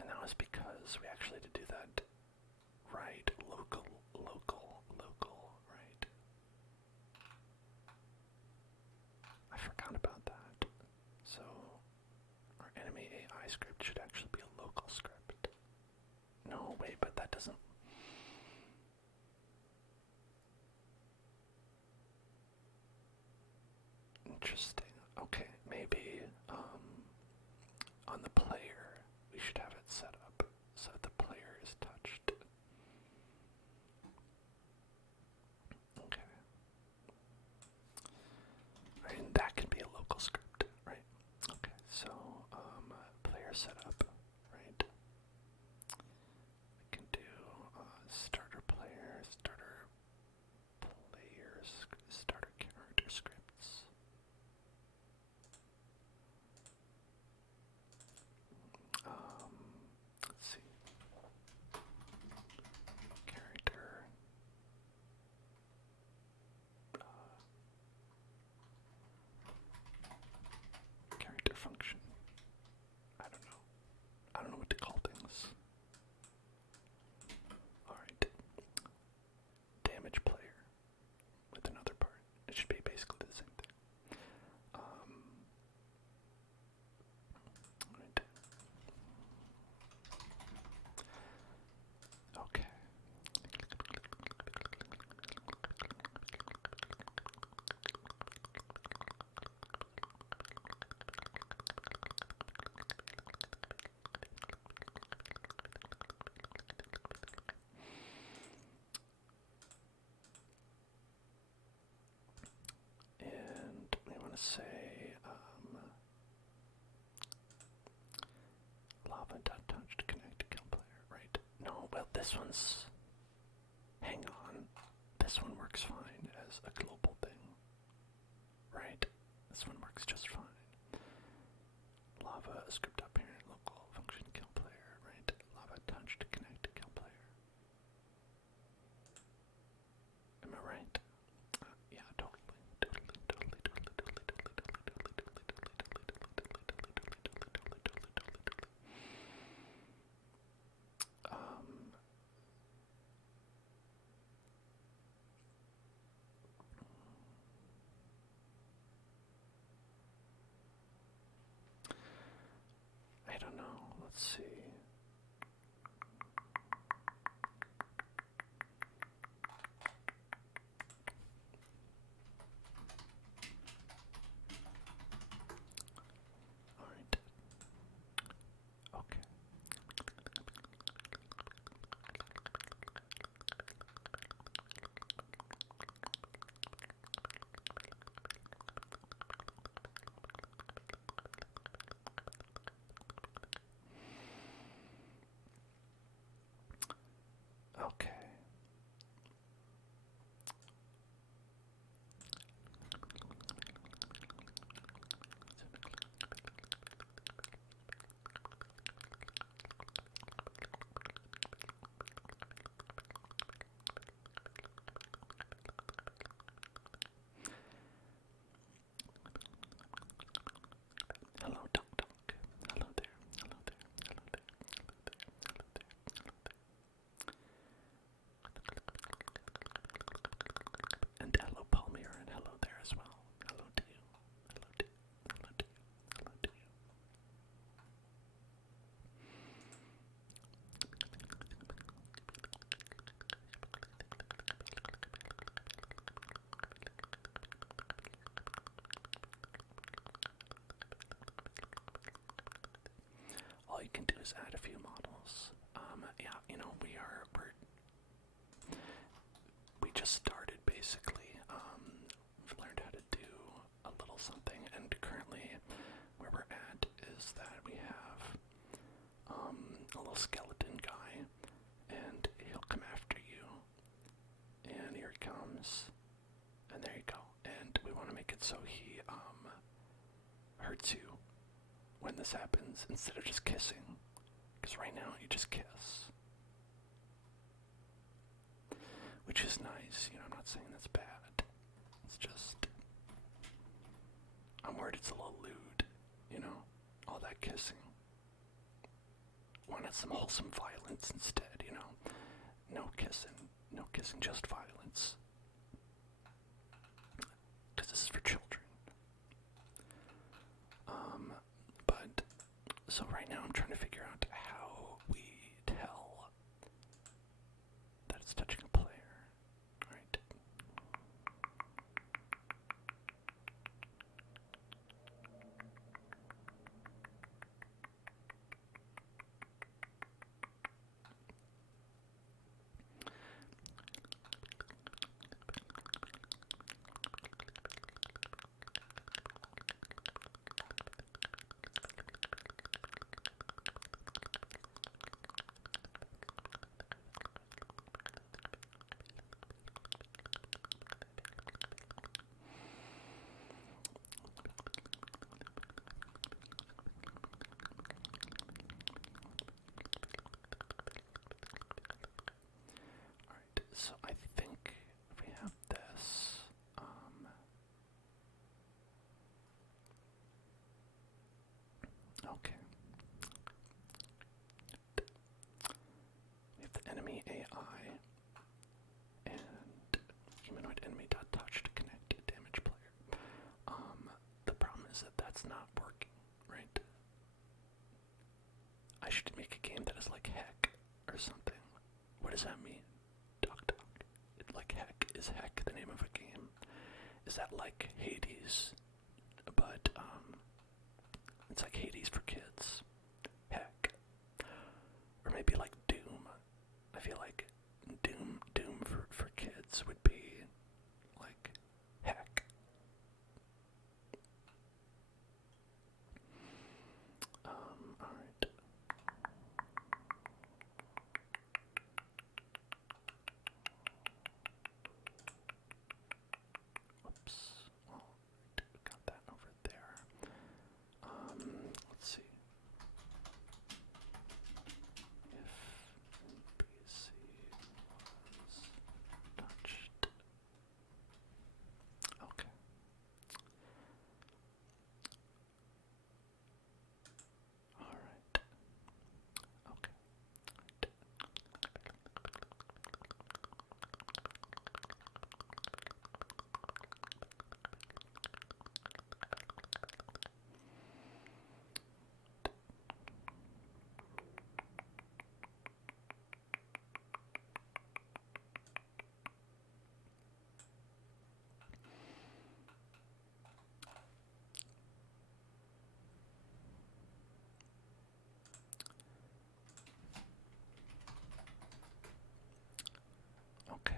And that was because we actually had to do that right. Local, right? I forgot about that. So our enemy AI script should actually be a local script. No, wait, but that doesn't. Interesting. Okay, maybe on the player we should have it set up so the player is touched. Okay. And that can be a local script, right? Okay, so player setup, right? We can do starter player, starter players, starter character scripts. Let's see. Character. Character function. I don't know. I don't know what to call things. Alright. Damage player with another part. It should be basically the same thing. Right. Okay. And we want to say lava dot touch to connect to kill player, right? No, well this one's, hang on, this one works fine as a global thing, right? This one works just fine. Lava script up parent local function kill player, right? Lava touch to connect to kill player. Am I right? Yeah, totally. I don't know. Let's see. All right. Okay. Okay. Hello, Doc Doc. Hello there. Hello there. Hello there. Hello there. Hello there. Hello there. And hello, Palmyra, and hello there as well. Hello to you. Hello to you. Hello to you. Hello to you. All you can do is add a few models. Yeah, you know, we just started basically. We've learned how to do a little something, and currently where we're at is that we have a little skeleton guy, and he'll come after you. And here he comes. And so he hurts you when this happens instead of just kissing. Because right now you just kiss. Which is nice, I'm not saying that's bad. It's just, I'm worried it's a little lewd, all that kissing. Why not some wholesome violence instead, No kissing, just violence. Because this is for children. But, so right now I'm trying to figure out how we tell that it's touching a player. Right? So I think if we have this, okay. We have the enemy AI and humanoid enemy dot touch to connect to damage player. The problem is that that's not working, right? I should make a game that is like heck or something. What does that mean? Like heck, is heck the name of a game? Is that like Hades? But it's like Hades for kids. Heck. Or maybe like Doom. I feel like Doom for kids would be like heck. Alright. Whoops. Well, got that over there. Let's see. If NPC was touched. Okay. Alright. Okay. Okay.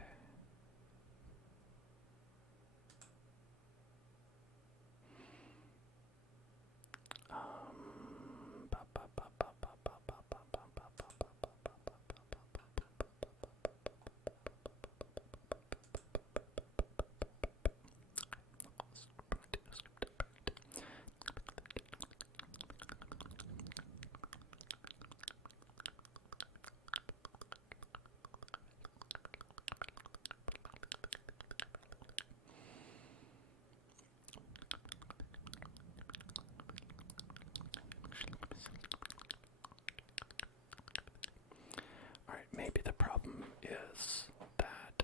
Alright, maybe the problem is that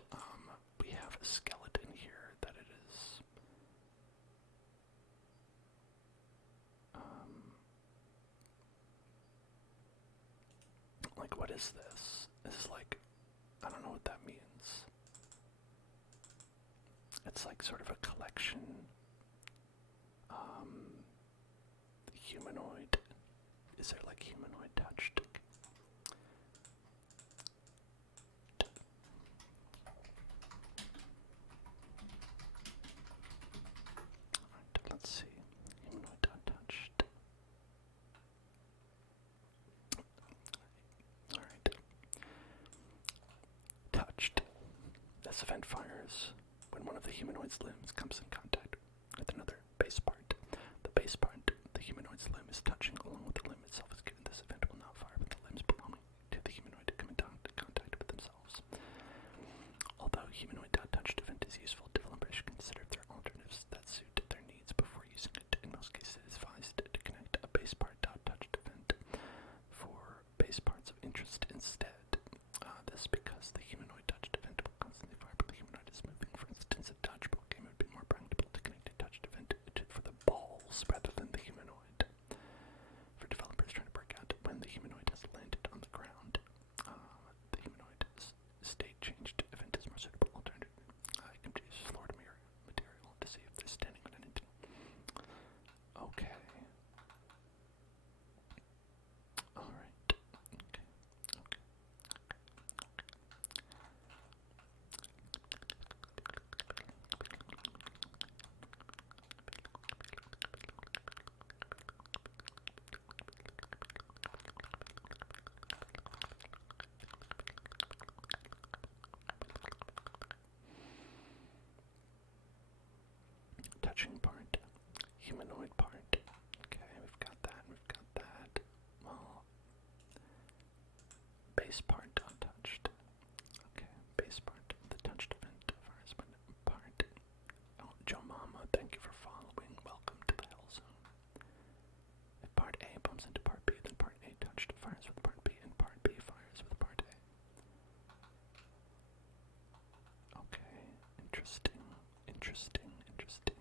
we have a skeleton here that it is like, what is this? This is like, I don't know what that means. It's like sort of a collection humanoid. Is there like humanoid touched? Alright, let's see. Humanoid touched. Alright. Touched. This event fires when one of the humanoid's limbs comes in contact with base part untouched. Okay, base part, the touched event fires when part. Oh, Joe Mama, thank you for following. Welcome to the Hell Zone. If part A bumps into part B, then part A touched fires with part B, and part B fires with part A. Okay, interesting, interesting, interesting.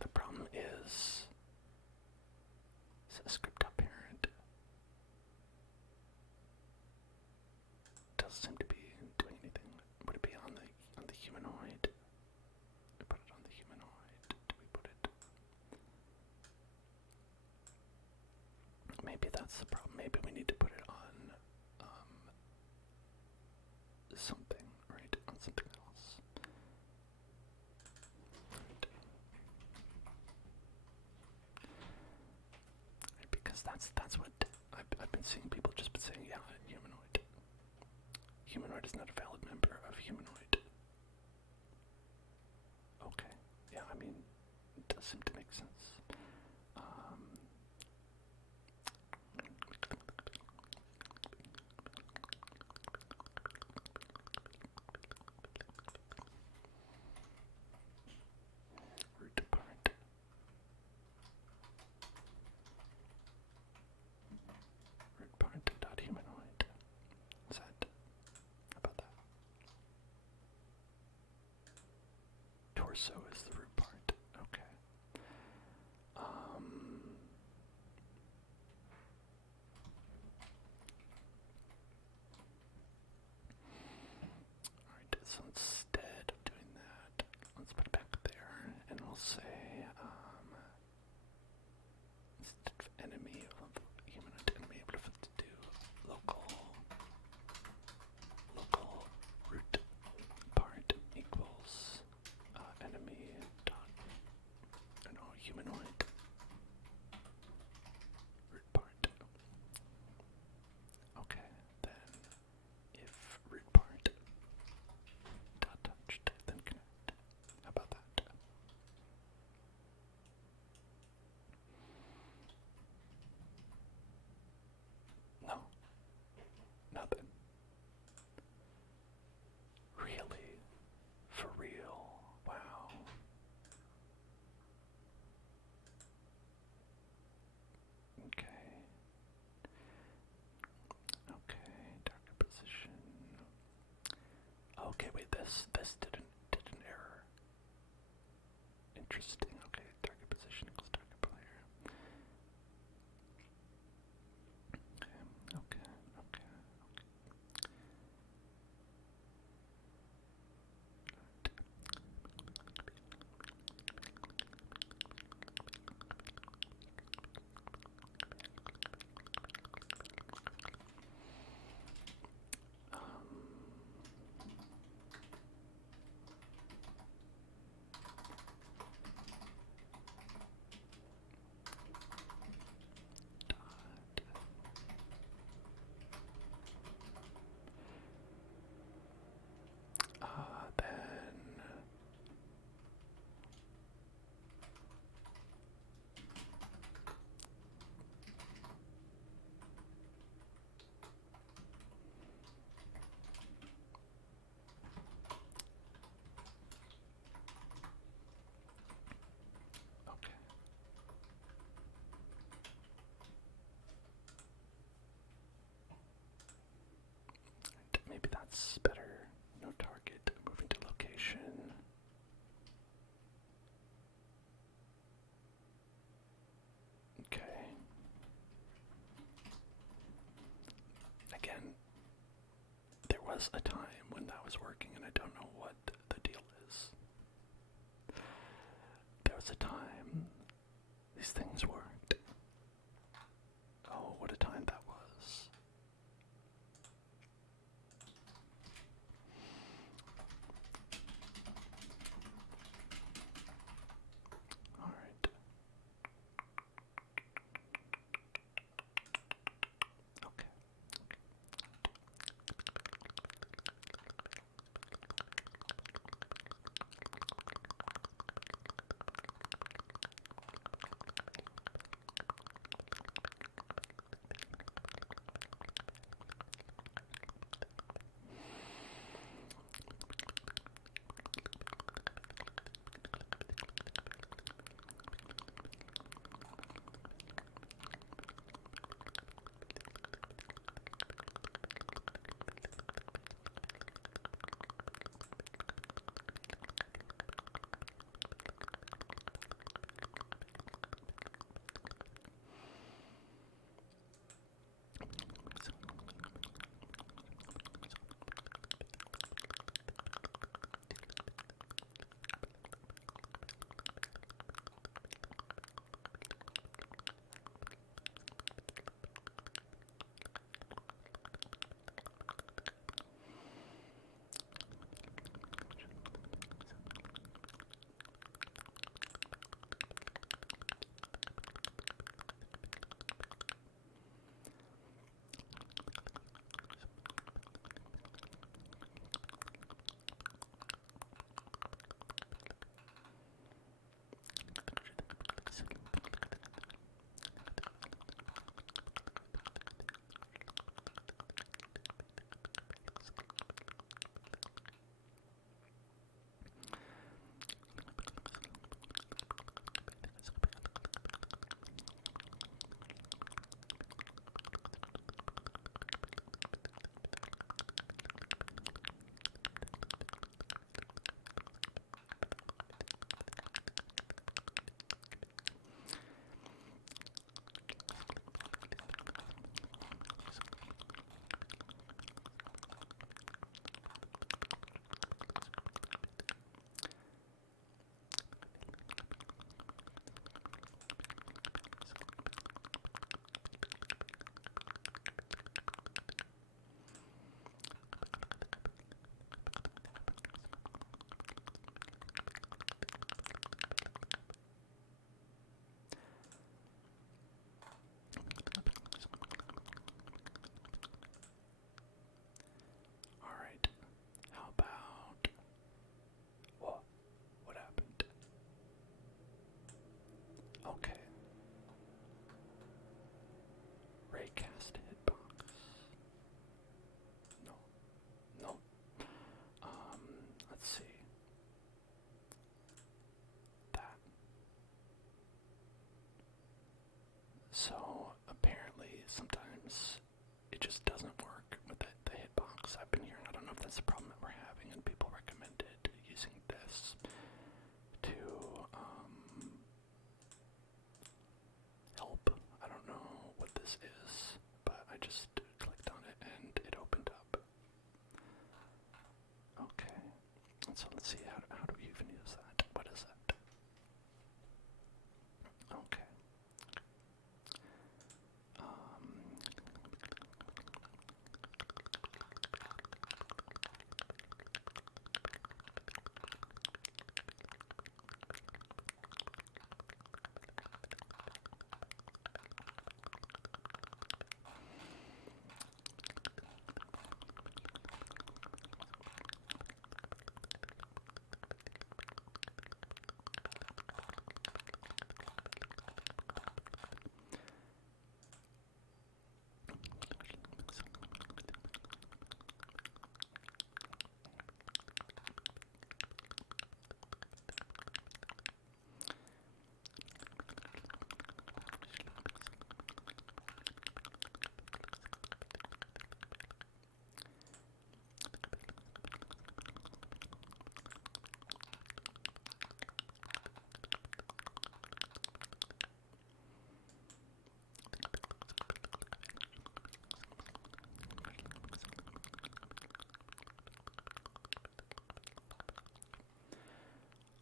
The problem is script up parent doesn't seem to be doing anything. Would it be on the humanoid? We put it on the humanoid. Do we put it? Maybe that's the problem. Maybe we need to put it on something, right? On something else. Right, because that's what I've been seeing people just saying, yeah, humanoid. Humanoid is not a valid member of humanoid. Okay, yeah, I mean, it does seem to make sense. Root part. Root part dot humanoid. Is that? How about that? Torso is the root part. Okay. Alright, so instead of doing that, let's put it back there, and we'll say, instead of enemy of humanoid enemy, what if it's do local root part equals enemy dot, no, humanoid root part. Okay, then if root part dot touched, then connect. How about that? No, nothing. Really? For real? Wow. Okay. Okay, darker position. Okay, wait, this did an error. Interesting. Okay, target position equals target player. Okay. Then okay. Maybe that's better. No target. Moving to location. Okay. Again, there was a time when that was working, and I don't know what the deal is. There was a time these things worked. Oh, what a time that was. Alright. Okay. that's the problem that we're having, and people recommended using this to help. I don't know what this is, but I just clicked on it and it opened up. Okay, and so let's see, how do we even use that? What is that? Okay.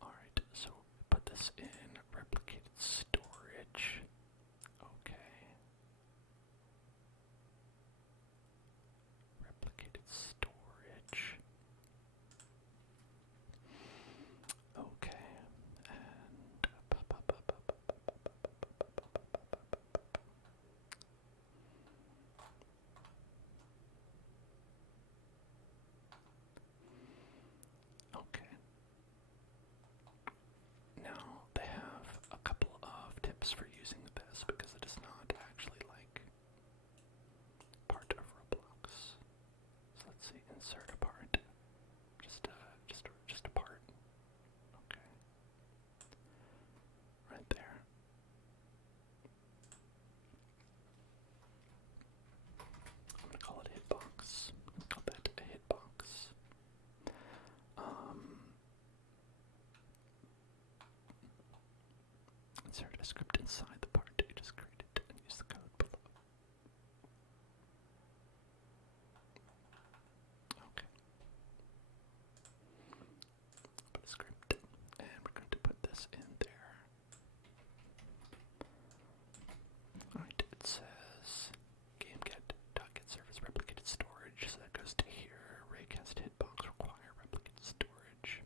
Alright, so put this in replicated storage. Okay. Replicated storage. Okay. And okay. Now they have a couple of tips for using this because it is not actually like part of Roblox. So let's see, insert a part. Just a part. Okay. Right there. I'm gonna call it a hitbox. Call that a hitbox. Insert a script inside the part you just created and use the code below. Okay. Put a script, and we're going to put this in there. Alright, it says GameGet.getService replicated storage, so that goes to here. Raycast hitbox require replicated storage.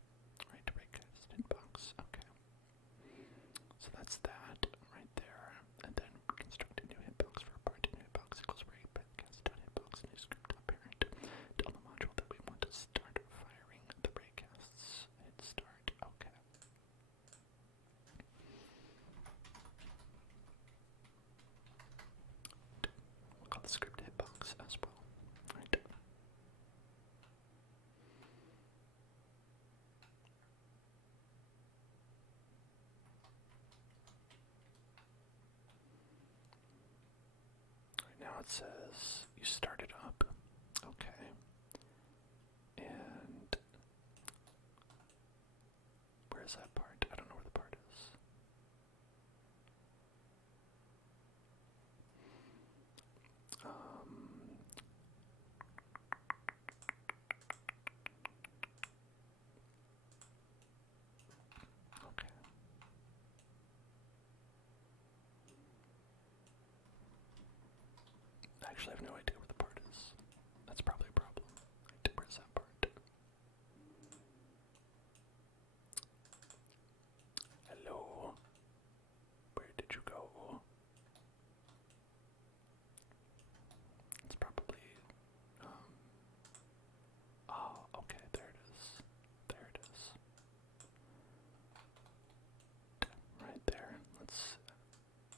Right, raycast hitbox, okay. So that's that right there, and then construct a new hitbox for a part. New hitbox equals raycast.hitbox, new script parent. Tell the module that we want to start firing the raycasts. Hit start. Okay. We'll call the script hitbox as well. Right. Right now it says you start it up. Okay. And where's that part? I don't know where the part is. Okay. I actually have no idea where the part is. That's probably a problem. Where's that part? Hello? Where did you go? It's probably, oh, okay, there it is. There it is. Right there.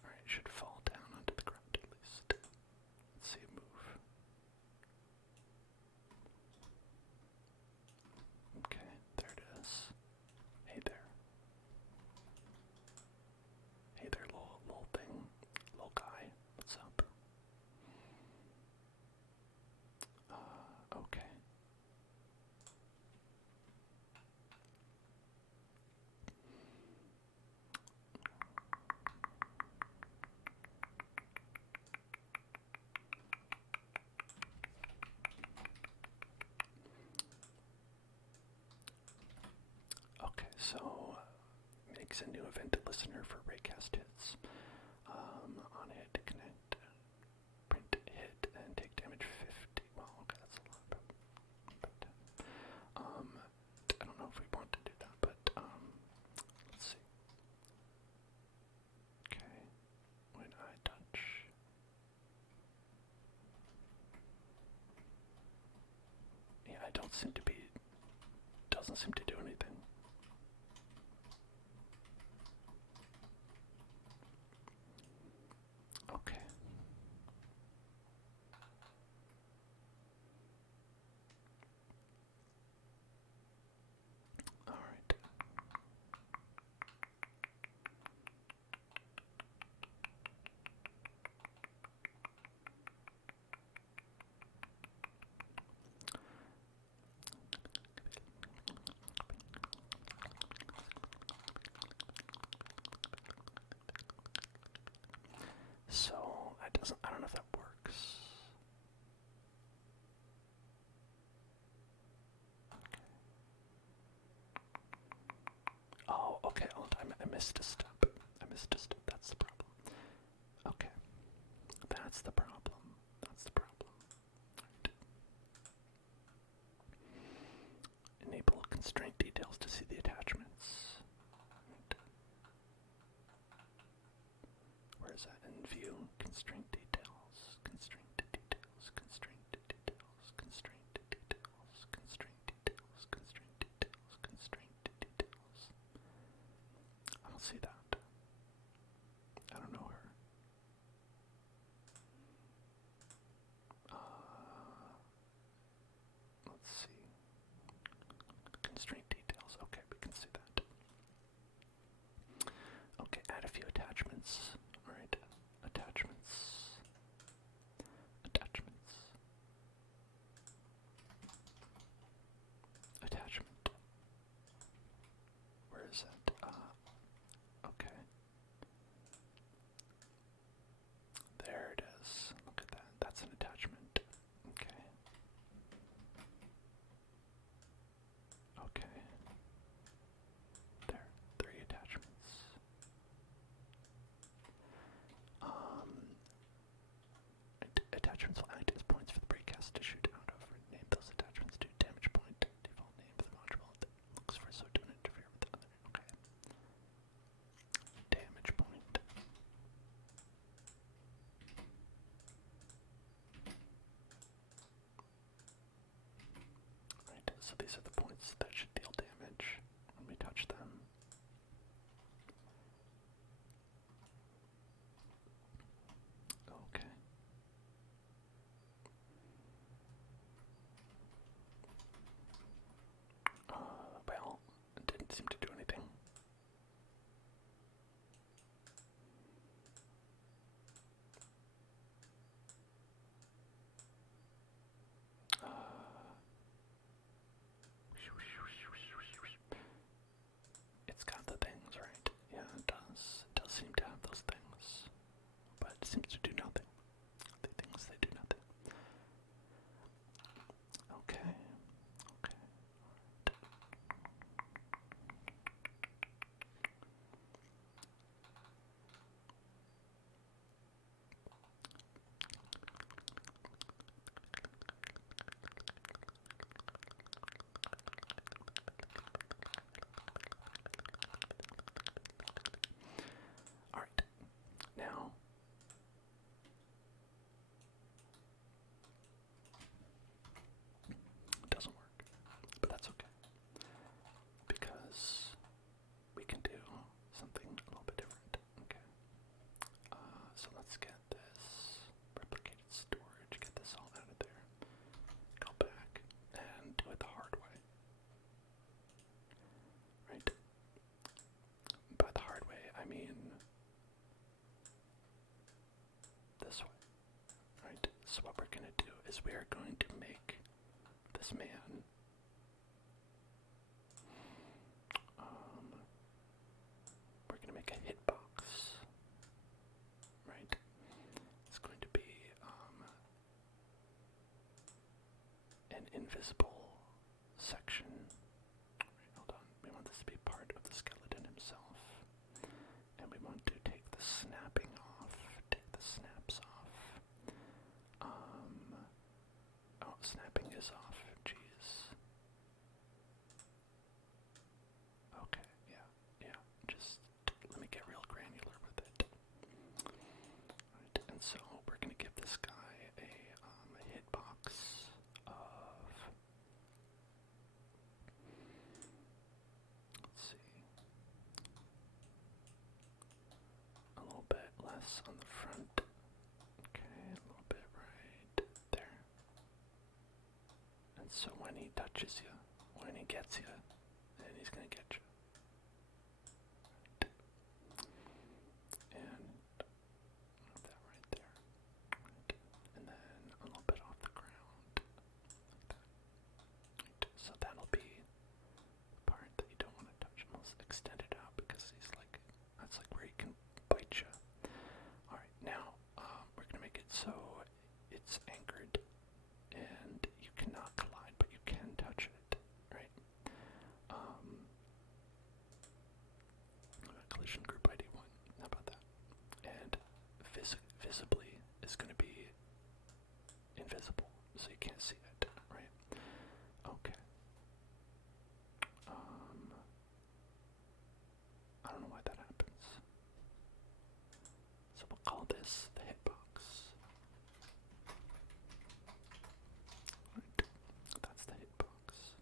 Alright, it should fall down onto the ground at least. Let's see it move. So, makes a new event listener for Raycast hits. On hit to connect, print hit, and take damage 50. Well, okay, that's a lot, but I don't know if we want to do that, but let's see. Okay, when I touch, yeah, I don't seem to be, doesn't seem to do anything. Okay. All right. So, I don't know if that works. Oh, okay, I missed a step. That's the problem. Okay. That's the problem. Right. Enable constraint details to see the attachments. Right. Where is that? In view, constraint details, constraint details, constraint details, constraint details, constraint details, constraint details, constraint details. I don't see that. I don't know her. Let's see. Constraint details. Okay, we can see that. Okay, add a few attachments. Alright. Attachments. Attachments. Attachment. Where is it? Okay. There it is. Look at that. That's an attachment. Okay. Okay. There. 3 attachments. Attachments will act as points for the breakcast to shoot out of. Name those attachments to damage point. Default name for the module that looks for so don't interfere with the other. Okay. Damage point. Right, so these are the points that should deal damage when we touch them. Okay. Well, it didn't seem to do anything. It's got the things, right? Yeah, it does. It does seem to have those things. But it seems to do nothing. The things, they do nothing. Okay. Okay. Alright. Now, it doesn't work, but that's okay, because we can do something a little bit different. Okay, so let's get this replicated storage, get this all out of there, go back, and do it the hard way. Right? By the hard way, I mean this way. Right? So what we're going to do is we are going to make this man we're going to make a hitbox. Right? It's going to be an invisible section. Right, hold on. We want this to be part snapping off. Take the snaps off. Oh, snapping is off. Jeez. Okay, yeah. Just let me get real granular with it. Right, and so we're gonna give this guy a hitbox of, let's see, a little bit less on the front. Okay, a little bit right there. And so when he touches you, when he gets you, then he's gonna get you. And that right there. Right. And then a little bit off the ground. Like that. Right. So that'll be the part that you don't want to touch. Almost extend it out because he's like, that's like where he can bite you. Alright, now we're gonna make it so it's anchored and you cannot collide, but you can touch it, right? Collision group ID 1. How about that? And visibly is going to be invisible, so you can't see it, right? Okay. I don't know why that happens. So we'll call this the hitbox. Right. That's the hitbox.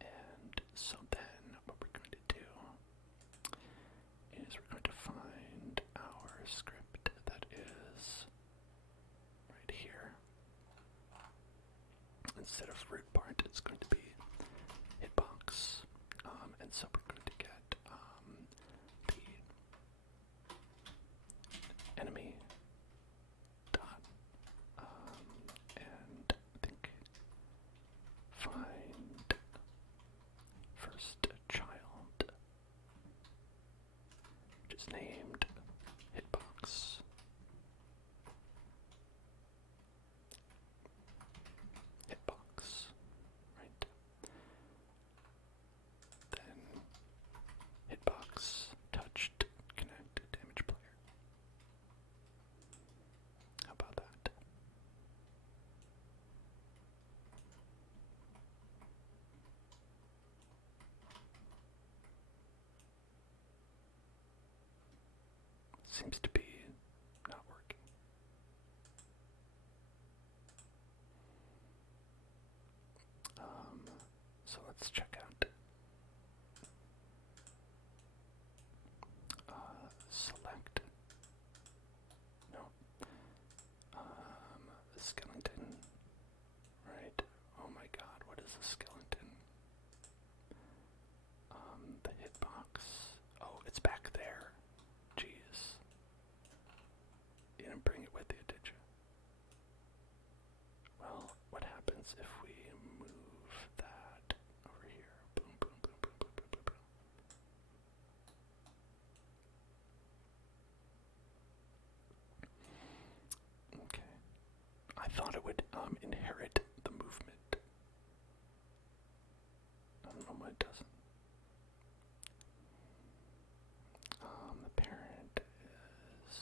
And so then what we're going to do is we're going to find our script that is right here. Instead of root part, it's going to be hitbox. And so we're going to get the enemy dot and I think find first child, which is named hitbox. Hitbox, right? Then hitbox touched connect damage player. How about that? Seems to be not working. So let's check out select. No. Skellington. Right. Oh my god, what is a skeleton? The hitbox. Oh, it's back there. Jeez. You didn't bring it with you, did you? Well, what happens if we move that over here? Boom, boom, boom, boom, boom, boom, boom, boom. Okay. I thought it would inherit the movement. I don't know why it doesn't. The parent is,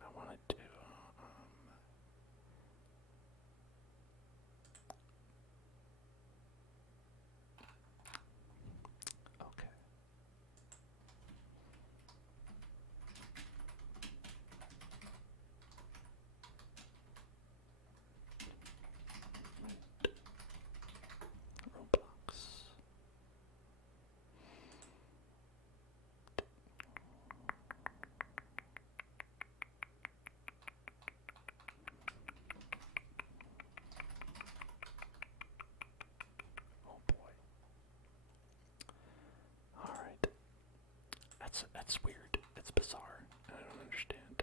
I want to do, okay. Roblox. Oh boy. Alright. That's weird. It's bizarre. I don't understand.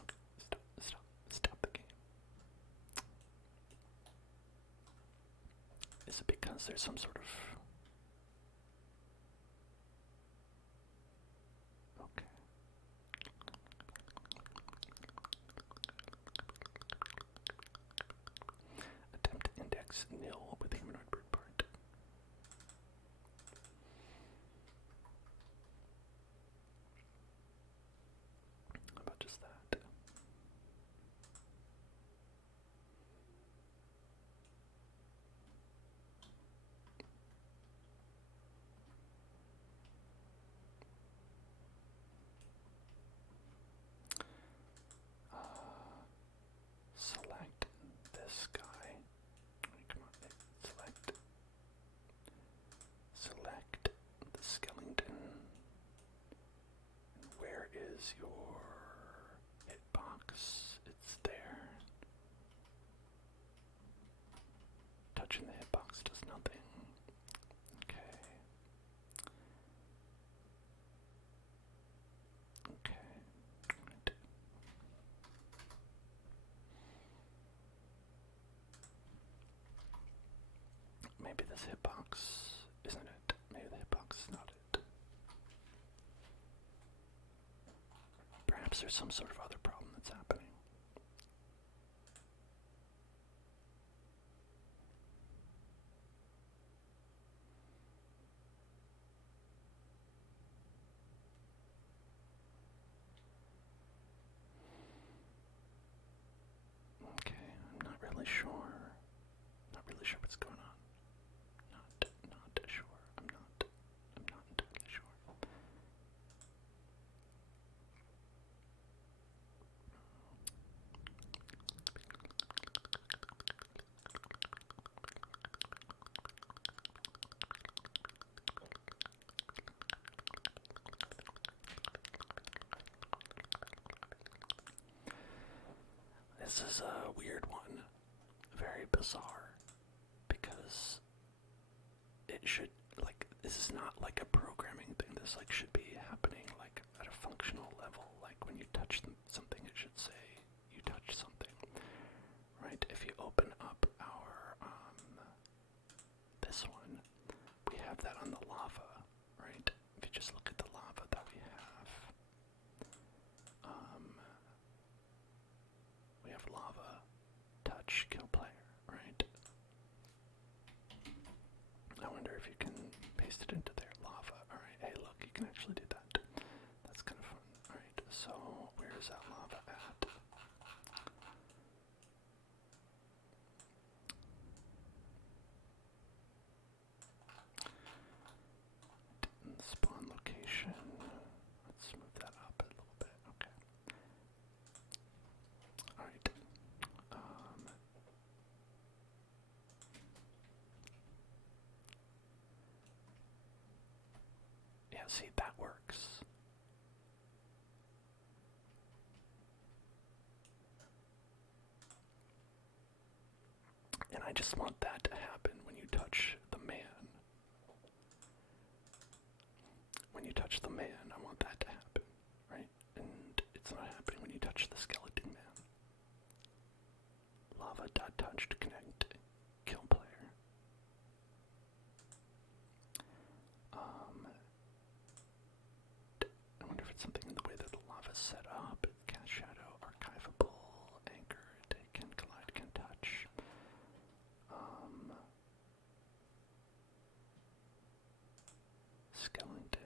Okay. Stop the game. Is it because there's some sort of... Okay. Attempt to index nil with humanoid bird part. touching the hitbox does nothing. Okay. Okay. Right. Maybe this hitbox isn't it. Maybe the hitbox is not it. Perhaps there's some sort of other problem that's happening. Okay, I'm not really sure. Not really sure what's going on. Not sure. I'm not entirely sure. This is a weird one. Very bizarre. Because it should, like, this is not like a programming thing. This, like, should be happening, like, at a functional level. Like, when you touch something, it should say you touch something. Right? If you open up our, this one, we have that on the lava, right? If you just look at the lava that we have lava, touch, kill player, right? I wonder if you can paste it into there, lava. Alright, hey look, you can actually do that. That's kind of fun. Alright, so where is that lava at? Spawn location. Let's move that up a little bit. Okay. Alright. Yeah, see, that works. And I just want that to happen when you touch the man. When you touch the man, I want that to happen, right? And it's not happening when you touch the skeleton man. Lava.touch to connect, kill player. I wonder if it's something in the way that the lava's set up. Cast shadow, archivable, anchor, can collide, can touch. Skellington.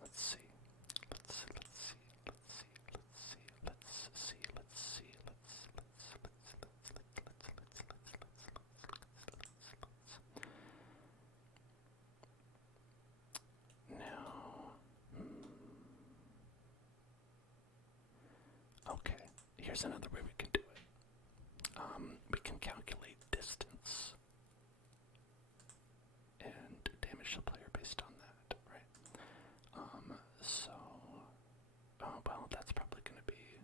Let's see. Now, okay, here's another way we can do it. We can calculate distance and damage the player based on that, right? So, oh, well, that's probably going to be,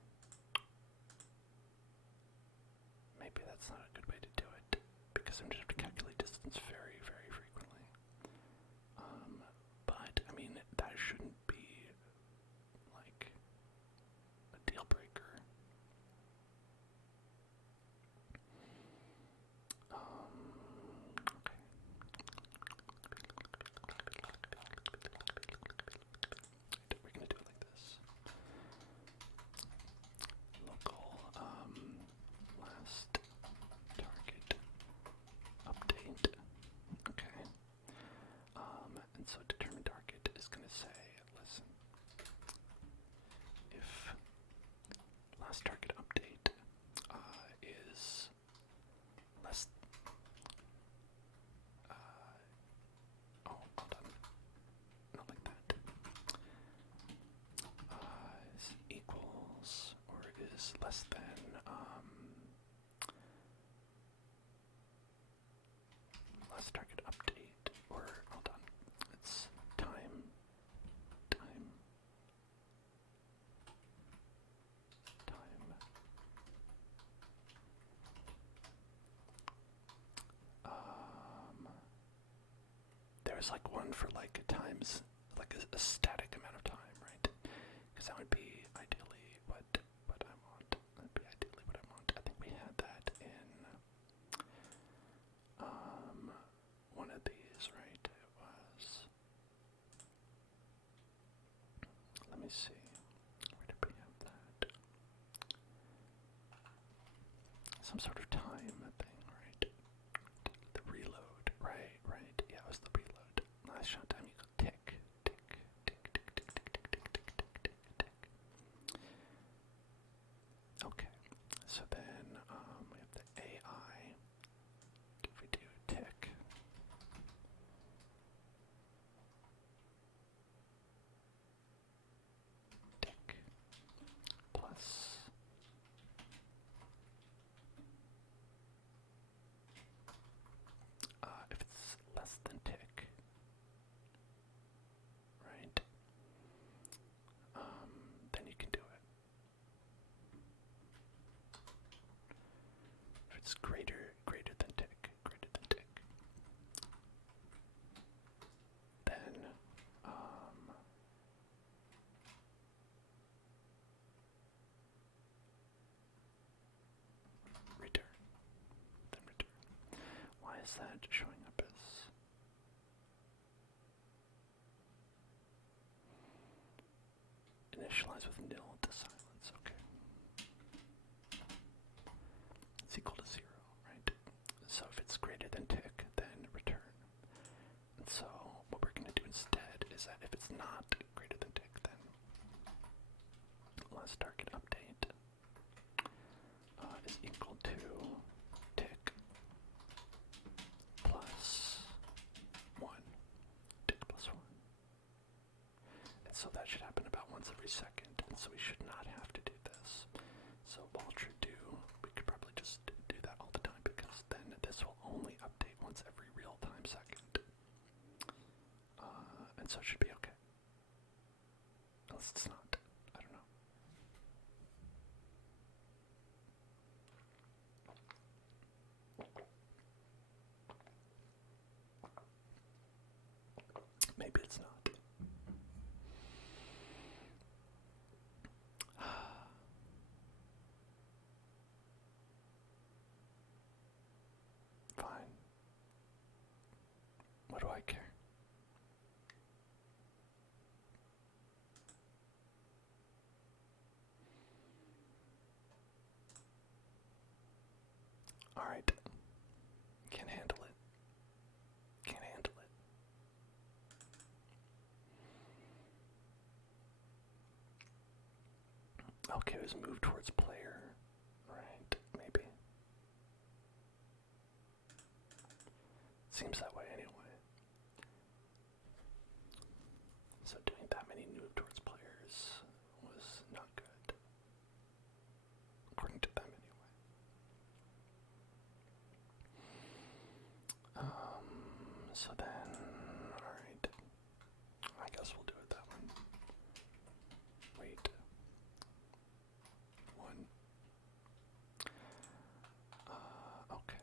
maybe that's not a good way to do it, because because I'm going to have to calculate distance very, very frequently. But, I mean, that shouldn't be, like, a deal breaker. Okay. We're going to do it like this. Local, last target update. Okay. And so determine target is going to say, listen, if last target update is less, oh, hold on, not like that, is equals, or is less than, last target update, or, hold on, it's time, there's like one for like times, like a static amount of time, right? Because that would be ideally what I want. That'd be ideally what I want. I think we had that in one of these, right? It was. Let me see. Where did we have that? Some sort of time thing, right? The reload, right? Yeah, it was the reload. Last shot time you go tick, tick, tick, tick, tick, tick, tick, tick, tick, tick, tick, tick. Okay, so then we have the AI. If we do tick, tick plus if it's less than tick, right? Then you can do it. If it's greater than tick, then return. Why is that showing up as initialize with nil to silence? Okay. It's equal to 0, right? So if it's greater than tick, then return. And so what we're going to do instead is that if it's not greater than tick, then last target update is equal to tick plus 1. Tick plus 1. And so that should happen about once every second, and so we should not have to do this. So while true do, we could probably just do that all the time, because then this will only update once every real time second. And so it should be okay. Unless it's not. I don't know. Maybe it's not. Fine. What do I care? Alright. Can't handle it. Can't handle it. Okay, it was move towards player. Right, maybe. Seems that way anyway. So doing that many move towards players was not good. According to them anyway. So then, alright. I guess we'll do it that one. Wait. 1. Okay.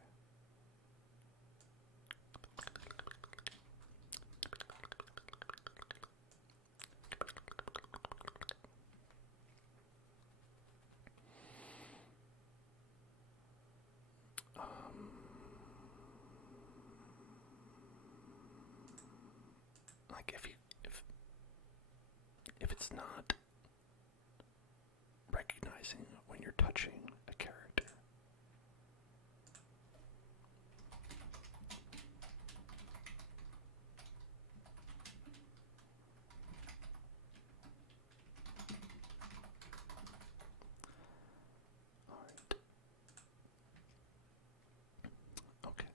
like if it's not recognizing when you're touching a character. Alright. Okay.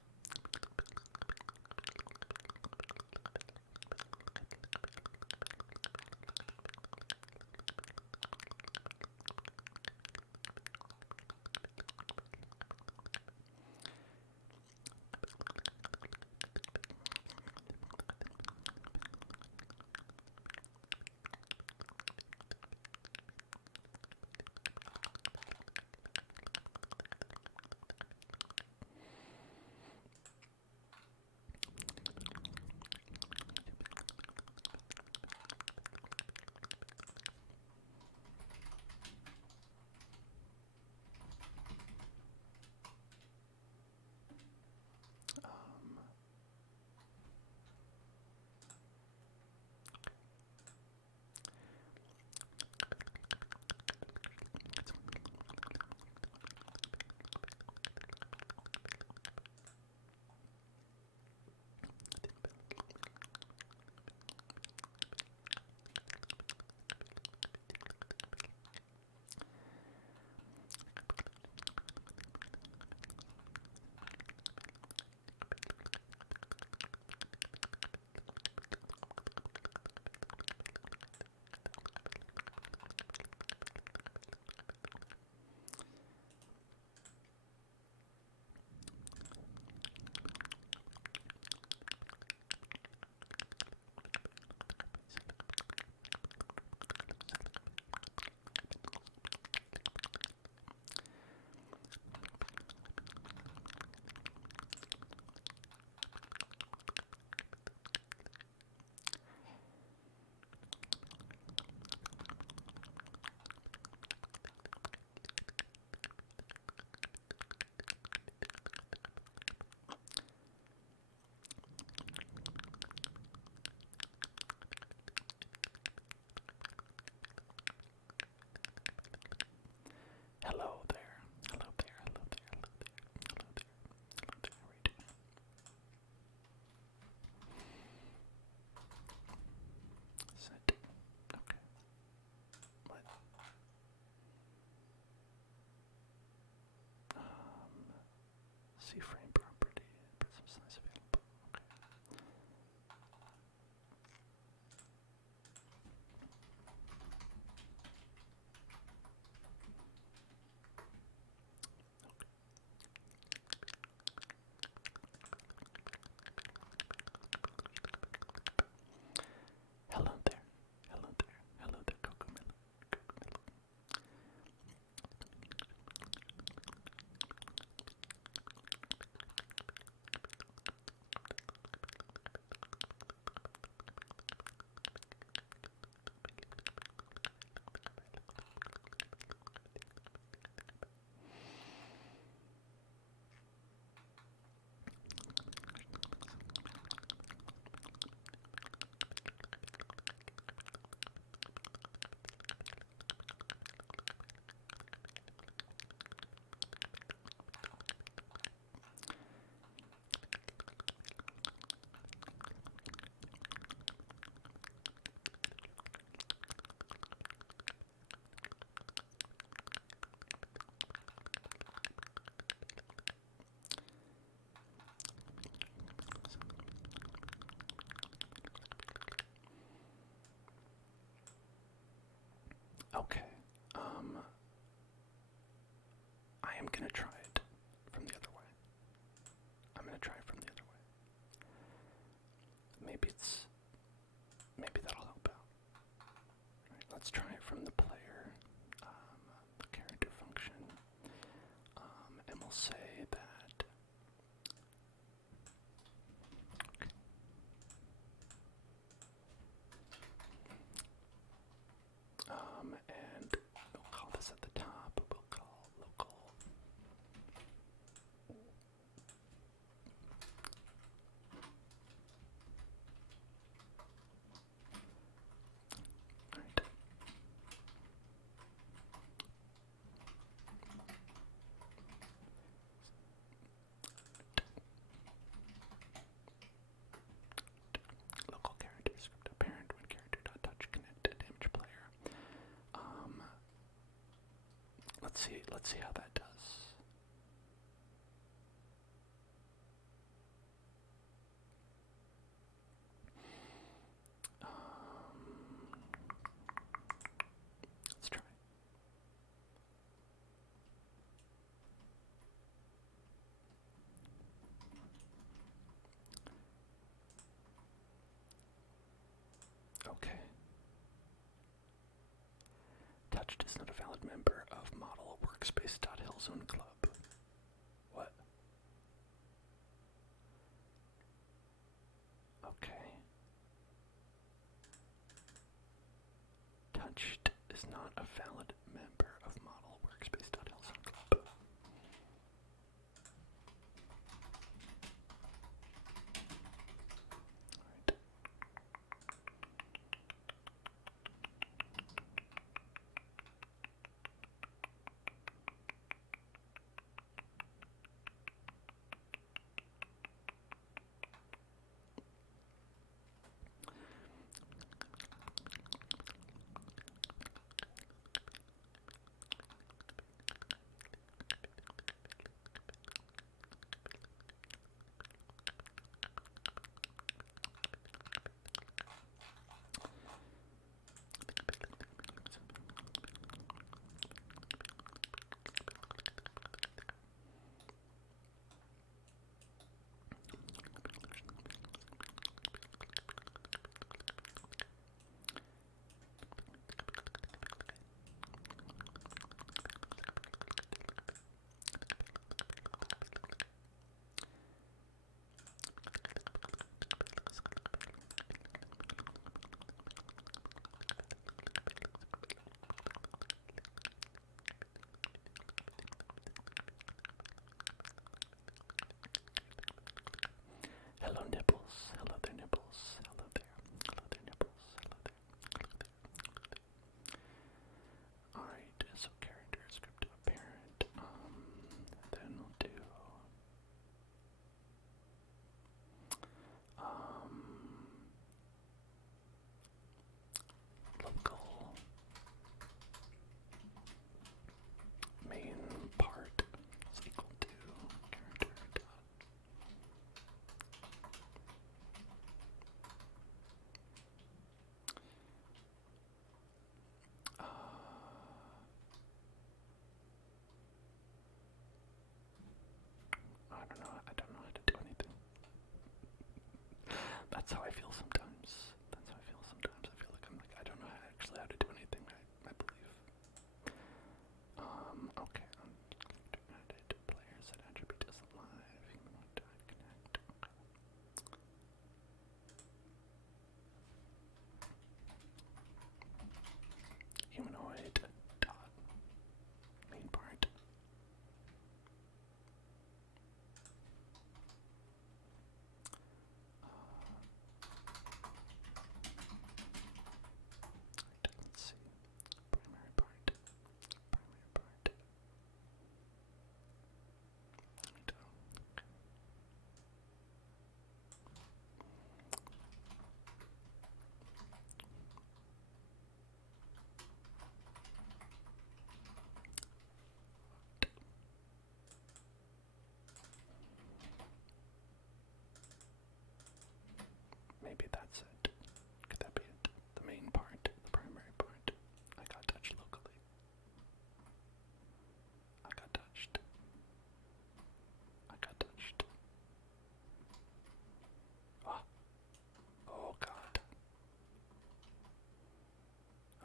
Hello there. Hello there. Hello there. Hello there. Hello there. Hello there. How are you doing? Set. Okay. What? See frame property. Prism size available. Okay. Hello there. Hello there. Hello there, Cocomelon. Cocomelon. Okay. I am gonna try it from the other way. I'm gonna try it from the other way. Maybe that'll help out. Right, let's try it from the player, the character function, and we'll say that. Okay. And we'll call this at the top. We'll call local. Let's see how that does. Let's try. Okay. Touched is not a valid member of model workspace.hillzone club. What? Okay. Touched is not a valid member of model workspace.hillzone club. Alright. Hello Nibbles, hello there Nibbles, hello there Nibbles, hello there, hello there, hello there. Alright, so character, script to a parent, then we'll do, local main part is equal to character dot. I don't know how to do anything. That's how I feel sometimes. I feel like I don't know actually how to do anything, I believe. Okay. Added player set attribute is live. Humanoid dot connect. Okay. Humanoid dot main part. Let's see. Primary part. Maybe that's it. Could that be it? The main part, the primary part. I got touched locally. I got touched. Ah. Oh god.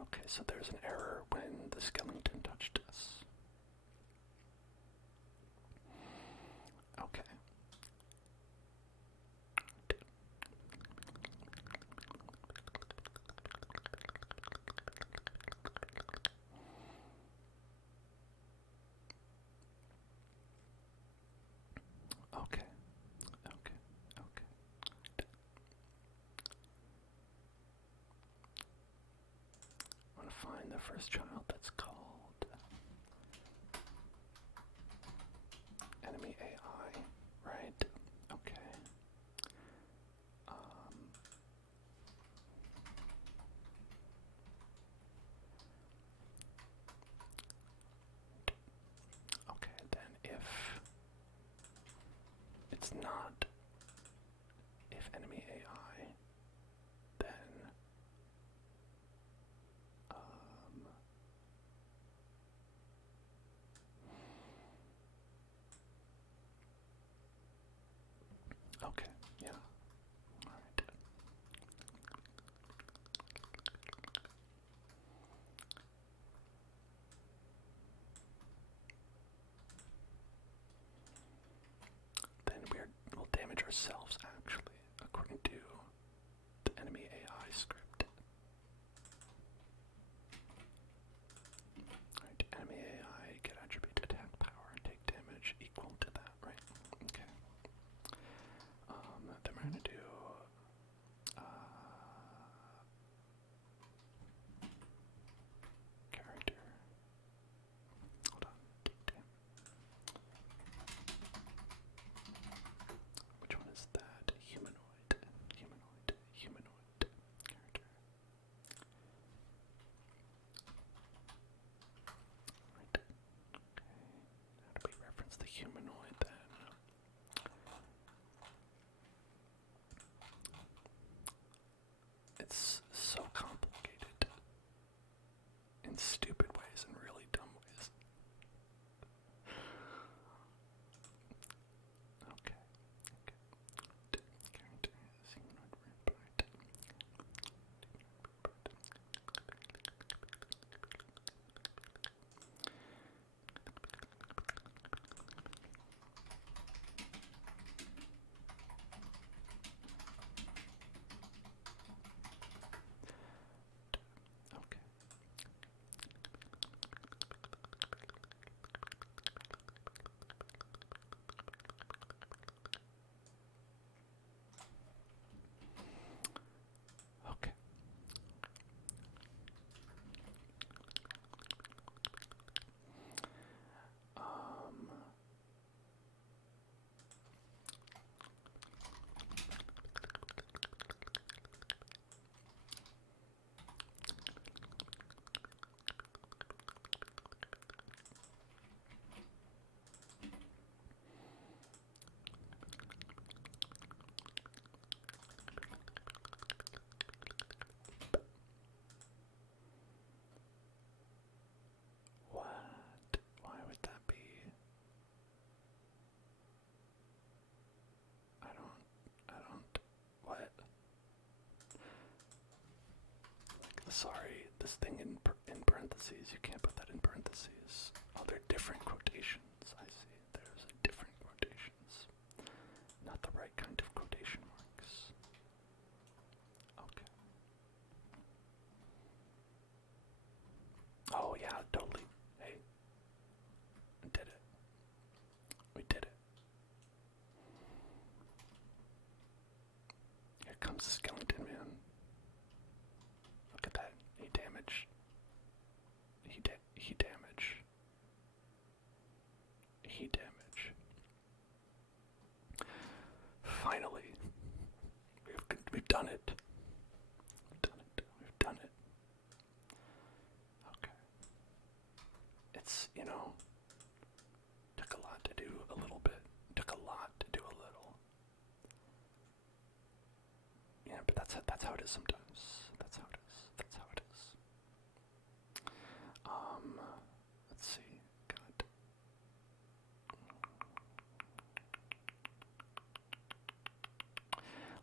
Okay, so there's an error when the Skellington touched us. Okay. Okay. I want to find the first child that's called enemy AI, right? Okay. it's not if enemy AI, then okay, yeah. All right. Then we'll damage ourselves actually, according to the enemy AI script. Alright, enemy AI, get attribute attack power and take damage equal to that, right? Okay. Then we're gonna do character. Hold on. Damn. Which one is that? Humanoid. Humanoid. Character. Right. Okay. How do we reference the humanoid then? It's so complicated in stupid ways and really dumb ways. Okay. Character is humanoid rampart. Okay. Okay. What? Why would that be? What? Sorry, this thing in parentheses, you can't put that in parentheses. Oh, they're different quotations. I see. There's different quotations. Not the right kind of quotation marks. Okay. Oh, yeah, totally. Hey. We did it. We did it. Here comes the Skellington man. Look at that. He damaged. He damage. He damage. Finally. We've done it. We've done it. We've done it. Okay. It's, took a lot to do a little bit. Took a lot to do a little. Yeah, but that's how it is sometimes. That's how it is. That's how it is. Let's see. God.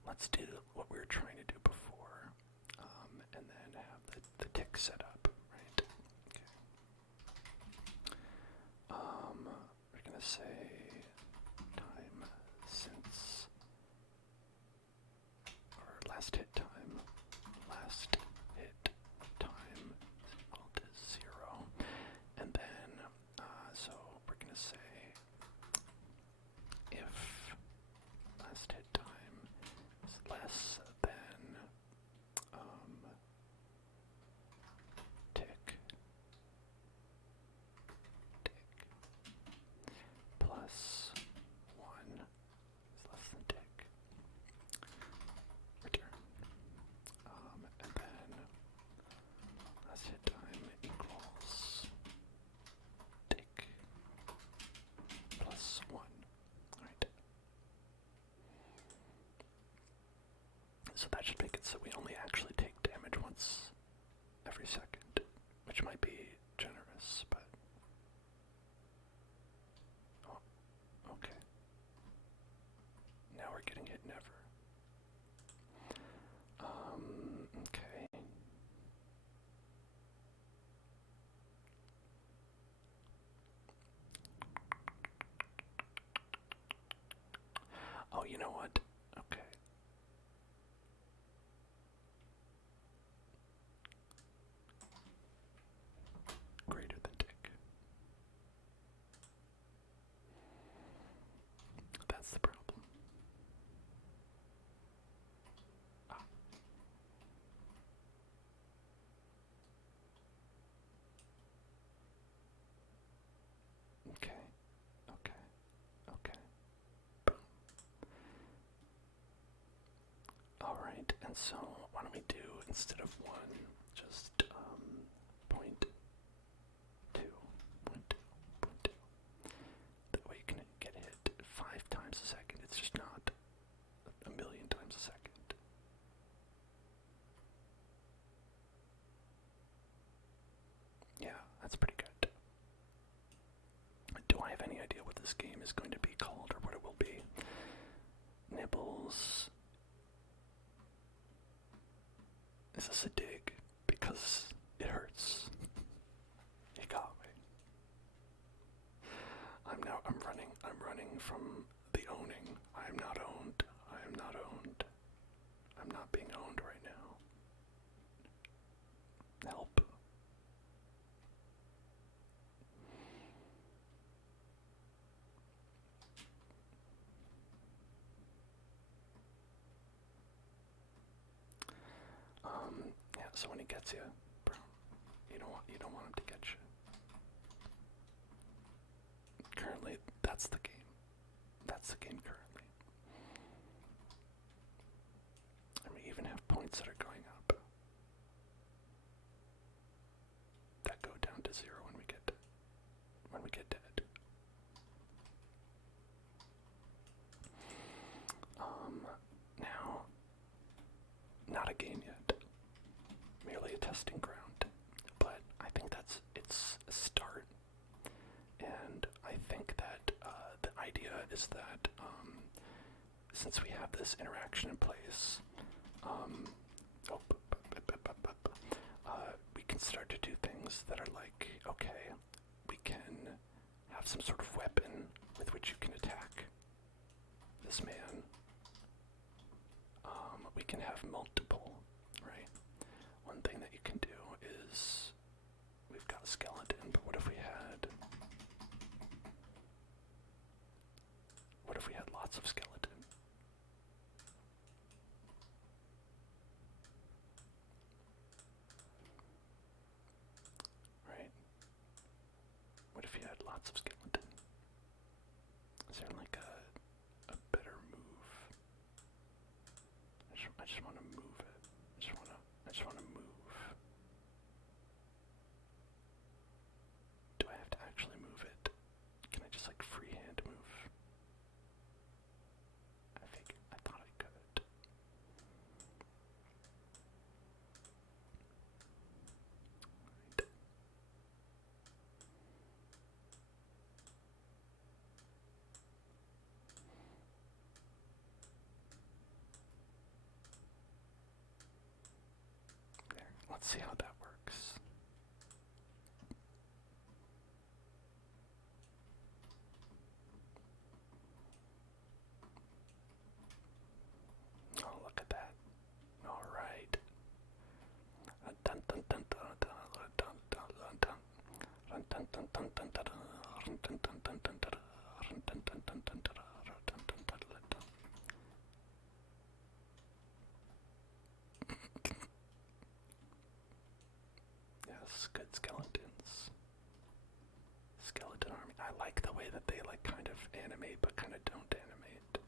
Let's do what we were trying to do before, and then have the tick set up, right? Okay. We're gonna say time since, or last hit time. Last hit time is equal to 0, and then so we're gonna say if last hit time is less than tick plus So that should make it so we only actually take damage once every second, which might be generous, but... Oh, okay. Now we're getting hit never. Okay. Oh, you know what? Okay. Greater than tick. That's the problem. Ah. Okay. Okay. Okay. Boom. Alright, and so why don't we do, instead of 1, just, point 2, point 2, point 2. That way you can get hit 5 times a second. It's just not a million times a second. Yeah, that's pretty good. Do I have any idea what this game is going to be called or what it will be? Nibbles. Is this a dig? Because it hurts. You got me. I'm running from the owning. I am not owned. I am not owned. I'm not being owned right now. Help. Yeah, so when he gets you, bro, you don't want him to get you. Currently, that's the game. That's the game currently. And we even have points that are going up. That go down to 0 when we get dead. Now, not a game yet. Merely a testing ground. But I think it's a start. And I think that the idea is that since we have this interaction in place, we can start to do things that are like, okay, we can have some sort of weapon with which you can attack this man. We can have multiple, right? One thing that you can do is, we've got a skeleton, but what if we had lots of skeleton? Right? What if you had lots of skeleton? Is there like a better move? I just want to move it. I just want to move. Do I have to actually move it? Can I just like freehand move? I thought I could. Right. There. Let's see how that works. Oh, look at that. All right. Dun dun dun dun dun dun dun dun dun. Dun dun dun dun dun dun dun dun dun dun dun dun dun dun dun dun dun. Yes, good skeletons. Skeleton army. I like the way that they like kind of animate but kind of don't animate.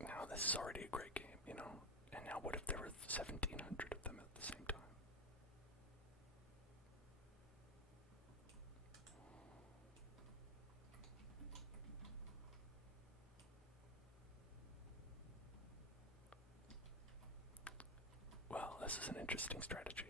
Now this is already a great game, you know? And now what if there were 1,700 of them at the same time? this is an interesting strategy.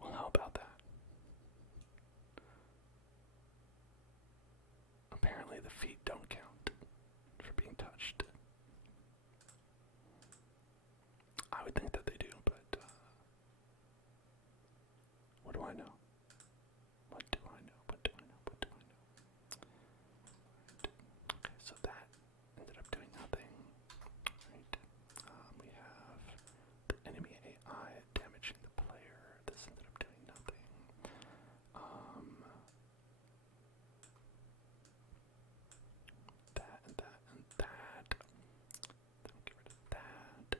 Well, how about that? Apparently the feet don't count for being touched. I would think that they do, but what do I know? What do I know? What do I know? What do I know? Right. Okay, so that ended up doing nothing. Right. We have the enemy AI damaging the player. This ended up doing nothing. That and that and that. Then get rid of that.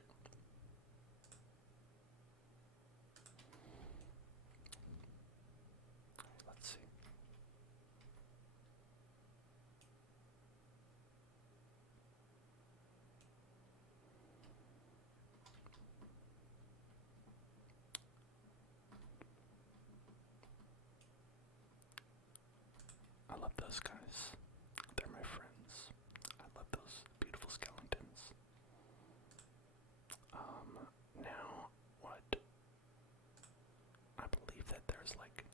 Let's see. I love those guys. They're my friends. I love those beautiful skeletons. Now what? I believe that there's like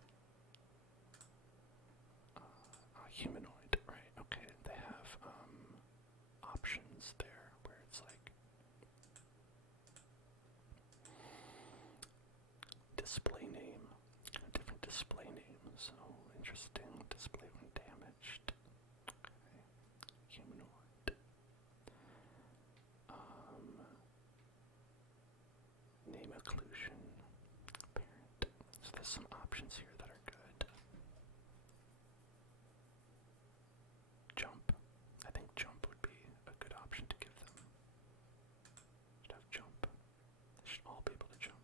a humanoid, right? Okay, they have options there where it's like display name, different display names. So interesting. Display when damaged. Okay, humanoid. Name occlusion. Parent. So there's some options here that are good. Jump. I think jump would be a good option to give them. Should have jump. They should all be able to jump.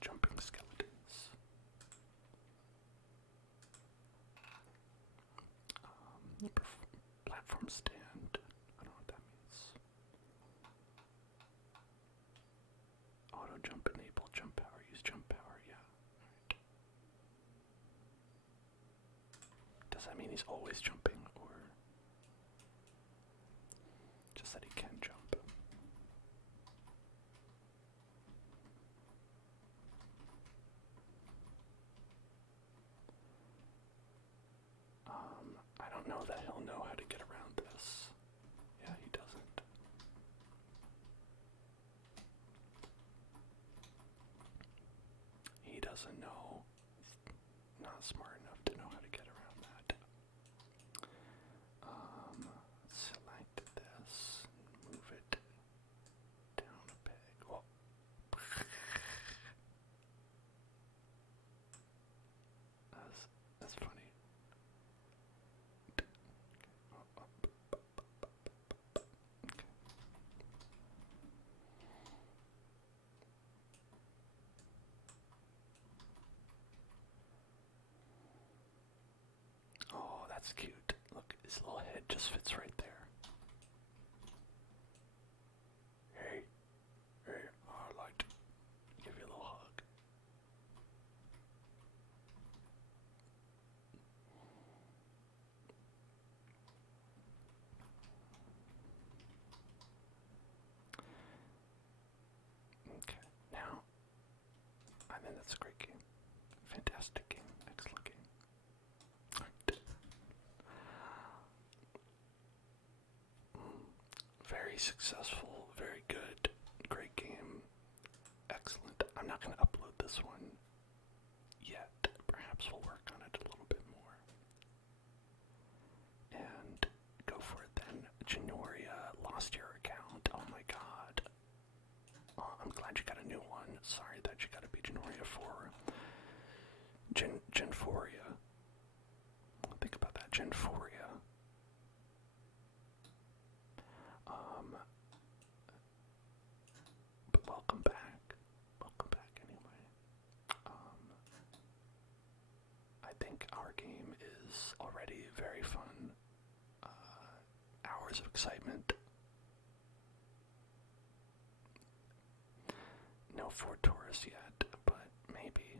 Jumping skeletons. Platform stand. I don't know what that means. Auto jump enable, jump power, use jump power, yeah. Right. Does that mean he's always jumping, or just that he can jump? I don't know that he'll know how to get around this. Yeah, he doesn't. He doesn't know. He's not smart enough to know how to get around that. Select this, move it down a peg. Well, that's funny. Oh, that's cute. Look, his little head just fits right there. Hey, I'd like to give you a little hug. Okay, now, I think that's a great game. Fantastic game. Excellent game. Right. Very successful, very good, great game. Excellent. I'm not going to upload this one yet. Perhaps we'll work on it a little bit more. And go for it then. Genoria lost your account. Oh my god. I'm glad you got a new one. Sorry that you got to be Genoria for Genforia. Think about that. Genforia. But welcome back. Welcome back anyway. I think our game is already very fun. Our hours of excitement. No Ford Taurus yet, but maybe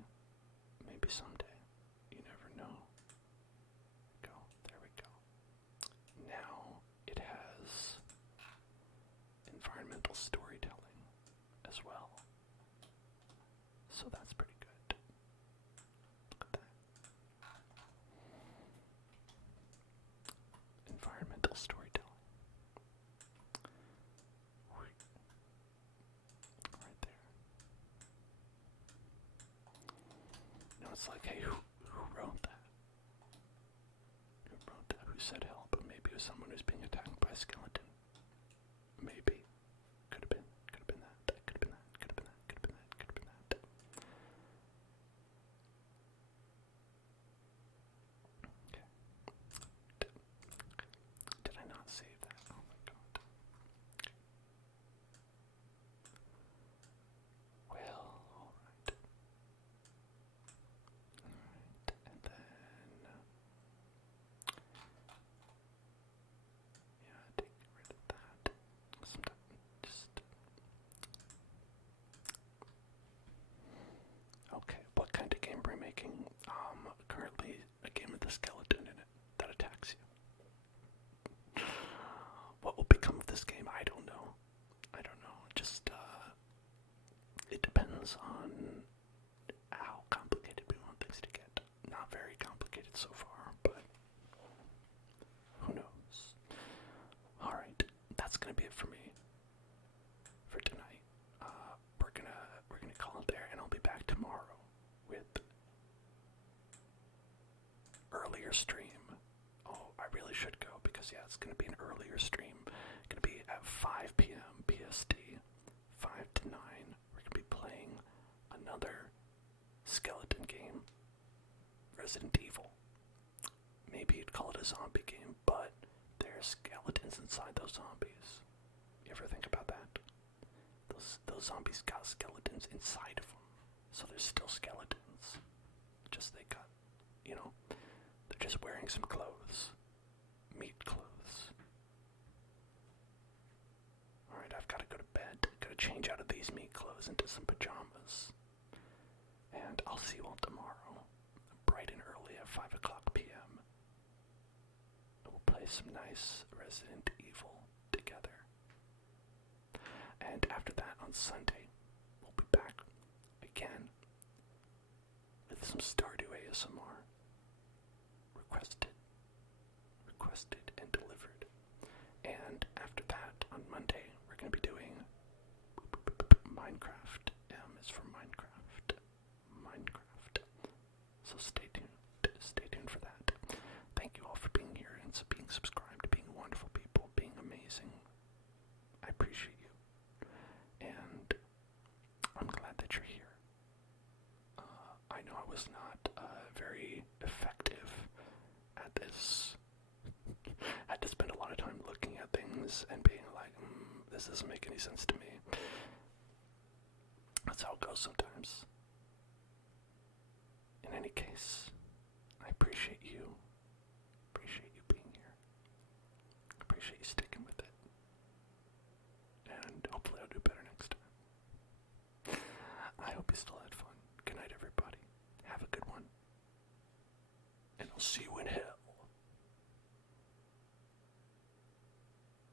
someday. You never know. There we go. Now it has environmental storytelling as well. So that's pretty good. Look at that. Environmental storytelling. Right there. Now it's like, hey, who wrote that? Who wrote that? Who said help? Maybe it was someone who's being attacked by a skeleton. Maybe. Could have been. Could have been that. Could have been that. Could have been that. Could have been that. Could have been that. Okay. Did I not save that? Oh my god. Well, alright. Alright, and then yeah, take rid of that. Sometimes just okay, what kind of game are we making? Currently a game with a skeleton in it that attacks you. What will become of this game? I don't know. Just it depends on how complicated we want things to get. Not very complicated so far, but who knows? Alright, that's gonna be it for me for tonight. We're gonna call it there, and I'll be back tomorrow with earlier stream. Oh, I really should go because yeah, it's gonna be an earlier stream. Gonna be at 5 p.m. PST, 5 to 9. We're gonna be playing another skeleton game, Resident Evil. Maybe you'd call it a zombie game, but there's skeletons inside those zombies. You ever think about that? Those zombies got skeletons inside of them, so there's still skeletons. Just they got, they're just wearing some clothes, meat clothes. Alright, I've got to go to bed. Gotta change out of these meat clothes into some pajamas. And I'll see you all tomorrow, bright and early at 5 o'clock p.m. We'll play some nice Resident Evil together. And after that, on Sunday, we'll be back again with some Stardew ASMR. Requested and delivered. And after that, on Monday, we're going to be doing Minecraft. M is for Minecraft. So stay tuned for that. Thank you all for being here and being subscribed, being wonderful people, being amazing. I appreciate you. And I'm glad that you're here. I know I was not very effective at this. I had to spend a lot of time looking at things and being like, this doesn't make any sense to me. That's how it goes sometimes. In any case, I appreciate you. Appreciate you being here. Appreciate you sticking